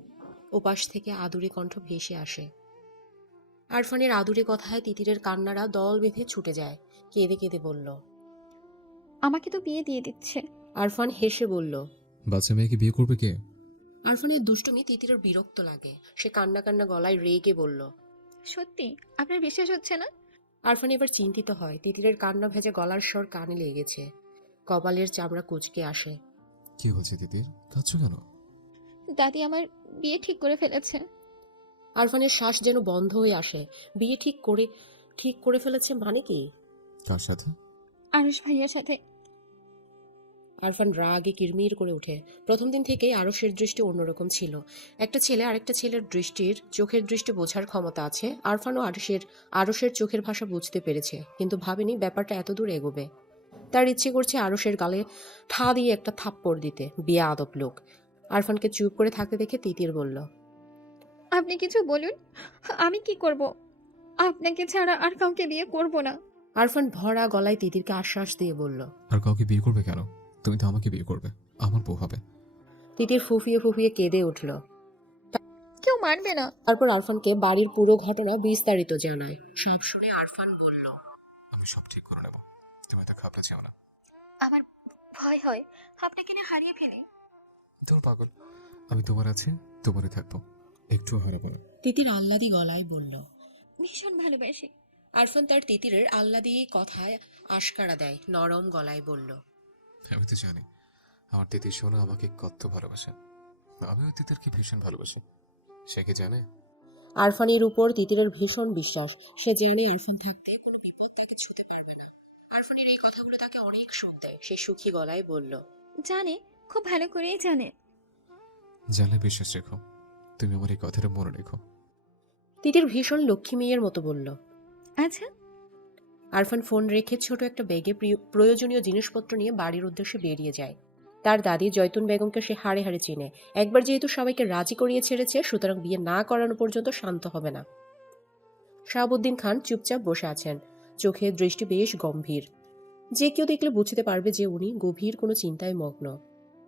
ওপাশ থেকে আদুরে কণ্ঠ ভেসে আসে। আরফানের আদুরে কথায় তিতিরের কান্নারা দল বেঁধে ছুটে যায়। কেঁদে কেঁদে বলল। আমাকে তো বিয়ে দিয়ে দিচ্ছে। আরফান হেসে বলল। বাচ্চা মেয়েকে বিয়ে করবে কে? আরফানের দুষ্টুমি তিতিরের বিরক্ত লাগে। সে কান্না কান্না গলায় রেগে বলল। সত্যি আপনার বিশ্বাস হচ্ছে না? আরফান এবার চিন্তিত হয়। তিতিরের কান্না ভেজা গলার স্বর কানে লেগেছে। কপালের চামড়া কুঁচকে আসে। কি হচ্ছে তিতির, কাঁদছো কেন? দাদি আমার বিয়ে ঠিক করে ফেলেছে। আরফানের শ্বাস যেন বন্ধ হয়ে আসে। বিয়ে ঠিক করে ফেলেছে মানে কি? কার সাথে? আরুষ ভাইয়ার সাথে। আরফান রাগে কিরমির করে ওঠে। প্রথম দিন থেকেই আরশের দৃষ্টি অন্যরকম ছিল। একটা ছেলে আরেকটা ছেলের চোখের দৃষ্টি বোঝার ক্ষমতা আছে। আরফানও আরশের চোখের ভাষা বুঝতে পেরেছে, কিন্তু ভাবেনি ব্যাপারটা এত দূর এগোবে। তার ইচ্ছে করছে আরশের গালে ঠা দিয়ে একটা থাপ্পড় দিতে। বেয়াদব লোক। আরফানকে চুপ করে থাকতে দেখে তিতির বলল। আপনি কিছু বলুন, আমি কি করব? আপনাকে ছাড়া আর কাউকে বিয়ে করব না। আরফান ভরা গলায় তিতিরকে আশ্বাস দিয়ে বলল। আর কাউকে বিয়ে করবে কেন? তুমি তো আমাকে বিয়ে করবে, আমার বউ হবে। তিতির ফুফিয়ে ফুফিয়ে কেঁদে উঠল। কেউ মানবে না। তারপর আরফানকে বাড়ির পুরো ঘটনা বিস্তারিত জানায়। সব শুনে আরফান বলল। আমি সব ঠিক করে নেব, তুমি তো ঘাবড়ে যাও না। আমার ভয় হয় আপনাকে নিয়ে হারিয়ে ফেলি। তোর পাগল, আমি তোমার আছি, তোমারই থাকবো, একটু হারাবো না। তিতির আহ্লাদি গলায় বলল। ভীষণ ভালোবাসি। আরফান তার তিতিরের আহ্লাদি কথায় আশকারা দেয়। নরম গলায় বলল। আমি তো জানি আমার তিতির সোনা আমাকে কত ভালোবাসে। আমিও তিতিরকে ভীষণ ভালোবাসি। সে কি জানে? আরফানের উপর তিতিরের ভীষণ বিশ্বাস। সে জানে আরফান থাকতে কোনো বিপদ তাকে ছুঁতে পারবে না। আরফানের এই কথাগুলো তাকে অনেক সুখ দেয়। সে সুখী গলায় বলল। জানে, খুব ভালো করেই জানে। জানলে বিশ্বাস রেখো, তুমি আমার এই কথাটা মনে রেখো। তিতির ভীষণ লক্ষ্মী মেয়ের মতো বলল। আচ্ছা। আরফান ফোন রেখে ছোট একটা ব্যাগে প্রয়োজনীয় জিনিসপত্র নিয়ে বাড়ির উদ্দেশ্যে বেরিয়ে যায়। তার দাদি জয়তুন বেগমকে সে হাড়ে হাড়ে চিনে। একবার যেহেতু সবাইকে রাজি করিয়ে ছেড়েছে, সুতরাং বিয়ে না করানো পর্যন্ত শান্ত হবে না। শাহাবুদ্দিন খান চুপচাপ বসে আছেন। চোখের দৃষ্টি বেশ গম্ভীর। যে কেউ দেখলে বুঝতে পারবে যে উনি গভীর কোনো চিন্তায় মগ্ন।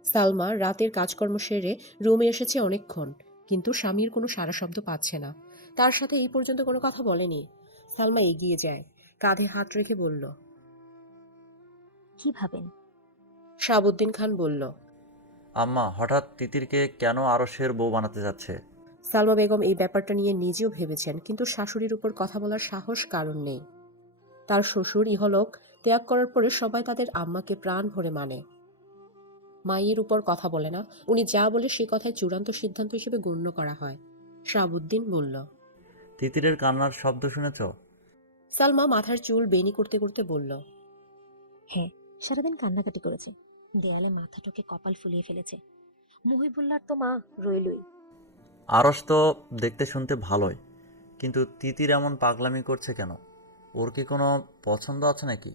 সালমা রাতের কাজকর্ম সেরে রুমে এসেছে অনেকক্ষণ, কিন্তু স্বামীর কোনো সারা শব্দ পাচ্ছে না। তার সাথে এই পর্যন্ত কোনো কথা বলেনি। সালমা এগিয়ে যায়, কাঁধে হাত রেখে বলল। কি ভাবেন? শাহাবুদ্দিন খান বলল। আম্মা, হঠাৎ তিতিরকে কেন আরশের বউ বানাতে যাচ্ছে? সালমা বেগম এই ব্যাপারটা নিয়ে নিজেও ভেবেছেন, কিন্তু শাশুড়ির উপর কথা বলার সাহস কারণ নেই। তার শ্বশুর ইহলোক ত্যাগ করার পরে সবাই তাদের আম্মাকে প্রাণ ভরে মানে। মায়ের উপর কথা বলে না, উনি যা বলে সে কথায় চূড়ান্ত সিদ্ধান্ত হিসেবে গণ্য করা হয়। শাহাবুদ্দিন বলল। তিতিরের কান্নার শব্দ শুনেছ? সালমা মাথার চুল বেনি করতে করতে বলল। হ্যাঁ, সারাদিন কান্নাকাটি করেছে, দেয়ালে মাথা ঠুকে কপাল ফুলিয়ে ফেলেছে। মহিবুল্লাহর তো মা রইলই। আরশ তো দেখতে শুনতে ভালোই, কিন্তু তিতির এমন পাগলামি করছে কেন? ওর কি কোনো পছন্দ আছে নাকি?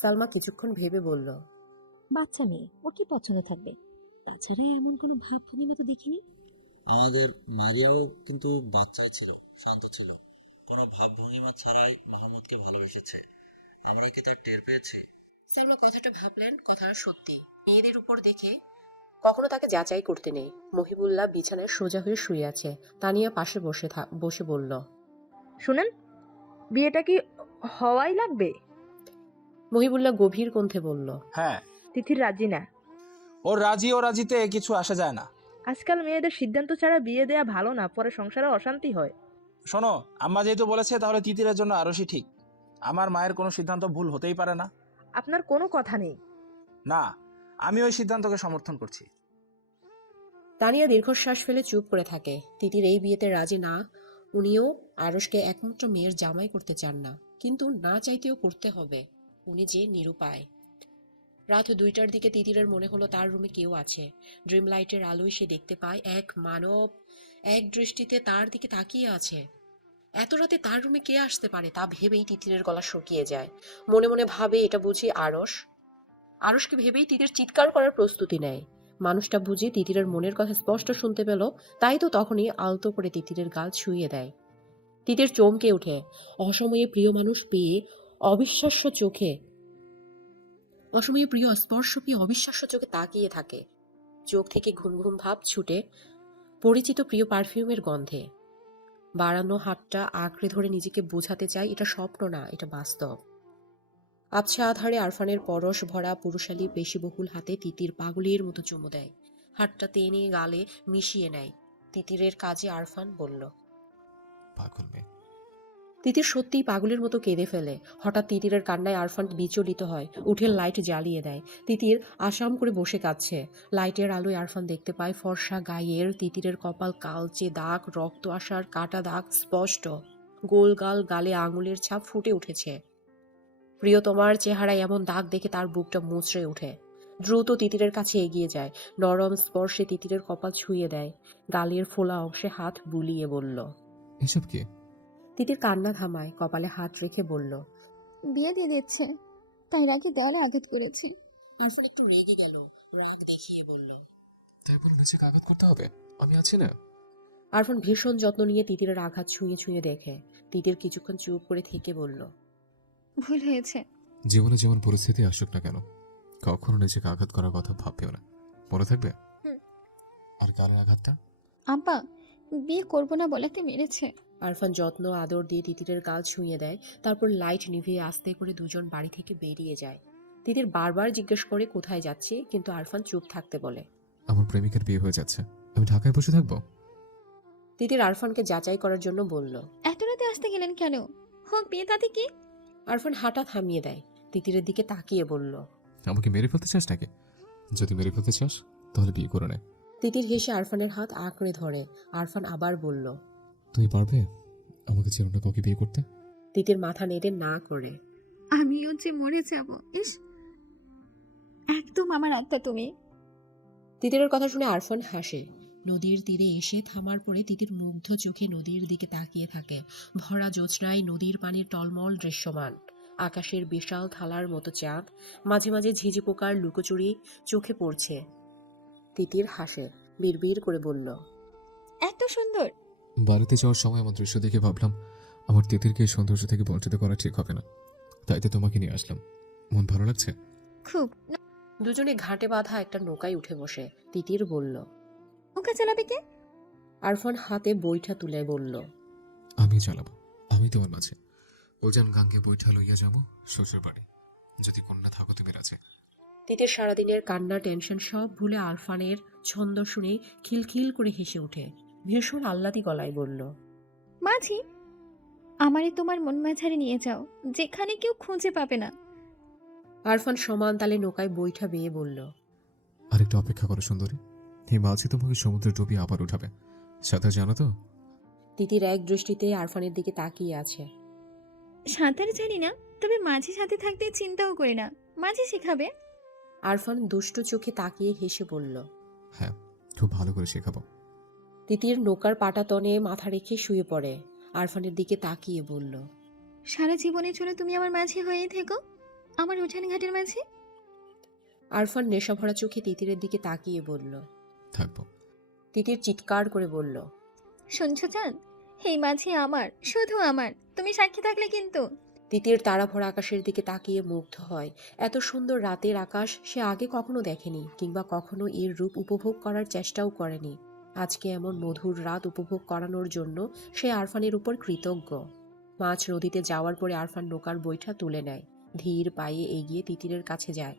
সালমা কিছুক্ষণ ভেবে বলল। বাচ্চা মেয়ে, ওর কি পছন্দ থাকবে? তাছাড়া এমন কোনো ভাব ভঙ্গিমা তো দেখিনি। আমাদের মারিয়াও কিন্তু বাচ্চাই ছিল, শান্ত ছিল, কোনো ভাব ভঙ্গিমা ছাড়াই মাহমুদকে ভালোবেসেছে। আমরা কি তার টের পেয়েছি? সালমা কথাটা ভাবলেন, কথাটা সত্যি। মেয়েদের উপর দেখে কখনো তাকে যাচাই করতে নেই। মহিবুল্লাহ বিছানায় সোজা হয়ে শুয়ে আছে, তানিয়া পাশে বসে বলল। শুনেন, বিয়েটা কি হওয়াই লাগবে? মহিবুল্লাহ গভীর কণ্ঠে বলল। হ্যাঁ। তিথির রাজি না। ওর রাজি ও রাজিতে কিছু আসা যায় না। আজকাল মেয়েদের সিদ্ধান্ত ছাড়া বিয়ে দেয়া ভালো না, পরে সংসারে অশান্তি হয়। শোনো, আম্মা যেহেতু বলেছে তাহলে তিতিরের জন্য আরশই ঠিক। আমার মায়ের কোনো সিদ্ধান্ত ভুল হতেই পারে না। আপনার কোনো কথা নেই। না, আমি ওই সিদ্ধান্তকে সমর্থন করছি। তানিয়া দীর্ঘশ্বাস ফেলে চুপ করে থাকে। তিতির এই বিয়েতে রাজি না। উনিও আরশকে একমাত্র মেয়ের জামাই করতে চান না, কিন্তু না চাইতেও করতে হবে। উনি যে নিরুপায়। রাত 2টার দিকে তিতিরের মনে হলো তার রুমে কেউ আছে। ড্রিম লাইটের আলোয় সে দেখতে পায় এক মানব এক দৃষ্টিতে তার দিকে তাকিয়ে আছে। এত রাতে তার রুমে কে আসতে পারে তা ভেবেই তিতিরের গলা শুকিয়ে যায়। মনে মনে ভাবে এটা বুঝি আরশ। আরশকে ভেবেই তিতির চিৎকার করার প্রস্তুতি নেয়। মানুষটা বুঝি তিতিরের মনের কথা স্পষ্ট শুনতে পেল, তাই তো তখনই আলতো করে তিতিরের গাল ছুঁয়ে দেয়। তিতির চমকে ওঠে। অসময়ে প্রিয় মানুষ পেয়ে অবিশ্বাস্য চোখে অসময়ে প্রিয় স্পর্শ পেয়ে অবিশ্বাস্য চোখে তাকিয়ে থাকে। চোখ থেকে ঘুম ঘুম ভাব ছুটে পরিচিত প্রিয় পারফিউমের গন্ধে। বাড়ানো হাতটা আঁকড়ে ধরে নিজেকে বোঝাতে চায় এটা স্বপ্ন না, এটা বাস্তব। আবছা আধারে আরফানের পরশ ভরা পুরুষালী পেশিবহুল হাতে তিতির পাগলের মতো চুমু দেয়। হাতটা টেনে গালে মিশিয়ে নেয়। তিতিরের কাজে আরফান বলল। পাগল মেয়ে। তিতির সত্যিই পাগলের মতো কেঁদে ফেলে। হঠাৎ তিতিরের কান্নায় আরফান বিচলিত হয়, উঠে লাইট জ্বালিয়ে দেয়। তিতির আসাম করে বসে কাঁদছে। লাইটের আলোয় আরফান দেখতে পায় ফর্সা গায়ের তিতিরের কপাল কালচে দাগ, রক্ত আসার কাটা দাগ স্পষ্ট। গোল গাল গালে আঙুলের ছাপ ফুটে উঠেছে। প্রিয়তমার চেহারায় এমন দাগ দেখে তার বুকটা মুচড়ে ওঠে। দ্রুত তিতিরের কাছে এগিয়ে যায়, নরম স্পর্শে তিতিরের কপাল ছুঁয়ে দেয়। গালের ফোলা অংশে হাত বুলিয়ে বলল। এসব কি? তিতির কান্না থামায়, কপালে হাত রেখে বলল। বিয়ে দিয়ে দিচ্ছে, তাই রাগে দেওয়ালে আঘাত করেছি। আরফান একটু রেগে গেল, রাগ দেখিয়ে বলল। তাই বলে নিজেকে আঘাত করতে হবে? আমি আছি না। আরফান ভীষণ যত্ন নিয়ে তিতিরের আঘাত ছুঁয়ে ছুঁয়ে দেখে। তিতির কিছুক্ষণ চুপ করে থেকে বলল। ভুল হয়েছে। জীবনে যেমন পরিস্থিতি আসুক না কেন, কখনো নিজেকে আঘাত করার কথা ভাববেও না, মনে থাকবে? আর কালের আঘাতটা? আব্বা বিয়ে করবো না বলাতে মেরেছে। আরফান যত্ন আদর দিয়ে তিতিরের গাল ছুঁয়ে দেয়, তারপর লাইট নিভিয়ে আস্তে করে দুজন বাড়ি থেকে বেরিয়ে যায়। তিতির বারবার জিজ্ঞেস করে কোথায় যাচ্ছে, কিন্তু আরফান চুপ থাকতে বলে। আমার প্রেমিকের বিয়ে হয়ে যাচ্ছে, আমি ঢাকায় বসে থাকবো? তিতির আরফানকে যাচাই করার জন্য বলল। এত রাতে আসতে গেলেন কেন? হোক বিয়ে, তাতে কি? আরফান হাঁটা থামিয়ে দেয়, তিতিরের দিকে তাকিয়ে বলল। আমাকে মেরে ফেলতে চাস নাকি? যদি মেরে ফেলতে চাস তাহলে বিয়ে করে নে। তিতির হেসে আরফানের হাত আঁকড়ে ধরে। আরফান আবার বলল। তুমি পারবে আমাকে চিরটা কাউকে বিয়ে করতে? তিতির মাথা নেড়ে না করে। আমিও যে মরে যাব। ইস, একদম আমার আত্মা তুমি। তিতিরের কথা শুনে আরফান হাসে। নদীর তীরে এসে থামার পরে তিতির মুগ্ধ চোখে নদীর দিকে তাকিয়ে থাকে। ভরা জ্যোৎস্নায় নদীর পানির টলমল দৃশ্যমান। আকাশের বিশাল থালার মতো চাঁদ, মাঝে মাঝে ঝিঝি পোকার লুকোচুরি চোখে পড়ছে। তিতির হাসে, বিড়বিড় করে বলল। এত সুন্দর। বাড়িতে যাওয়ার সময় আমার দৃশ্য দেখে ভাবলাম আমার তিতিরকে এই সৌন্দর্য থেকে বঞ্চিত করা ঠিক হবে না, তাই তো তোমাকে নিয়ে আসলাম। মন ভালো লাগছে? খুব। দুজনে ঘাটে বাঁধা একটা নৌকায় উঠে বসে। তিতির বলল। নৌকা চালাবে কে? আরফান হাতে বইটা তুলে বলল। আমি চালাবো, আমি তোমার মাঝে ওজান গাঙ্গে বৈঠা লইয়া যাব শ্বশুর বাড়ি, যদি কন্যা থাকো তুমি রাজে। তিতির সারাদিনের কান্না টেনশন সব ভুলে আরফানের ছন্দ শুনে খিলখিল করে হেসে ওঠে। ভীষণ আহ্লাদি গলায় বলল, মাঝি, আমারে তোমার মন মাঝারে নিয়ে যাও, যেখানে কেউ খুঁজে পাবে না। আরফান সমান তালে নৌকায় বৈঠা বেয়ে বলল, আরেকটু অপেক্ষা করো সুন্দরী, এই মাঝি তোমাকে সমুদ্রে ডুবিয়ে আবার উঠাবে। সাঁতার জানো তো? তিতির এক দৃষ্টিতে আরফানের দিকে তাকিয়ে আছে। সাঁতার জানি না, তবে মাঝি সাথে থাকতে চিন্তাও করি না, মাঝি শেখাবে। আরফান দুষ্টু চোখে তাকিয়ে হেসে বলল। হ্যাঁ, খুব ভালো করে শেখাবো। তিতির নৌকার পাটাতনে মাথা রেখে শুয়ে পড়ে। আরফানের দিকে তাকিয়ে বলল, সারা জীবনের জন্য তুমি আমার মাঝি হয়েই থেকো, আমার উঠান ঘাটের মাঝি। আরফান নেশাভরা চোখে তিতিরের দিকে তাকিয়ে বলল, থাকবো। তিতির চিৎকার করে বলল, শুনছো চাঁদ, এই মাঝি আমার, শুধু আমার, তুমি সাক্ষী থাকলে কিন্তু। তিতির তারা ভরা আকাশের দিকে তাকিয়ে মুগ্ধ হয়। এত সুন্দর রাতের আকাশ সে আগে কখনো দেখেনি, কিংবা কখনো এর রূপ উপভোগ করার চেষ্টাও করেনি। আজকে এমন মধুর রাত উপভোগ করানোর জন্য সে আরফানের উপর কৃতজ্ঞ। মাছ নদীতে যাওয়ার পরে আরফান নৌকার বৈঠা তুলে নেয়, ধীর পায়ে এগিয়ে তিতিরের কাছে যায়।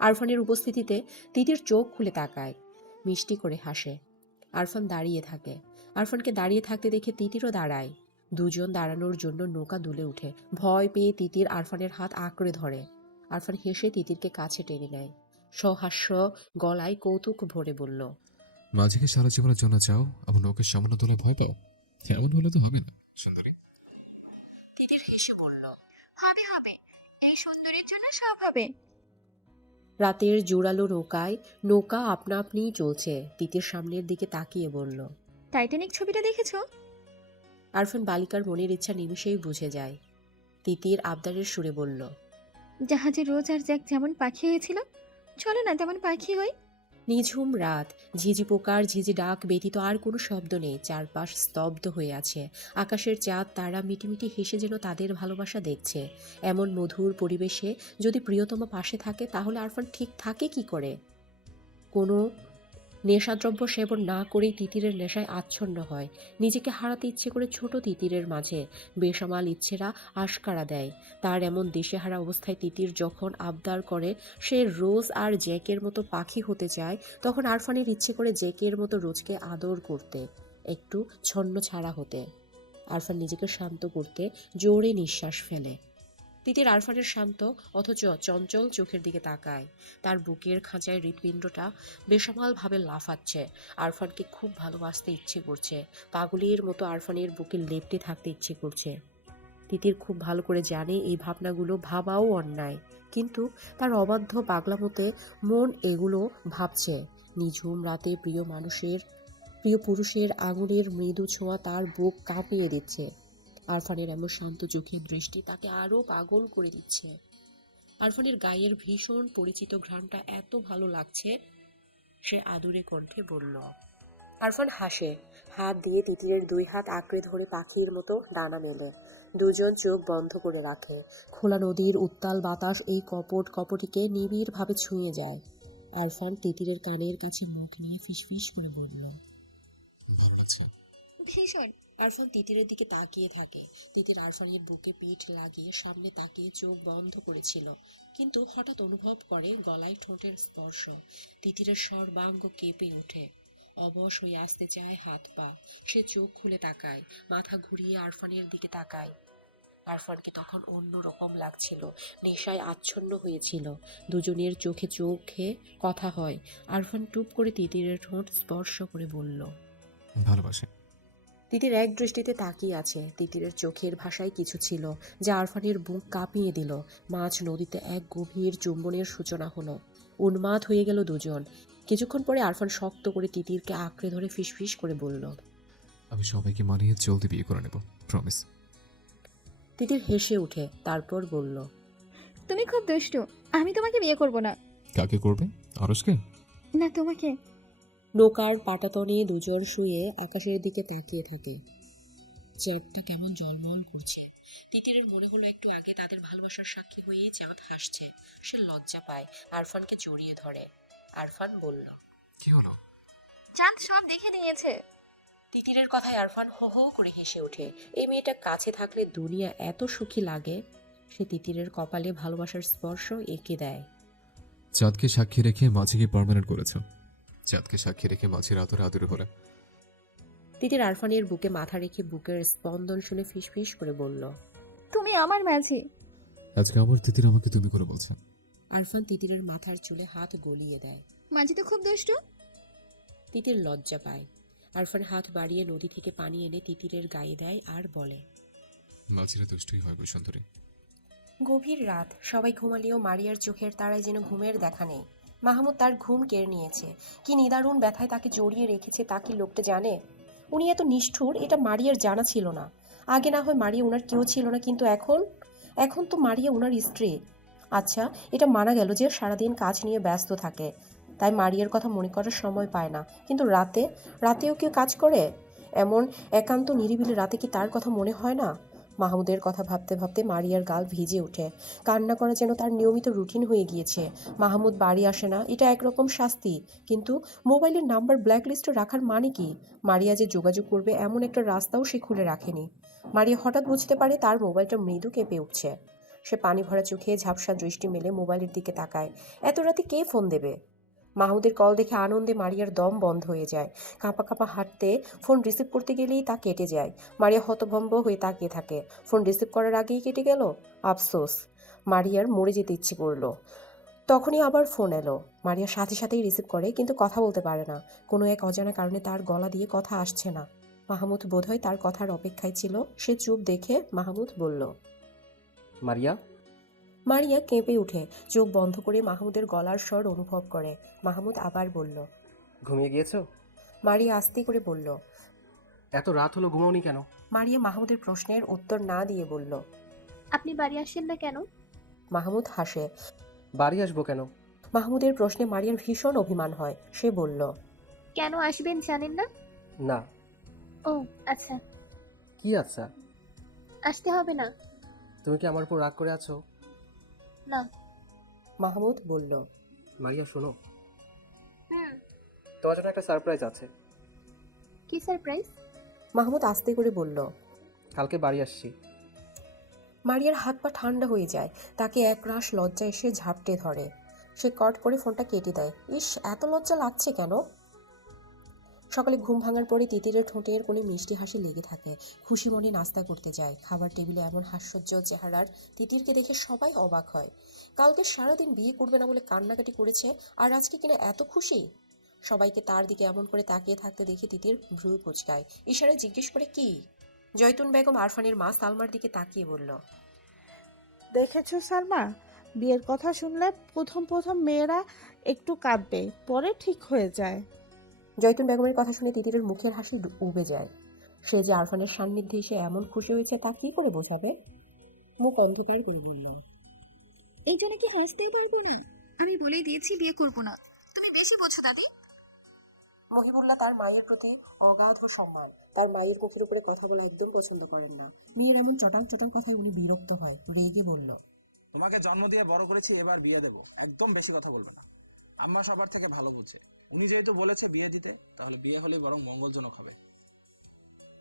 আরফানের উপস্থিতিতে তিতির চোখ খুলে তাকায়, মিষ্টি করে হাসে। আরফান দাঁড়িয়ে থাকে। আরফানকে দাঁড়িয়ে থাকতে দেখে তিতিরও দাঁড়ায়। দুজন দাঁড়ানোর জন্য নৌকা দুলে উঠে। ভয় পেয়ে তিতির আরফানের হাত আঁকড়ে ধরে। আরফান হেসে তিতিরকে কাছে টেনে নেয়, সহাস্য গলায় কৌতুক ভরে বলল, মাঝিকে সারা জীবনের জন্য চাও, আবার নৌকের সামান্য তোলা ভয় পাও? এমন হলে তো হবে না সুন্দরী। তিতির হেসে বলল, হবে হবে, এই সুন্দরীর জন্য সব হবে। রাতের জোরালো নৌকায় নৌকা আপনা আপনিই চলছে। তিতির সামনের দিকে তাকিয়ে বলল, টাইটানিক ছবিটা দেখেছো? আরফান বালিকার মনের ইচ্ছা নিমিষেই বুঝে যায়। তিতির আবদারের সুরে বলল, জাহাজে রোজ আর জ্যাক যেমন পাখি হয়েছিল, চলো না তেমন পাখি হই। নিঝুম রাত, ঝিঝি পোকার ঝিঝি ডাক ব্যতীত আর কোনো শব্দ নেই। চারপাশ স্তব্ধ হয়ে আছে। আকাশের চাঁদ তারা মিটিমিটি হেসে যেন তাদের ভালোবাসা দেখছে। এমন মধুর পরিবেশে যদি প্রিয়তমা পাশে থাকে, তাহলে আরফান ঠিক থাকে কি করে? কোনো নেশাদ্রব্য সেবন না করেই তিতিরের নেশায় আচ্ছন্ন হয়। নিজেকে হারাতে ইচ্ছে করে ছোট তিতিরের মাঝে বেসামাল ইচ্ছেরা আশকারা দেয়। তার এমন দিশেহারা অবস্থায় তিতির যখন আবদার করে সে রোজ আর জ্যাকের মতো পাখি হতে চায়, তখন আরফানের ইচ্ছে করে জ্যাকের মতো রোজকে আদর করতে, একটু ছন্ন ছাড়া হতে। আরফান নিজেকে শান্ত করতে জোরে নিঃশ্বাস ফেলে। তিতির আরফানের শান্ত অথচ চঞ্চল চোখের দিকে তাকায়। তার বুকের খাঁচায় হৃৎপিণ্ডটা বেসামালভাবে লাফাচ্ছে। আরফানকে খুব ভালোবাসতে ইচ্ছে করছে। পাগলের মতো আরফানের বুকে লেপ্টে থাকতে ইচ্ছে করছে। তিতির খুব ভালো করে জানে এই ভাবনাগুলো ভাবাও অন্যায়, কিন্তু তার অবাধ্য পাগলামোতে মন এগুলো ভাবছে। নিঝুম রাতে প্রিয় পুরুষের আঙুলের মৃদু ছোঁয়া তার বুক কাঁপিয়ে দিচ্ছে। আরফানের এমন শান্ত চোখের দৃষ্টি তাকে আরো পাগল করে দিচ্ছে। আরফানের গায়ের ভীষণ পরিচিত ঘ্রাণটা এত ভালো লাগছে, সে আদুরে কণ্ঠে বলল। আরফান হাসে, হাত দিয়ে তিতিরের দুই হাত আঁকড়ে ধরে পাখির মতো ডানা মেলে। দুজন চোখ বন্ধ করে রাখে। খোলা নদীর উত্তাল বাতাস এই কপট কপটিকে নিবিড়ভাবে ছুঁয়ে যায়। আরফান তিতিরের কানের কাছে মুখ নিয়ে ফিসফিস করে বলল, ভালো লাগছে। ভীষণ। আরফান তিতিরের দিকে তাকিয়ে থাকে। তিতির আরফানের বুকে পিঠ লাগিয়ে সামনে তাকিয়ে চোখ বন্ধ করেছিল, কিন্তু হঠাৎ অনুভব করে গলায় ঠোঁটের স্পর্শ। তিতিরের সর্বাঙ্গ কেঁপে ওঠে, অবশ হয়ে আসতে চায় হাত পা। সে চোখ খুলে তাকায়, মাথা ঘুরিয়ে আরফানের দিকে তাকায়। আরফানকে তখন অন্য রকম লাগছিল, নেশায় আচ্ছন্ন হয়েছিল। দুজনের চোখে চোখে কথা হয়। আরফান টুপ করে তিতিরের ঠোঁট স্পর্শ করে বলল, ভালোবাসে। তিতির এক দৃষ্টিতে তাকিয়ে আছে। তিতিরের চোখের ভাষায় কিছু ছিল যা আরফানের বুক কাঁপিয়ে দিল। মাঝ নদীতে এক গভীর চুম্বনের সূচনা হলো। উন্মাদ হয়ে গেল দুজন। কিছুক্ষণ পরে আরফান শক্ত করে তিতিরকে আঁকড়ে ধরে ফিসফিস করে বলল, আমি সবাইকে মানিয়ে জলদি বিয়ে করে নেব, প্রমিস। তিতির হেসে উঠে, তারপর বলল, তুমি খুব দুষ্টু, আমি তোমাকে বিয়ে করব না। কাকে করবে? আরশকে? না, তোমাকে। নৌকার পাটাতনে দুজন শুয়ে আকাশের দিকে তাকিয়ে থাকে। চাঁদটা কেমন জলমল করছে। তিতিরের মনে হলো একটু আগে তাদের ভালোবাসার সাক্ষী হয়েই চাঁদ হাসছে। সে লজ্জা পায়, আরফানকে জড়িয়ে ধরে। আরফান বলল, কি হলো? চাঁদ সব দেখে নিয়েছে। তিতিরের কথায় আরফান হো হো করে হেসে ওঠে। এই মেয়েটা কাছে থাকলে দুনিয়া এত সুখী লাগে। সে তিতিরের কপালে ভালোবাসার স্পর্শ এঁকে দেয়। চাঁদকে সাক্ষী রেখে মাঝিকে পার্মানেন্ট করেছ। চাঁদকে সাক্ষী রেখে মাঝির আদরে আদরে হলে। তিতির আরফানের বুকে মাথা রেখে বুকের স্পন্দন শুনে ফিসফিস করে বলল, তুমি আমার মাঝে। আজকে আবার তিতির আমাকে তুমি করে বলছে। আরফান তিতিরের মাথার চুলে হাত গলিয়ে দেয়। মাঝে তো খুব দুষ্টু। তিতির লজ্জা পায়। আরফান হাত বাড়িয়ে নদী থেকে পানি এনে তিতিরের গায়ে দেয় আর বলে, মাঝিরা দুষ্টই হয় বৈসন্তরী। গভীর রাত, সবাই ঘুমালেও মারিয়ার চোখের তারায় যেন ঘুমের দেখা নেই। মাহমুদ তার ঘুম কেড়ে নিয়েছে। কি নিদারুণ ব্যথায় তাকে জড়িয়ে রেখেছে তা কি লোকটা জানে? উনি এত নিষ্ঠুর, এটা মারিয়ার জানা ছিল না। আগে না হয় মারিয়া ওনার কেউ ছিল না, কিন্তু এখন তো মারিয়া ওনার স্ত্রী। আচ্ছা, এটা মানা গেল যে সারাদিন কাজ নিয়ে ব্যস্ত থাকে, তাই মারিয়ার কথা মনে করার সময় পায় না। কিন্তু রাতেও কেউ কাজ করে? এমন একান্ত নিরিবিলি রাতে কি তার কথা মনে হয় না? মাহমুদের কথা ভাবতে ভাবতে মারিয়ার গাল ভিজে ওঠে। কান্না করা যেন তার নিয়মিত রুটিন হয়ে গিয়েছে। মাহমুদ বাড়ি আসে না, এটা একরকম শাস্তি, কিন্তু মোবাইলের নাম্বার ব্ল্যাকলিস্টে রাখার মানে কি? মারিয়া যে যোগাযোগ করবে এমন একটা রাস্তাও সে খুলে রাখেনি। মারিয়া হঠাৎ বুঝতে পারে তার মোবাইলটা মৃদু কেঁপে উঠছে। সে পানি ভরা চোখে ঝাপসা দৃষ্টি মেলে মোবাইলের দিকে তাকায়। এত রাতে কে ফোন দেবে? মাহমুদের কল দেখে আনন্দে মারিয়ার দম বন্ধ হয়ে যায়। কাঁপা কাঁপা হাঁটতে ফোন রিসিভ করতে গেলেই তা কেটে যায়। মারিয়া হতভম্ব হয়ে তাকিয়ে থাকে। ফোন রিসিভ করার আগেই কেটে গেল। আফসোস, মারিয়ার মরে যেতে ইচ্ছে করলো। তখনই আবার ফোন এলো। মারিয়া সাথে সাথেই রিসিভ করে, কিন্তু কথা বলতে পারে না। কোনো এক অজানা কারণে তার গলা দিয়ে কথা আসছে না। মাহমুদ বোধহয় তার কথার অপেক্ষায় ছিল। সে চুপ দেখে মাহমুদ বলল, মারিয়া। মারিয়া কেঁপে উঠে চোখ বন্ধ করে মাহমুদের গলার স্বর অনুভব করে। মাহমুদ আবার বলল, ঘুমিয়ে গিয়েছো? মারিয়া আস্তে করে বলল। এত রাত হলো, ঘুমাওনি কেন? মারিয়া মাহমুদের প্রশ্নের উত্তর না দিয়ে বলল, আপনি বাড়ি আসেন না কেন? মাহমুদ হাসে। বাড়ি আসবো কেন? মাহমুদের প্রশ্নে মারিয়ার ভীষণ অভিমান হয়। সে বলল, কেন আসবেন জানেন না? না। ও আচ্ছা, কি আচ্ছা? আসতে হবে না। তুমি কি আমার উপর রাগ করে আছো? না। মাহমুদ বলল, মারিয়া শোনো, হুম। তোমার জন্য একটা সারপ্রাইজ আছে। কি সারপ্রাইজ? মাহমুদ আস্তে করে বলল। কালকে বাড়ি আসছি। মারিয়ার হাত পা ঠান্ডা হয়ে যায়। তাকে একরাশ লজ্জা এসে ঝাপটে ধরে। সে কট করে ফোনটা কেটে দেয়। ইস, এত লজ্জা লাগছে কেন? সকালে ঘুম ভাঙার পরে তিতিরের ঠোঁটের কোণে মিষ্টি হাসি লেগে থাকে। খুশি মনে নাস্তা করতে যায়। খাবার টেবিলে এমন হাস্যোজ্জ্বল চেহারার তিতিরকে দেখে সবাই অবাক হয়। কালকে সারাদিন বিয়ে করবে না বলে কান্নাকাটি করেছে, আর আজকে কিনা এত খুশি। সবাইকে তার দিকে এমন করে তাকিয়ে থাকতে দেখে তিতির ভ্রু কুঁচকায়। ইশারায় জিজ্ঞেস করে, কি? জয়তুন বেগম আরফানের মা সালমার দিকে তাকিয়ে বলল, দেখেছো সালমা, বিয়ের কথা শুনলে প্রথম প্রথম মেয়েরা একটু কাঁদবে, পরে ঠিক হয়ে যায়। জয়তুন বেগমের কথা শুনে তিতিরের মুখের হাসি উবে যায়। সে যে আরফানের সান্নিধ্যে এসে এমন খুশি হয়েছে তা কি করে বোঝাবে? মুখ অন্ধকার করে বলল, এই জন্য কি হাসতেও পারবো না? আমি বলেই দিয়েছি বিয়ে করবো না। তুমি বেশি বোঝো দাদি। মহিবুল্লাহ তার মায়ের প্রতি অগাধ সম্মান। তার মায়ের মুখের উপরে কথা বলা একদম পছন্দ করেন না। মেয়ের এমন চটাং চটাং কথায় উনি বিরক্ত হয়। রেগে বলল, তোমাকে জন্ম দিয়ে বড় করেছি, এবার বিয়ে দেবো, একদম বেশি কথা বলবে না। আম্মা সবার থেকে ভালো বুঝে, উনি যেহেতু বলেছে বিয়ে দিতে, তাহলে বিয়ে হলে বরং মঙ্গলজনক হবে।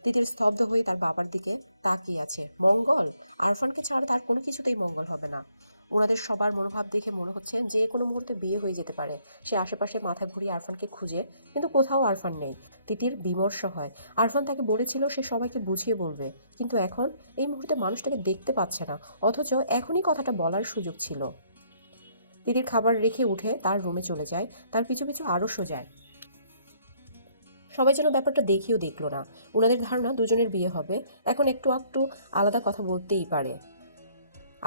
তিতির স্তব্ধ হয়ে তার বাবার দিকে তাকিয়ে আছে। মঙ্গল? আরফানকে ছাড়া তার কোনো কিছুতেই মঙ্গল হবে না। ওনাদের সবার মনোভাব দেখে মনে হচ্ছে যে কোনো মুহূর্তে বিয়ে হয়ে যেতে পারে। সে আশেপাশে মাথা ঘুরিয়ে আরফানকে খুঁজে, কিন্তু কোথাও আরফান নেই। তিতির বিমর্ষ হয়। আরফান তাকে বলেছিল সে সবাইকে বুঝিয়ে বলবে, কিন্তু এখন এই মুহূর্তে মানুষটাকে দেখতে পাচ্ছে না, অথচ এখনই কথাটা বলার সুযোগ ছিল। তিতির খাবার রেখে উঠে তার রুমে চলে যায়। তার পিছু পিছু আরশও যায়। সবাই যেন ব্যাপারটা দেখিও দেখলো না। ওনাদের ধারণা দুজনের বিয়ে হবে। এখন একটু আলাদা কথা বলতেই পারে।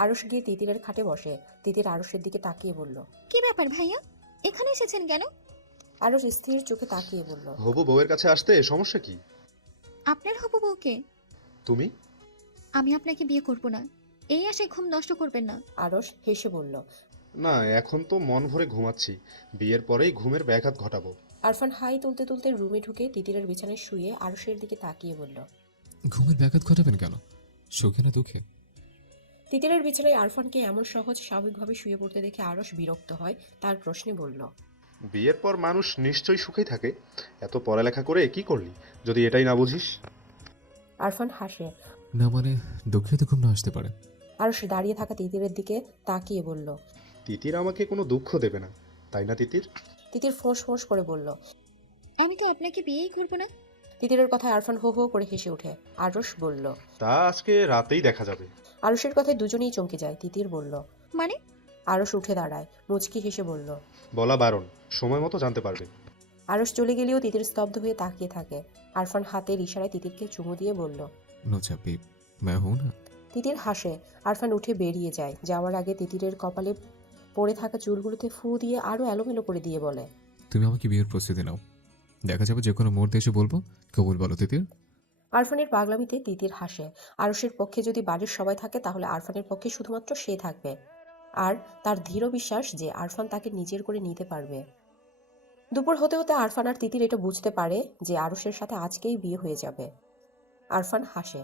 আরশ গিয়ে তিতিরের খাটে বসে। তিতির আরশের দিকে তাকিয়ে বলল, কি ব্যাপার ভাইয়া, এখানে এসেছেন কেন? আরশ স্থির চোখে তাকিয়ে বলল, হবু বউয়ের কাছে আসতে সমস্যা কি? আপনার হবু বউকে? তুমি? আমি আপনাকে বিয়ে করব না। এই আশায় ঘুম নষ্ট করবেন না। আরশ হেসে বলল, না, এখন তো মন ভরে ঘুমাচ্ছি, বিয়ের পরেই ঘুমের ব্যাঘাত ঘটাবো। আরফান হাই তুলতে তুলতে রুমে ঢুকে তিতিরের বিছানায় শুয়ে আরশের দিকে তাকিয়ে বলল, ঘুমের ব্যাঘাত ঘটাবেন কেন? সুখে না দুঃখে? তিতিরের বিছানায় আরফানকে এমন সহজ স্বাভাবিকভাবে শুয়ে পড়তে দেখে আরশ বিরক্ত হয়। তার প্রশ্নে বলল, বিয়ের পর মানুষ নিশ্চয়ই সুখেই থাকে, এত পড়ালেখা করে কি করলি যদি এটাই না বুঝিস? আরফান হাসে। না মানে দুঃখে তো ঘুম না আসতে পারে। আরশ দাঁড়িয়ে থাকা তিতিরের দিকে তাকিয়ে বলল, তিতির আমাকে কোনো দুঃখ দেবে না, তাই না তিতির? তিতির ফোঁস ফোঁস করে বলল। আমি তো আপনাকে বিয়েই করবো না। তিতিরের কথায় আরফান হো হো করে হেসে ওঠে। আরশ বলল। তা আজকে রাতেই দেখা যাবে। আরশের কথায় দুজনেই চমকে যায়। তিতির বলল। মানে? আরশ উঠে দাঁড়ায়, মুচকি হেসে বলল। বলা বারণ, সময় মতো জানতে পারবে। আরশ চলে গেলেও তিতির স্তব্ধ হয়ে তাকিয়ে থাকে। আরফান হাতের ইশারায় তিতিরকে চুমু দিয়ে বলল। নো চাপি, मैं हूं ना। তিতির হাসে। আরফান উঠে বেরিয়ে যায়। যাওয়ার আগে তিতিরের কপালে পড়ে থাকা চুলগুলোতে ফু দিয়ে আরো এলোমেলো করে দিয়ে বলে। তুমি আমাকে বিয়ের প্রস্তুতি নাও, দেখা যাবে যে কোনো মুহূর্তে এসে বলবো কবুল বলো তিতির। আরফানের পাগলামিতে তিতির হাসে। আরশের পক্ষে যদি বাড়ির সবাই থাকে তাহলে আরফানের পক্ষে শুধুমাত্র সে থাকবে। আর তার দৃঢ় বিশ্বাস যে আরফান তাকে নিজের করে নিতে পারবে। দুপুর হতে হতে আরফান আর তিতির এটা বুঝতে পারে যে আরশের সাথে আজকেই বিয়ে হয়ে যাবে। আরফান হাসে।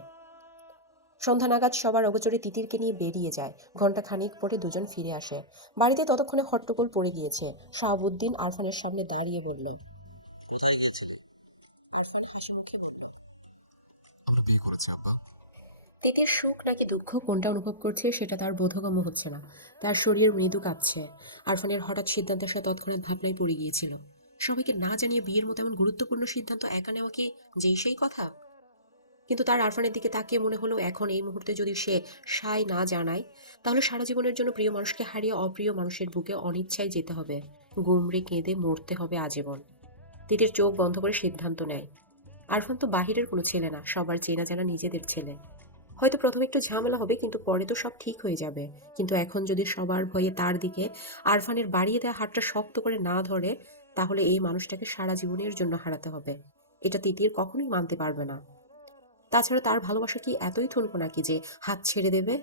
সন্ধ্যা নাগাদ সবার অগোচরে তিতিরকে নিয়ে বেরিয়ে যায়। ঘন্টা খানিক পরে দুজন ফিরে আসে। বাড়িতে ততক্ষণে হট্টগোল পড়ে গিয়েছে। শাহাবুদ্দিন আরফানের সামনে দাঁড়িয়ে বলল। কোথায় গিয়েছিলি? আরফান হাসি মুখে বলল। আমরা বিয়ে করেছি আব্বা। তিতির সুখ নাকি দুঃখ কোনটা অনুভব করছে সেটা তার বোধগম্য হচ্ছে না। তার শরীর মৃদু কাঁপছে। আরফানের হঠাৎ সিদ্ধান্তের সাথে তৎক্ষণাৎ ভাবনায় পড়ে গিয়েছিল। সবাইকে না জানিয়ে বিয়ের মতো এমন গুরুত্বপূর্ণ সিদ্ধান্ত একা নেওয়া কি যেই সেই কথা? কিন্তু তার আরফানের দিকে তাকিয়ে মনে হলো এখন এই মুহূর্তে যদি সে সায় না জানায় তাহলে সারা জীবনের জন্য প্রিয় মানুষকে হারিয়ে অপ্রিয় মানুষের বুকে অনিচ্ছায় যেতে হবে, গুমড়ে কেঁদে মরতে হবে আজীবন। তিতির চোখ বন্ধ করে সিদ্ধান্ত নেয়। আরফান তো বাহিরের কোনো ছেলে না, সবার চেনা জানা নিজেদের ছেলে। হয়তো প্রথমে একটু ঝামেলা হবে কিন্তু পরে তো সব ঠিক হয়ে যাবে। কিন্তু এখন যদি সবার ভয়ে তার দিকে আরফানের বাড়িয়ে দেওয়া হাতটা শক্ত করে না ধরে তাহলে এই মানুষটাকে সারা জীবনের জন্য হারাতে হবে। এটা তিতির কখনোই মানতে পারবে না। তাছাড়া তার ভালোবাসা কি এতই ঠুনকো নাকি যে হাত ছেড়ে দেবে?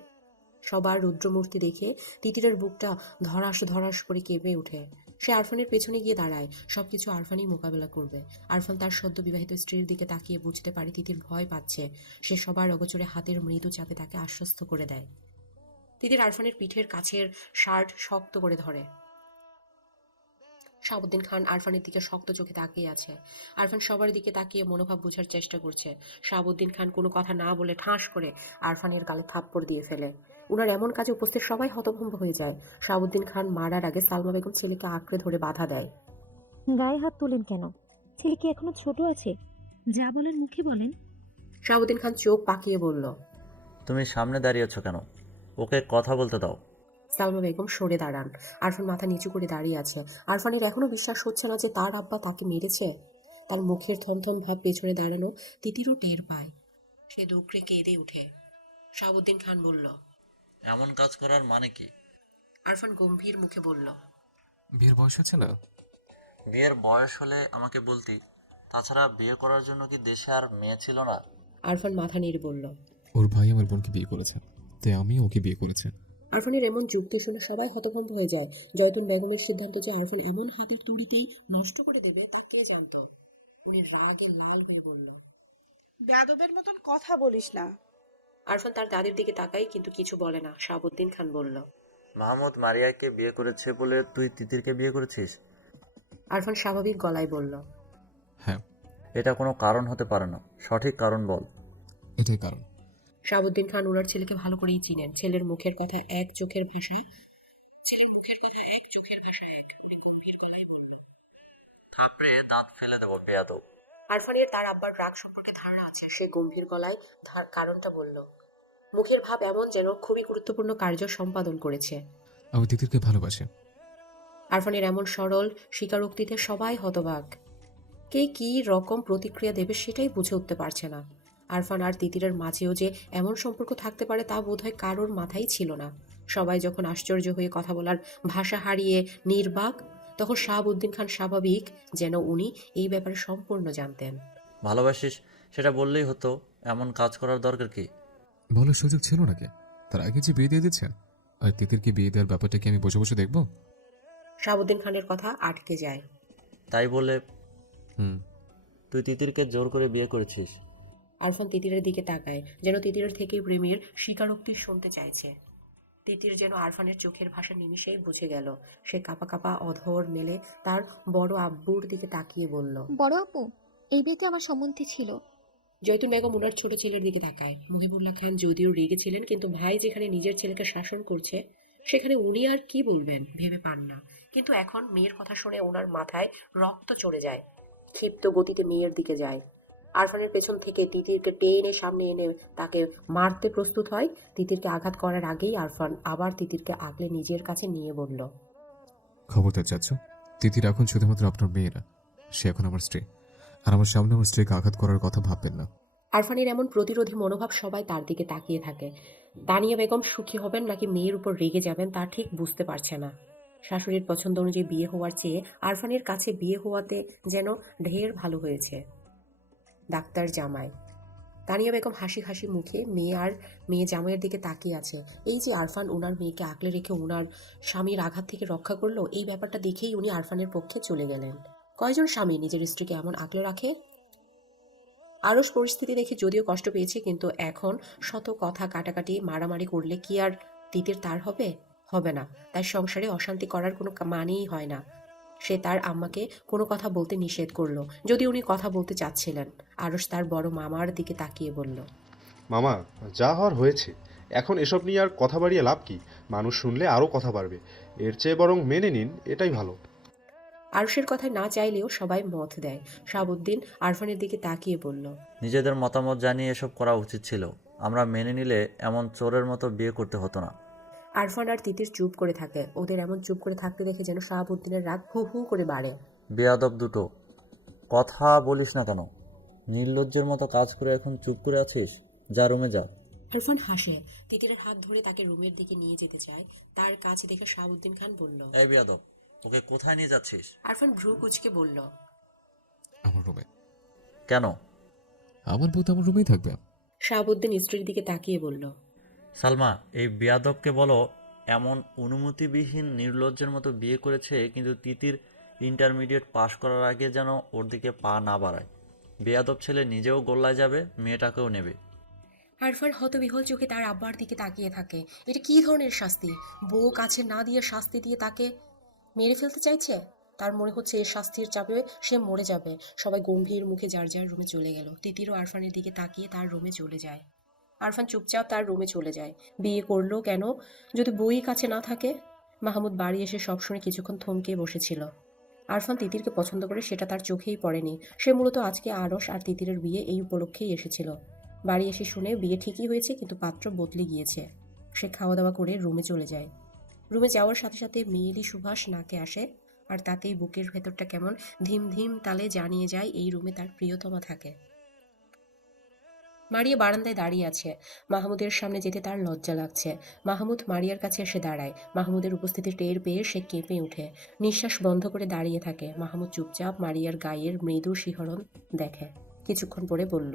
সবার রুদ্রমূর্তি দেখে তিতিরের বুকটা ধরাস ধরাস করে কেঁপে ওঠে। সে আরফানের পেছনে গিয়ে দাঁড়ায়। সবকিছু আরফানই মোকাবেলা করবে। আরফান তার সদ্য বিবাহিত স্ত্রীর দিকে তাকিয়ে বুঝতে পারে তিতির ভয় পাচ্ছে। সে সবার অগোচরে হাতের মৃদু চাপে তাকে আশ্বস্ত করে দেয়। তিতির আরফানের পিঠের কাছের শার্ট শক্ত করে ধরে। শাহাবুদ্দিন খান আরফানের দিকে শক্ত চোখে তাকিয়ে আছে। আরফান সবার দিকে তাকিয়ে মনোভাব বোঝার চেষ্টা করছে। শাহাবুদ্দিন খান কোনো কথা না বলে ঠাস করে আরফানের গালে থাপ্পড় দিয়ে ফেলে। উনার এমন কাজে উপস্থিত সবাই হতভম্ব হয়ে যায়। শাহাবুদ্দিন খান মারার আগে সালমা বেগম ছেলেকে আঁকড়ে ধরে বাধা দেয়। গায়ে হাত তোলেন কেন? ছেলে কি এখনো ছোট আছে? যা বলেন মুখে বলেন। শাহাবুদ্দিন খান চোখ পাকিয়ে বলল। তুমি সামনে দাঁড়িয়েছো কেন? ওকে কথা বলতে দাও। সালমা বেগম সরে দাঁড়ান। আরফান মাথা নিচু করে দাঁড়িয়ে আছে। আরফানের এখনো বিশ্বাস হচ্ছে না যে তার আব্বা তাকে মেরেছে। তার মুখের থমথম ভাব পেছনে দাঁড়ানো তিতিরও টের পায়। সে দুকড়ে কেঁদে উঠে। শাহাবুদ্দিন খান বলল। এমন কাজ করার মানে কি? আরফান গম্ভীর মুখে বলল। বিয়ের বয়স হচ্ছে না? বিয়ের বয়স হলে আমাকে বলতি। তাছাড়া বিয়ে করার জন্য কি দেশে আর মেয়ে ছিল না? আরফান মাথা নেড়ে বলল। ওর ভাই আমার বোনকে বিয়ে করেছে, তাই আমি ওকে বিয়ে করেছি। আরফানের এমন যুক্তি শুনে সবাই হতভম্ব হয়ে যায়। জয়তুন বেগমের সিদ্ধান্ত যে আরফান এমন হাতের তুড়িতেই নষ্ট করে দেবে তা কে জানত। উনি রাগে লাল হয়ে বলল। বেয়াদবের মতন কথা বলিস না। আরফান তার দাদির দিকে তাকায় কিন্তু কিছু বলে না। শাহাবুদ্দিন খান বলল। মাহমুদ মারিয়াকে বিয়ে করেছে বলে তুই তিতিরকে বিয়ে করেছিস? আরফান স্বাভাবিক গলায় বলল। হ্যাঁ। এটা কোনো কারণ হতে পারে না, সঠিক কারণ বল। এটাই কারণ। শাহাবুদ্দিন খান ওনার ছেলেকে ভালো করেই চিনেন। ছেলের মুখের কথা এক, চোখের ভাষা এক। উনি গম্ভীর গলায় বলল। থাপড়ে দাঁত ফেলে দেবো বেয়াদব। আরফানের তার আব্বার রাগ সম্পর্কে ধারণা আছে। সে গম্ভীর গলায় তার কারণটা বলল। মুখের ভাব এমন যেন খুবই গুরুত্বপূর্ণ কার্য সম্পাদন করেছে। আমি তিতিরকে ভালোবাসি। আরফানের এমন সরল স্বীকারোক্তিতে সবাই হতবাক। কে কি রকম প্রতিক্রিয়া দেবে সেটাই বুঝে উঠতে পারছে না। আরফান আর তিতিরের মাঝেও যে এমন সম্পর্ক থাকতে পারে তা বোধহয় কারোর মাথায় ছিল না। সবাই যখন আশ্চর্য হয়ে কথা বলার ভাষা হারিয়ে নির্বাক, তখন শাহাবুদ্দিন খান স্বাভাবিক যেন উনি এই ব্যাপারে সম্পূর্ণ জানতেন। ভালোবাসিস সেটা বললেই হতো, এমন কাজ করার দরকার কি? বলার সুযোগ ছিল নাকি? তার আগে যে বিয়ে দিয়ে দিচ্ছে, আর তিতিরকে বিয়ে দেওয়ার ব্যাপারটা কি আমি বসে বসে দেখবো? শাহাবুদ্দিন খানের কথা আটকে যায়। তাই বলে হুম। তুই তিতিরকে জোর করে বিয়ে করেছিস? আরফান তিতিরের দিকে তাকায়, যেন তিতিরের থেকেই প্রেমের স্বীকারোক্তি শুনতে চাইছে। তিতির যেন আরফানের চোখের ভাষা নিমিষেই বুঝে গেল। সে কাঁপা কাঁপা অধর মেলে তার বড় আব্বুর দিকে তাকিয়ে বলল। বড় আপু, এই বিয়েতে আমার সম্মতি ছিল। জয়তুন বেগম ওনার ছোট ছেলের দিকে তাকায়। মুহিবুল্লাহ খান যদিও রেগে ছিলেন কিন্তু ভাই যেখানে নিজের ছেলেকে শাসন করছে সেখানে উনি আর কি বলবেন ভেবে পান না, কিন্তু এখন মেয়ের কথা শুনে ওনার মাথায় রক্ত চড়ে যায়। ক্ষিপ্ত গতিতে মেয়ের দিকে যায়, আরফানের পেছন থেকে তিতিরকে টেনে সামনে এনে তাকে মারতে প্রস্তুত হয়। তিতিরকে আঘাত করার আগেই আরফান আবার তিতিরকে আগলে নিজের কাছে নিয়ে বলল, খবরদার চাচ্ছ, তিতির এখন শুধুমাত্র আপনার মেয়ে না, সে এখন আমার স্ত্রী। আর আমার সামনে আমার স্ত্রীকে আঘাত করার কথা ভাববেন না। আরফানের এমন প্রতিরোধী মনোভাব সবাই তার দিকে তাকিয়ে থাকে। তানিয়া বেগম সুখী হবেন নাকি মেয়ের উপর রেগে যাবেন তা ঠিক বুঝতে পারছে না। শাশুড়ির পছন্দ অনুযায়ী বিয়ে হওয়ার চেয়ে আরফানের কাছে বিয়ে হওয়াতে যেন ঢের ভালো হয়েছে। ডাক্তার জামাই তানিয়া বেগম হাসি হাসি মুখে মেয়ে জামাইয়ের দিকে তাকিয়ে আছে। এই যে আরফান ওনার মেয়েকে আগলে রেখে ওনার স্বামীর আঘাত থেকে রক্ষা করলো, এই ব্যাপারটা দেখেই উনি আরফানের পক্ষে চলে গেলেন। কয়জন স্বামী নিজের স্ত্রীকে এমন আগলে রাখে? আরস পরিস্থিতি দেখে যদিও কষ্ট পেয়েছে, কিন্তু এখন শত কথা কাটাকাটি মারামারি করলে কি আর তিতির তার হবে? হবে না। তার সংসারে অশান্তি করার কোনো মানেই হয় না। সে তার আম্মাকে কোনো কথা বলতে নিষেধ করলো, যদি উনি কথা বলতে চাচ্ছিলেন। আরস তার বড় মামার দিকে তাকিয়ে বলল, মামা, যা হওয়ার হয়েছে, এখন এসব নিয়ে আর কথা বাড়িয়ে লাভ কি? মানুষ শুনলে আরও কথা বাড়বে। এর চেয়ে বরং মেনে নিন, এটাই ভালো। আরশের কথায় না চাইলেও সবাই মত দেয়। শাহাবুদ্দিন আরফানের দিকে তাকিয়ে বলল, নিজেদের মতামত জানিয়ে এসব করা উচিত ছিল। আমরা মেনে নিলে এমন চোরের মতো বিয়ে করতে হতো না। আরফান আর তিতির চুপ করে থাকে। ওদের এমন চুপ করে থাকতে দেখে যেন শাহাবুদ্দিনের রাগ হু হু করে বাড়ে। বেয়াদব দুটো, কথা বলিস না কেন? নির্লজ্জের মতো কাজ করে এখন চুপ করে আছিস? যা রুমে যা। আরফান হাসে, তিতিরের হাত ধরে তাকে রুমের দিকে নিয়ে যেতে চায়। তার কাছে দেখে শাহাবুদ্দিন খান বলল, এই বেয়াদব, ওকে কোথায় নিয়ে যাচ্ছিস? আরফান ভ্রু কুচকে বলল, আমার রুমে। কেন? আমার বউ তো আমার রুমেই থাকবে। শাহাবুদ্দিন স্ত্রীর দিকে তাকিয়ে বলল, সালমা, এই বেয়াদবকে বলো এমন অনুমতিবিহীন নির্লজ্জের মতো বিয়ে করেছে, কিন্তু তিতির ইন্টারমিডিয়েট পাশ করার আগে যেন ওর দিকে পা না বাড়ায়। বেয়াদব ছেলে নিজেও গোল্লায় যাবে, মেয়েটাকেও নেবে। আরফান হতবিহ্বল চোখে তার আব্বার দিকে তাকিয়ে থাকে। এটা কি ধরনের শাস্তি? বউ কাছে না দিয়ে শাস্তি দিয়ে তাকে মেরে ফেলতে চাইছে। তার মনে হচ্ছে এর শাস্তির চাপে সে মরে যাবে। সবাই গম্ভীর মুখে যার যার রুমে চলে গেল। তিতিরও আরফানের দিকে তাকিয়ে তার রুমে চলে যায়। আরফান চুপচাপ তার রুমে চলে যায়। বিয়ে করলো কেন যদি বই কাছে না থাকে? মাহমুদ বাড়ি এসে সব শুনে কিছুক্ষণ থমকে বসেছিল। আরফান তিতিরকে পছন্দ করে সেটা তার চোখেই পড়েনি। সে মূলত আজকে আরশ আর তিতিরের বিয়ে এই উপলক্ষেই এসেছিল। বাড়ি এসে শুনে বিয়ে ঠিকই হয়েছে, কিন্তু পাত্র বদলে গিয়েছে। সে খাওয়া দাওয়া করে রুমে চলে যায়। রুমে যাওয়ার সাথে সাথে মেয়েলি সুভাষ নাকে আসে, আর তাতেই বুকের ভেতরটা কেমন ধিম ধিম তালে জানিয়ে যায় এই রুমে তার প্রিয়তমা থাকে। মারিয়া বারান্দায় দাঁড়িয়ে আছে। মাহমুদের সামনে যেতে তার লজ্জা লাগছে। মাহমুদ মারিয়ার কাছে এসে দাঁড়ায়। মাহমুদের উপস্থিতি টের পেয়ে সে কেঁপে ওঠে, নিঃশ্বাস বন্ধ করে দাঁড়িয়ে থাকে। মাহমুদ চুপচাপ মারিয়ার গায়ের মৃদু শিহরণ দেখে। কিছুক্ষণ পরে বলল,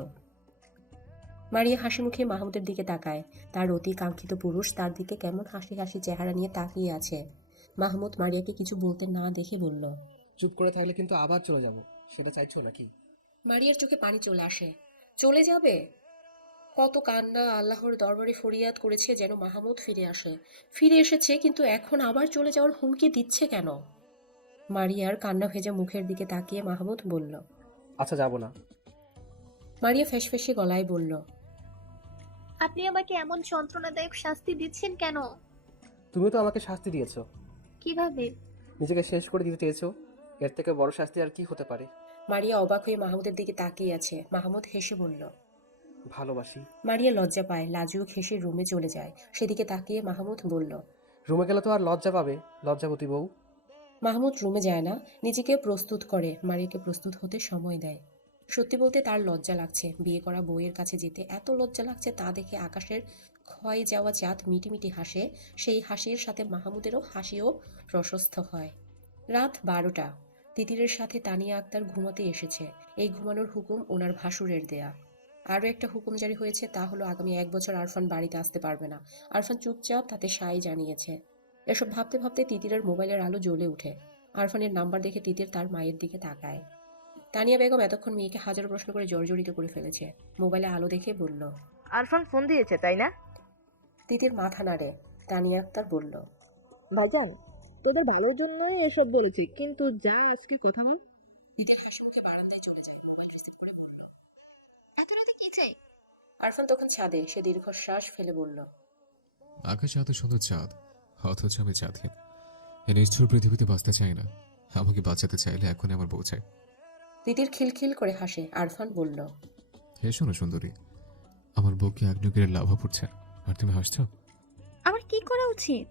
মারিয়া হাসি মুখে মাহমুদের দিকে তাকায়। তার অতি কাঙ্ক্ষিত পুরুষ তার দিকে কেমন হাসি হাসি চেহারা নিয়ে তাকিয়ে আছে। মাহমুদ মারিয়াকে কিছু বলতে না দেখে বলল, চুপ করে থাকলে কিন্তু আবার চলে যাব, সেটা চাইছো নাকি? মারিয়ার চোখে পানি চলে আসে। চলে যাবে? কত কান্না আল্লাহর দরবারে ফরিয়াদ করেছে যেন মাহমুদ ফিরে আসে। ফিরে এসেছে, কিন্তু এখন আবার চলে যাওয়ার হুমকি দিচ্ছে কেন? মারিয়ার কান্না ভেজা মুখের দিকে তাকিয়ে মাহমুদ বলল, আচ্ছা, যাব না। মারিয়া ফেসফেসে গলায় বলল, আপনি আমাকে এমন যন্ত্রণাদায়ক শাস্তি দিচ্ছেন কেন? তুমি তো আমাকে শাস্তি দিয়েছো, কিভাবে? নিজেকে শেষ করে দিতে চেয়েছো। এর থেকে বড় শাস্তি আর কি হতে পারে? মারিয়া অবাক হয়ে মাহমুদের দিকে তাকিয়ে আছে। মাহমুদ হেসে বলল, ভালোবাসি। মারিয়া লজ্জা পায়, লাজুক হেসে রুমে চলে যায়। সেদিকে তাকিয়ে মাহমুদ বলল, রুমে গেলে তো আর লজ্জা পাবে, লজ্জাবতী বউ। মাহমুদ রুমে যায় না, নিজেকে প্রস্তুত করে। মারিয়াকে প্রস্তুত হতে সময় দেয়। সত্যি বলতে তার লজ্জা লাগছে। বিয়ে করা বউয়ের কাছে যেতে এত লজ্জা লাগছে তা দেখে আকাশের ক্ষয়ে যাওয়া চাঁদ মিটিমিটি হাসে। সেই হাসির সাথে মাহমুদেরও হাসিও প্রশস্ত হয়। রাত 12টা। তিতিরের সাথে তানিয়া আক্তার ঘুমাতে এসেছে। এই ঘুমানোর হুকুম ওনার ভাসুরের দেয়া। আরও একটা হুকুম জারি হয়েছে, তা হলো আগামী 1 বছর আরফান বাড়িতে আসতে পারবে না। আরফান চুপচাপ তাতে সাই জানিয়েছে। এসব ভাবতে ভাবতে তিতিরের মোবাইলের আলো জ্বলে ওঠে। আরফানের নাম্বার দেখে তিতির তার মায়ের দিকে তাকায়। তানিয়া বেগম এতক্ষণ মেয়েকে হাজারো প্রশ্ন করে জর্জরিত করে ফেলেছে। মোবাইলে আলো দেখে বলল, আরফান ফোন দিয়েছে তাই না? তিতির মাথা নাড়ে। তানিয়া আক্তার বলল, ভাইজান, তোদের ভালোর জন্যই এসব বলেছি, কিন্তু যা আজকে কথা বল। তিতির হাসি মুখে বারান্দায় চলে যায়। মোবাইল রিসিভ করে বলল, এত রাতে কি চাই? আরফান তখন ছাদে। সে দীর্ঘশ্বাস ফেলে বলল, আকাশে এত সুন্দর চাঁদ, অথচ আমি স্বাধীন। এই নিষ্ঠুর পৃথিবীতে বাঁচতে চাই না। আমাকে বাঁচাতে চাইলে এখনই আমার বউ চাই। তিতির খিলখিল করে হাসে। আরফান বলল, হে শোনো সুন্দরী, আমার বউকে আগ্নেয়গিরির লাভা পড়ছে আর তুমি হাসছো। আমার কি করা উচিত?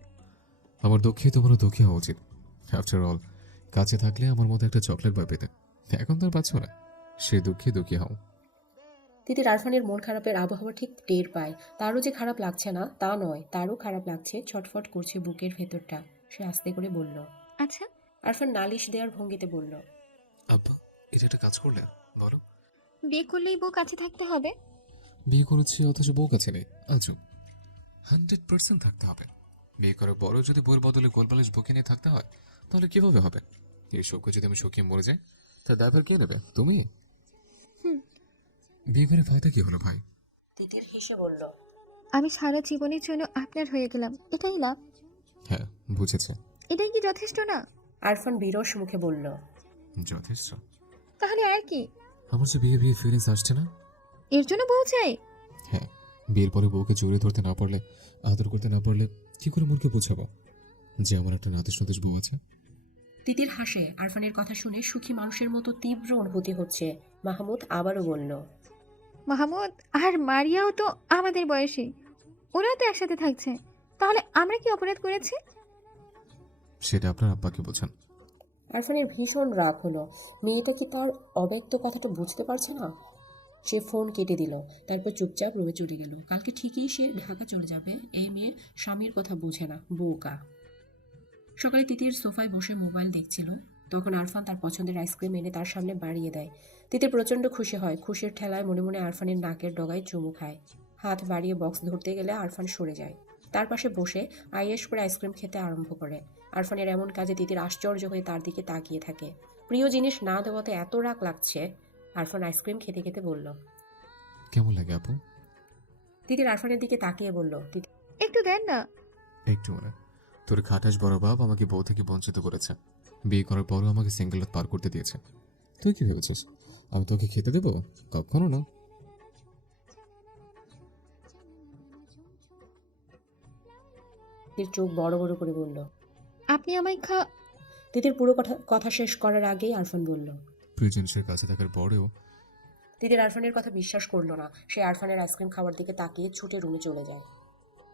আমার দুঃখে তোমারও দুঃখী হওয়া উচিত। আফটার অল, কাছে থাকলে আমার মতো একটা চকলেট বা পেতে। এখন তো আর পাচ্ছ না, সে দুঃখে দুঃখী হও। তিতির আরফানের মন খারাপের আবহাওয়া ঠিক টের পায়। তারও যে খারাপ লাগছে না তা নয়, তারও খারাপ লাগছে, ছটফট করছে বুকের ভেতরটা। সে আস্তে করে বলল, আচ্ছা, আরফান নালিশ দেওয়ার ভঙ্গিতে বলল, আব্বা, এটা একটা কাজ করলে বলো। বিয়ে করলেই বউ কাছে থাকতে হবে? বিয়ে করেছি অথচ বউ কাছে নেই, আজব। 100% থাকতে হবে। বিয়ে করার পরও যদি বউয়ের বদলে গোলবালিশ বুকে নিয়ে থাকতে হয়, তাহলে কিভাবে হবে? এই শোকে যদি আমি শুকিয়ে মরে যাই, তার দায়ভার কে নেবে? তুমি। হুম। বিয়ে করে ফায়দা কি হলো ভাই? তিতির হেসে বলল, আমি সারা জীবনের জন্য আপনার হয়ে গেলাম, এটাই লাভ। হ্যাঁ, বুঝেছে। এটাই কি যথেষ্ট না? আরফান বিরস মুখে বলল, যথেষ্ট। তাহলে আর কি? আমার যে বিয়ে বিয়ে ফিলিংস আসছে না। এর জন্য বউ চাই? হ্যাঁ, বিয়ের পরে বউকে জড়িয়ে ধরতে না পারলে, আদর করতে না পারলে কি করে মনকে বোঝাবো যে আমার একটা নাতিশ নতিশ বউ আছে? তিতির হাসে। আরফানের কথা শুনে সুখী মানুষের মতো তীব্র অনুভূতি হচ্ছে। মাহমুদ আবারও বলল, মাহমুদ আর মারিয়াও তো আমাদের বয়সী, ওরাও তো একসাথে থাকছে, তাহলে আমরা কি অপরাধ করেছি? সেটা আপনার আব্বাকে বোঝান। আরফানের ভীষণ রাগ হলো। মেয়েটা কি তার অব্যক্ত কথাটা বুঝতে পারছে না? সে ফোন কেটে দিল, তারপর চুপচাপ রুমে চলে গেল। কালকে ঠিকই সে ঢাকা চলে যাবে। এই মেয়ে স্বামীর কথা বোঝে না, বোকা। সকালে তিতির সোফায় বসে মোবাইল দেখছিল, তখন আরফান তার পছন্দের আইসক্রিম এনে তার সামনে বাড়িয়ে দেয়। তিতির প্রচণ্ড খুশি হয়। খুশির ঠেলায় মনে মনে আরফানের নাকের ডগায় চুমু খায়। হাত বাড়িয়ে বক্স ধরতে গেলে আরফান সরে যায়। তার পাশে বসে আয়েশ করে আইসক্রিম খেতে আরম্ভ করে। আরফানের এমন কাজে তিতির আশ্চর্য হয়ে তার দিকে তাকিয়ে থাকে। প্রিয় জিনিস না দেওয়াতে এত রাগ লাগছে। আরফান আইসক্রিম খেতে খেতে বলল, কেমন লাগে আপু? তিতির আরফানের দিকে তাকিয়ে বলল, একটু দেন না। একটু মনে। তোর খাটাস বড় বাপ আমাকে বউ থেকে বঞ্চিত করেছে। বিয়ে করার পরও আমাকে সিঙ্গেলত পার করতে দিয়েছে। তুই কি ভেবেছিস আমি তোকে খেতে দেবো? কখনো না। তিতির চোখ বড় বড় করে বলল, আপনি আমায় তিতির পুরো কথা শেষ করার আগেই আরফান বলল, প্রিয় জিনিসের কাছে থাকার পরেও। তিতির আরফানের কথা বিশ্বাস করলো না। সে আরফানের আইসক্রিম খাওয়ার দিকে তাকিয়ে ছুটে রুমে চলে যায়।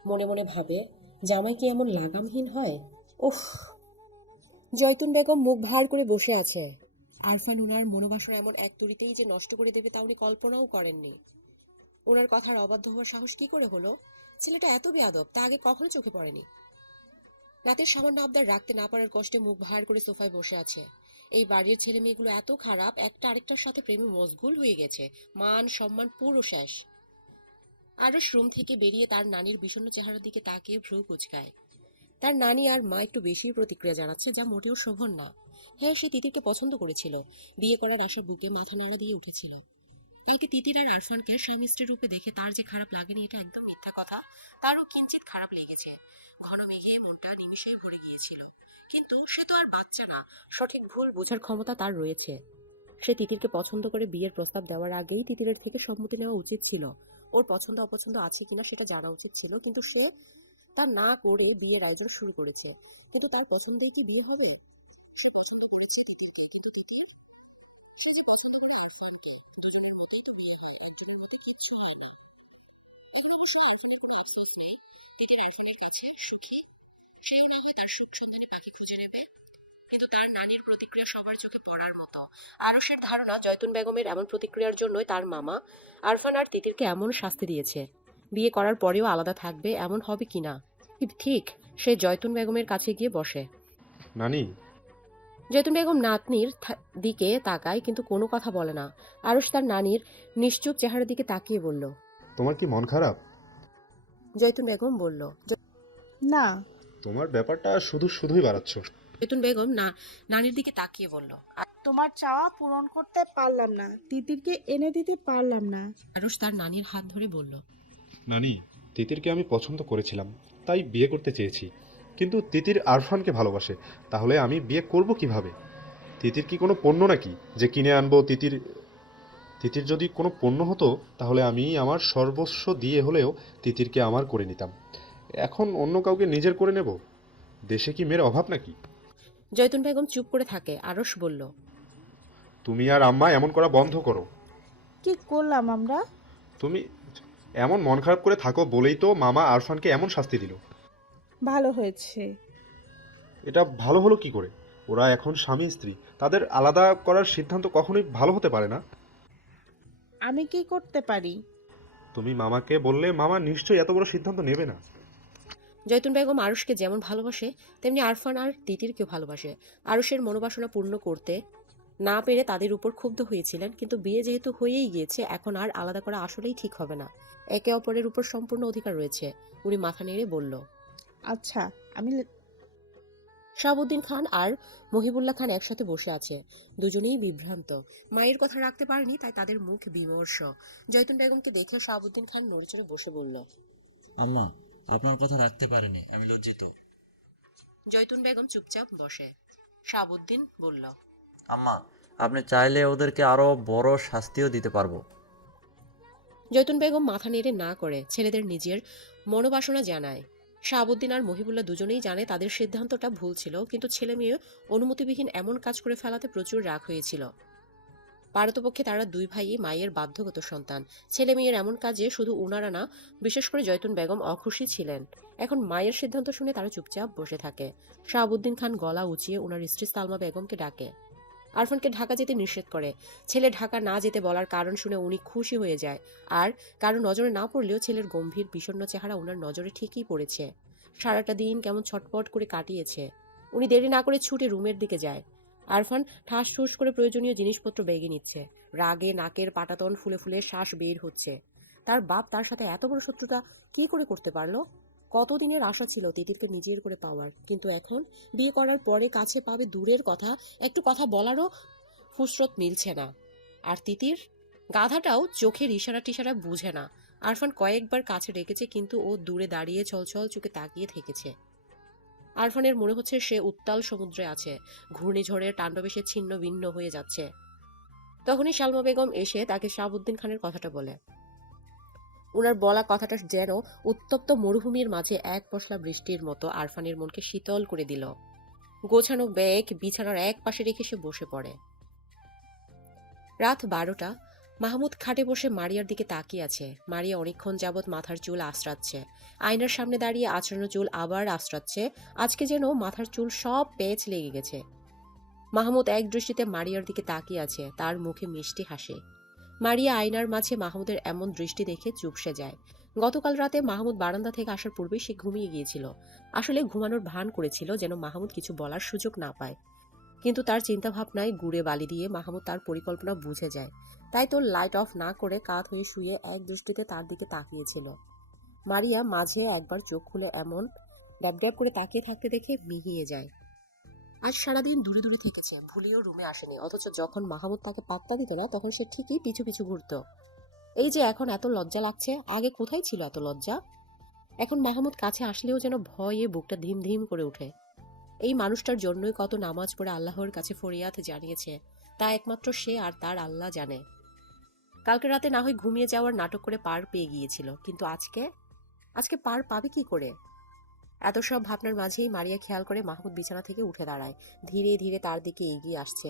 মনে মনে ভাবে, জামাই কি এমন লাগামহীন হয়? উফ। জয়তুন বেগম মুখ ভার করে বসে আছে। আরফান উনার মনোবাসনা এমন এক তুড়িতেই যে নষ্ট করে দেবে তা উনি কল্পনাও করেননি। ওনার কথার অবাধ্য হওয়ার সাহস কি করে হলো? ছেলেটা এত বেয়াদব, তা আগে কখনো চোখে পড়েনি। রাতের সামান্য আবদার রাখতে না পারার কষ্টে মুখ ভার করে সোফায় বসে আছে। এই বাড়ির ছেলে মেয়েগুলো এত খারাপ, একটা আরেকটার সাথে প্রেমে মশগুল হয়ে গেছে। মান সম্মান পুরো শেষ। আরশ রুম থেকে বেরিয়ে তার নানির বিষণ্ণ চেহারার দিকে তাকিয়ে ভ্রু কুঁচকায়। তার নানি আর মা একটু বেশি প্রতিক্রিয়া জানাচ্ছে, যা মোটেও শোভন না। হ্যাঁ, সে তিতিরকে পছন্দ করেছিল। বিয়ে করার আশার বুকে মাথা নাড়া দিয়ে উঠেছিল। কালকে তিতির আর আরফানকে স্বামী স্ত্রী রূপে দেখে তার যে খারাপ লাগেনি এটা একদম মিথ্যা কথা। তারও কিঞ্চিত খারাপ লেগেছে। ঘন মেঘে মনটা নিমিষেই ভরে গিয়েছিল। কিন্তু সে তো আর বাচ্চা না, সঠিক ভুল বোঝার ক্ষমতা তার রয়েছে। সে তিতিরকে পছন্দ করে বিয়ের প্রস্তাব দেওয়ার আগেই তিতিরের থেকে সম্মতি নেওয়া উচিত ছিল। ওর পছন্দ অপছন্দ আছে কিনা সেটা জানা উচিত ছিল, কিন্তু সে তা না করে বিয়ের আয়োজন শুরু করেছে। কিন্তু তার পছন্দেই কি বিয়ে হবে? সে পছন্দ করেছে তিতিরকে, কিন্তু তিতির, সে যে পছন্দ করে আরফানকে। দুজনের মতেই তো বিয়ে হয়, একজনের মতে কিচ্ছু হয় না। এখন অবশ্য আরফানের কোনো আফসোস নেই। তিতির আরফানের কাছে সুখী। সেও না হয় তার সুখ সন্ধানে পাখি খুঁজে নেবে। কিন্তু তার নানির প্রতিক্রিয়া সবার চোখে পড়ার মতো। আরশের ধারণা জয়তুন বেগমের এমন প্রতিক্রিয়ার জন্যই তার মামা আরফান আর তিতিরকে এমন শাস্তি দিয়েছে। বিয়ে করার পরেও আলাদা থাকবে, এমন হবে কিনা। ঠিক সে জয়তুন বেগমের কাছে গিয়ে বসে। নানি। জয়তুন বেগম নাতনির দিকে তাকায়, কিন্তু কোনো কথা বলে না। আরশ তার নানির নিশ্চুপ চেহারার দিকে তাকিয়ে বলল, তোমার কি মন খারাপ? জয়তুন বেগম বলল, না। তোমার ব্যাপারটা শুধুই বাড়াচ্ছ। জয়তুন বেগম নানির দিকে তাকিয়ে বলল, তোমার চাওয়া পূরণ করতে পারলাম না, তিতিরকে এনে দিতে পারলাম না। আরশ তার নানির হাত ধরে বলল, নানি, তিতিরকে আমি পছন্দ করেছিলাম, তাই বিয়ে করতে চেয়েছি। কিন্তু তিতির আরফানকে ভালোবাসে, তাহলে আমি বিয়ে করব কিভাবে? তিতির কি কোনো পণ্য নাকি যে কিনে আনবো? তিতির যদি কোনো পণ্য হতো তাহলে আমি আমার সর্বস্ব দিয়ে হলেও তিতিরকে আমার করে নিতাম। এখন অন্য কাউকে নিজের করে নেব? দেশে কি মেয়ের অভাব নাকি? জয়তুন বেগম চুপ করে থাকে। আরশ বলল, তুমি আর আম্মা এমন করা বন্ধ করো। কি করলাম আমরা? তুমি এমন মন খারাপ করে থাকো বলেই তো মামা আরফানকে এমন শাস্তি দিল। ভালো হয়েছে। এটা ভালো হলো কি করে? ওরা এখন স্বামী স্ত্রী, তাদের আলাদা করার সিদ্ধান্ত কখনোই ভালো হতে পারে না। আমি কি করতে পারি? তুমি মামাকে বললে মামা নিশ্চয়ই এত বড় সিদ্ধান্ত নেবে না। জয়তুন বেগম আরশকে যেমন ভালোবাসে তেমনি আরফান আর তিতিরকেও ভালোবাসে। আরশের মনোবাসনা পূর্ণ করতে না পেরে তাদের উপর ক্ষুব্ধ হয়েছিলেন, কিন্তু বিয়ে যেহেতু হয়েই গিয়েছে এখন আর আলাদা করা আসলেই ঠিক হবে না। একে অপরের উপর সম্পূর্ণ অধিকার রয়েছে। উনি মাথা নেড়ে বলল, আচ্ছা, আমি শাহাবুদ্দিন খান আর মহিবুল্লাহ খান একসাথে বসে আছে। দুজনেই বিভ্রান্ত। মায়ের কথা রাখতে পারেনি, তাই তাদের মুখ বিমর্ষ। জয়তুন বেগমকে দেখে শাহাবুদ্দিন খান নড়েচড়ে বসে বলল, আম্মা, আপনার কথা রাখতে পারিনি, আমি লজ্জিত। জয়তুন বেগম চুপচাপ বসে। শাহাবুদ্দিন বলল, আম্মা, আপনি চাইলে ওদেরকে আরো বড় শাস্তিও দিতে পারবো। জয়তুন বেগম মাথা নেড়ে না করে ছেলেদের নিজের মনোবাসনা জানায়। শাহাবুদ্দিন আর মহিবুল্লাহ দুজনেই জানে তাদের সিদ্ধান্তটা ভুল ছিল, কিন্তু ছেলে মেয়ে অনুমতিবিহীন এমন কাজ করে ফেলাতে প্রচুর রাগ হয়েছিল। পারতপক্ষে তারা দুই ভাইই মায়ের বাধ্যগত সন্তান। ছেলে মেয়ের এমন কাজে শুধু উনারা না, বিশেষ করে জয়তুন বেগম অখুশি ছিলেন। এখন মায়ের সিদ্ধান্ত শুনে তারা চুপচাপ বসে থাকে। শাহাবুদ্দিন খান গলা উঁচিয়ে উনার স্ত্রী সালমা বেগমকে ডাকে। আরফানকে ঢাকা যেতে নিষেধ করে। ছেলে ঢাকা না যেতে বলার কারণ শুনে উনি খুশি হয়ে যায়। আর কারো নজরে না পড়লেও ছেলের গম্ভীর বিষণ্ণ চেহারা উনার নজরে ঠিকই পড়েছে। সারাটা দিন কেমন ছটপট করে কাটিয়েছে। উনি দেরি না করে ছুটে রুমের দিকে যায়। আরফান ঠাস ঠুস করে প্রয়োজনীয় জিনিসপত্র ব্যাগে নিচ্ছে। রাগে নাকের পাটাতন ফুলে ফুলে শ্বাস বের হচ্ছে। তার বাপ তার সাথে এত বড় শত্রুতা কি করে করতে পারলো? কতদিনের আশা ছিল তিতিরকে নিজের করে পাওয়ার, কিন্তু এখন বিয়ে করার পরে কাছে পাবে দূরের কথা, একটু কথা বলারও ফুসরত মিলছে না। আর তিতির গাধাটাও চোখের ইশারা টিশারা বুঝে না। আরফান কয়েকবার কাছে ডেকেছে, কিন্তু ও দূরে দাঁড়িয়ে ছলছল চোখে তাকিয়ে থেকেছে। আরফানের মনে হচ্ছে সে উত্তাল সমুদ্রে আছে, ঘূর্ণিঝড়ের তাণ্ডবে সে ছিন্ন ভিন্ন হয়ে যাচ্ছে। তখনই সালমা বেগম এসে তাকে শাহাবুদ্দিন খানের কথাটা বলে। উনার বলা কথাটা যেন উত্তপ্ত মরুভূমির মাঝে এক পশলা বৃষ্টির মতো আরফানের মনকে শীতল করে দিল। গোছানো ব্যাগ বিছানার এক পাশে রেখে সে বসে পড়ে। রাত 12টা। মাহমুদ খাটে বসে মারিয়ার দিকে তাকিয়ে আছে। মারিয়া অনেকক্ষণ যাবৎ মাথার চুল আঁচড়াচ্ছে। আয়নার সামনে দাঁড়িয়ে আঁচড়ানো চুল আবার আঁচড়াচ্ছে। আজকে যেন মাথার চুল সব পেঁচ লেগে গেছে। মাহমুদ এক দৃষ্টিতে মারিয়ার দিকে তাকিয়ে আছে, তার মুখে মিষ্টি হাসি। মারিয়া আয়নার মাঝে মাহমুদের এমন দৃষ্টি দেখে চুপসে যায়। গতকাল রাতে মাহমুদ বারান্দা থেকে আসার পূর্বেই সে ঘুমিয়ে গিয়েছিল। আসলে ঘুমানোর ভান করেছিল যেন মাহমুদ কিছু বলার সুযোগ না পায়। কিন্তু তার চিন্তাভাবনায় গুড়ে বালি দিয়ে মাহমুদ তার পরিকল্পনা বুঝে যায়। তাই তো লাইট অফ না করে কাত হয়ে শুয়ে এক দৃষ্টিতে তার দিকে তাকিয়েছিল। মারিয়া মাঝে একবার চোখ খুলে এমন ড্যাব করে তাকিয়ে থাকতে দেখে মিহিয়ে যায়। আজ সারাদিন দূরে দূরে থেকেছে, ভুলেও রুমে আসেনি, অথচ যখন মাহমুদ তাকে পাত্তা দিত না তখন সে ঠিকই পিছু পিছু ঘুরত। এই যে এখন এত লজ্জা লাগছে, আগে কোথায় ছিল এত লজ্জা? এখন মাহমুদ কাছে আসলেও যেন ভয়ে বুকটা ধিম ধিম করে ওঠে। এই মানুষটার জন্যই কত নামাজ পড়ে আল্লাহর কাছে ফরিয়াদ জানিয়েছে, তা একমাত্র সে আর তার আল্লাহ জানে। কালকে রাতে না হয় ঘুমিয়ে যাওয়ার নাটক করে পার পেয়ে গিয়েছিল, কিন্তু আজকে পার পাবে কি করে? এত সব ভাবনার মাঝেই মারিয়া খেয়াল করে মাহমুদ বিছানা থেকে উঠে দাঁড়ায়। ধীরে ধীরে তার দিকে এগিয়ে আসছে।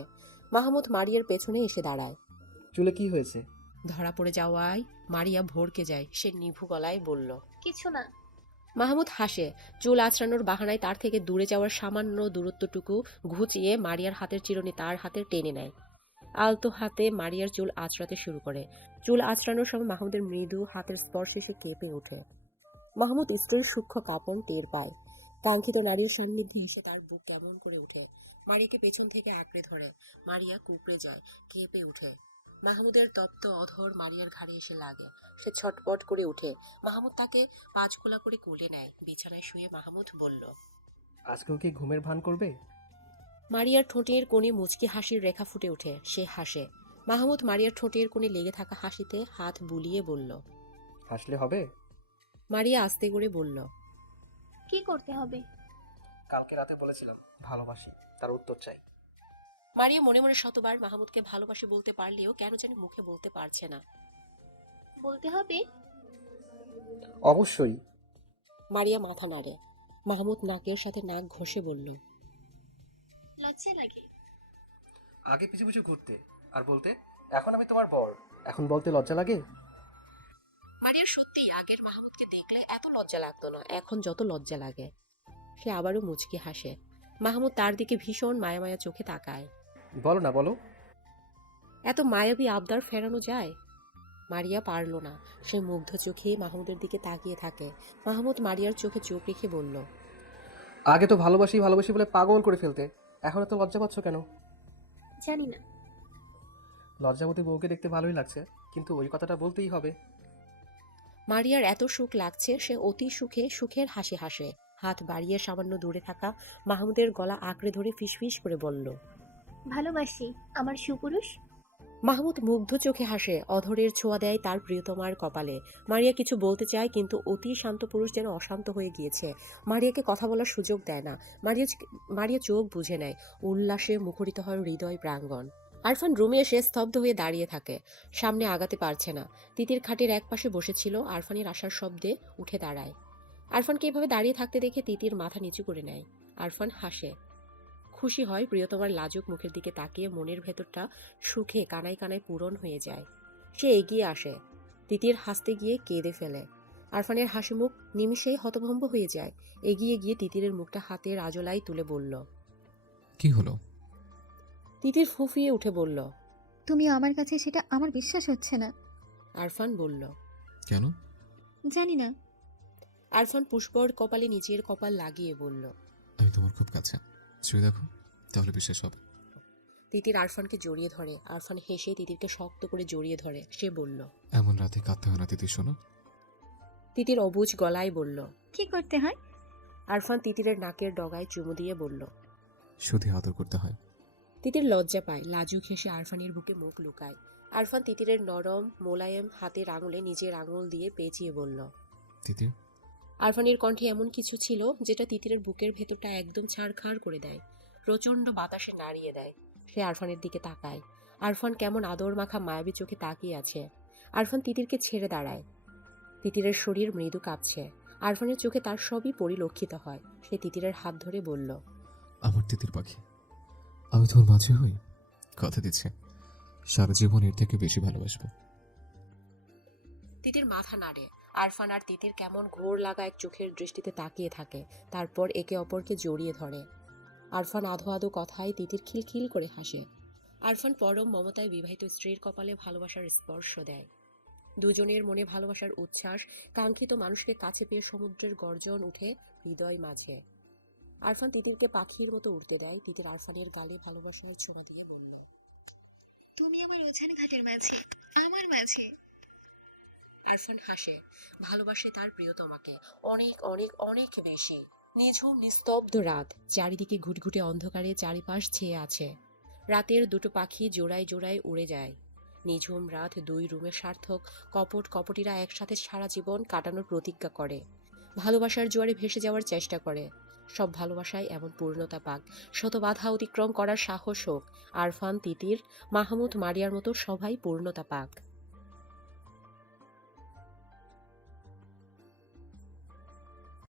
মাহমুদ মারিয়ার পেছনে এসে দাঁড়ায়। চুলে কি হয়েছে? ধরা পড়ে যাওয়ায় মারিয়া ভড়কে যায়। সে নিভু গলায় বলল, কিছু না। মাহমুদ হাসে। চুল আঁচড়ানোর বাহানায় তার থেকে দূরে যাওয়ার সামান্য দূরত্বটুকু ঘুচিয়ে মারিয়ার হাতের চিরুনি তার হাতে টেনে নেয়। আলতো হাতে মারিয়ার চুল আঁচড়াতে শুরু করে। চুল আঁচড়ানোর সময় মাহমুদের মৃদু হাতের স্পর্শে সে কেঁপে ওঠে। মাহমুদ স্ত্রীর সূক্ষ্ম কাঁপন টের পায়। কাঙ্ক্ষিত নারীর সান্নিধ্যে এসে তার বুক কেমন করে ওঠে। মারিয়াকে পেছন থেকে আঁকড়ে ধরে। মারিয়া কুঁকড়ে যায়, কেঁপে ওঠে। মাহমুদের তপ্ত অধর মারিয়ার ঘাড়ে এসে লাগে। সে ছটপট করে ওঠে। মাহমুদ তাকে পাঁচ খোলা করে কোলে নেয়। বিছানায় শুয়ে মাহমুদ বলল, আজকেও কি ঘুমের ভান করবে? মারিয়ার ঠোঁটের কোণে মুচকি হাসির রেখা ফুটে ওঠে। সে হাসে। মাহমুদ মারিয়ার ঠোঁটের কোণে লেগে থাকা হাসিতে হাত বুলিয়ে বলল, হাসলে হবে? মারিয়া আস্তে করে বলল, কি করতে হবে? কালকে রাতে বলেছিলাম ভালোবাসি, তার উত্তর চাই। মারিয়া মনে মনে শতবার মাহমুদকে ভালোবাসি বলতে পারলেও কেন জানি মুখে বলতে পারছে না। বলতে হবে? অবশ্যই। মারিয়া মাথা নাড়ে। মাহমুদ নাকের সাথে নাক ঘষে বলল, লজ্জা লাগে? আগে পিছু পিছু ঘুরতে আর বলতে এখন আমি তোমার বর, এখন বলতে লজ্জা লাগে? মারিয়ার সত্যি আগের মাহমুদকে দেখলে এত লজ্জা লাগতো না, এখন যত লজ্জা লাগে। সে আবারও মুচকি হাসে। মাহমুদ তার দিকে ভীষণ মায়া মায়া চোখে তাকায়। বলো না, বলো। এত মায়াবী আবদার ফেরানো যায়? মারিয়া পারল না। সে মুগ্ধ চোখে মাহমুদের দিকে তাকিয়ে থাকে। মাহমুদ মারিয়ার চোখে চোখ রেখে বলল, আগে তো ভালোবাসি ভালোবাসি বলে পাগল করে ফেলতে, এখন এত লজ্জা পাচ্ছ কেন? জানি না। লজ্জাবতী বউকে দেখতে ভালোই লাগছে, কিন্তু ওই কথাটা বলতেই হবে। মারিয়ার এত সুখ লাগছে, সে অতি সুখে সুখের হাসি হাসে। হাত বাড়িয়ে সামান্য দূরে থাকা মাহমুদের গলা আঁকড়ে ধরে ফিসফিস করে বলল, ভালোবাসি আমার সুপুরুষ। মাহমুদ মুগ্ধ চোখে হাসে, অধরের ছোঁয়া দেয় তার প্রিয়তমার কপালে। মারিয়া কিছু বলতে চায়, কিন্তু অতি শান্ত পুরুষ যেন অশান্ত হয়ে গিয়েছে। মারিয়াকে কথা বলার সুযোগ দেয় না। মারিয়া চোখ বুঝে নেয়। উল্লাসে মুখরিত হয় হৃদয় প্রাঙ্গণ। আরফান রুমে এসে স্তব্ধ হয়ে দাঁড়িয়ে থাকে। সামনে আগাতে পারছে না। তিতির খাটের এক পাশে বসেছিল। আরফানের আসার শব্দে উঠে দাঁড়ায়। আরফানকে এভাবে দাঁড়িয়ে থাকতে দেখে তিতির মাথা নিচু করে নেয়। আরফান হাসে, খুশি হয়। প্রিয়তমার লাজুক মুখের দিকে তাকিয়ে মনের ভেতরটা সুখে কানায় কানায় পূরণ হয়ে যায়। সে এগিয়ে আসে, তিতির হাসতে গিয়ে কেঁদে ফেলে। আরফানের হাসি মুখ নিমিষেই হতভম্ব হয়ে যায়। এগিয়ে গিয়ে তিতিরের মুখটা হাতের আজলায় তুলে বলল, কি হলো? তিতির ফুঁফিয়ে উঠে বলল, তুমি আমার কাছে, সেটা আমার বিশ্বাস হচ্ছে না। আরফান বলল, কেন? জানি না। আরফান পুষ্পর কপালে নিজের কপাল লাগিয়ে বলল, আমি তোমার খুব কাছে, ছুঁয়ে দেখো, তাহলে বিশ্বাস হবে। তিতির আরফানকে জড়িয়ে ধরে। আরফান হেসে তিতিরকে শক্ত করে জড়িয়ে ধরে। সে বলল, এমন রাতে কাঁদতে হয় না তিতি, শোনো। তিতির অবুঝ গলায় বলল, কি করতে হয়? আরফান তিতিরের নাকের ডগায় চুমু দিয়ে বলল, শুধু আদর করতে হয়। তিতির লজ্জা পায়, লাজুক হেসে আরফানের বুকে মুখ লুকায়। আরফান তিতিরের নরম মোলায়েম হাতের আঙুলে নিজের আঙুল দিয়ে পেঁচিয়ে বলল, তিতির। আরফানের কণ্ঠে এমন কিছু ছিল যেটা তিতিরের বুকের ভেতরটা একদম ছাড়খাড় করে দেয়, প্রচণ্ড বাতাসে নাড়িয়ে দেয়। সে আরফানের দিকে তাকায়। আরফান কেমন আদর মাখা মায়াবী চোখে তাকিয়ে আছে। আরফান তিতিরকে ছেড়ে দাঁড়ায়। তিতিরের শরীর মৃদু কাঁপছে। আরফানের চোখে তার সবই পরিলক্ষিত হয়। সে তিতিরের হাত ধরে বলল, আমার তিতির পাখি, আমি তোমার মাঝে হই, কথা দিচ্ছি সারা জীবন এর থেকে বেশি ভালোবাসবো। তিতির মাথা নাড়ে। আরফান আর তিতির কেমন ঘোর লাগা এক চোখের দৃষ্টিতে তাকিয়ে থাকে। তারপর একে অপরকে জড়িয়ে ধরে। আরফান আধো আধো কথায় তিতির খিলখিল করে হাসে। আরফান পরম মমতায় বিবাহিত স্ত্রীর কপালে ভালোবাসার স্পর্শ দেয়। দুজনের মনে ভালোবাসার উচ্ছ্বাস, কাঙ্ক্ষিত মানুষকে কাছে পেয়ে সমুদ্রের গর্জন উঠে হৃদয় মাঝে। আরফান তিতিরকে পাখির মতো উড়তে দেয়। তিতির আরফানের গালে ভালোবাসার ছোঁয়া দিয়ে বলল, তুমি আমার ওঝান ঘাটের মাঝে, আমার মাঝে। আরফান হাসে, ভালোবাসে তার প্রিয়তমাকে অনেক অনেক অনেক বেশি। নিঝুম নিস্তব্ধ রাত, চারিদিকে ঘুটঘুটে অন্ধকারে চারিপাশ ছেয়ে আছে। রাতের দুটো পাখি জোড়ায় জোড়ায় উড়ে যায়। নিঝুম রাত, দুই রুমে সার্থক কপট কপটিরা একসাথে সারা জীবন কাটানোর প্রতিজ্ঞা করে, ভালোবাসার জোয়ারে ভেসে যাওয়ার চেষ্টা করে। সব ভালোবাসায় এমন পূর্ণতা পাক, শত বাধা অতিক্রম করার সাহস হোক। আরফান, তিতির, মাহমুদ, মারিয়ার মতো সবাই পূর্ণতা পাক।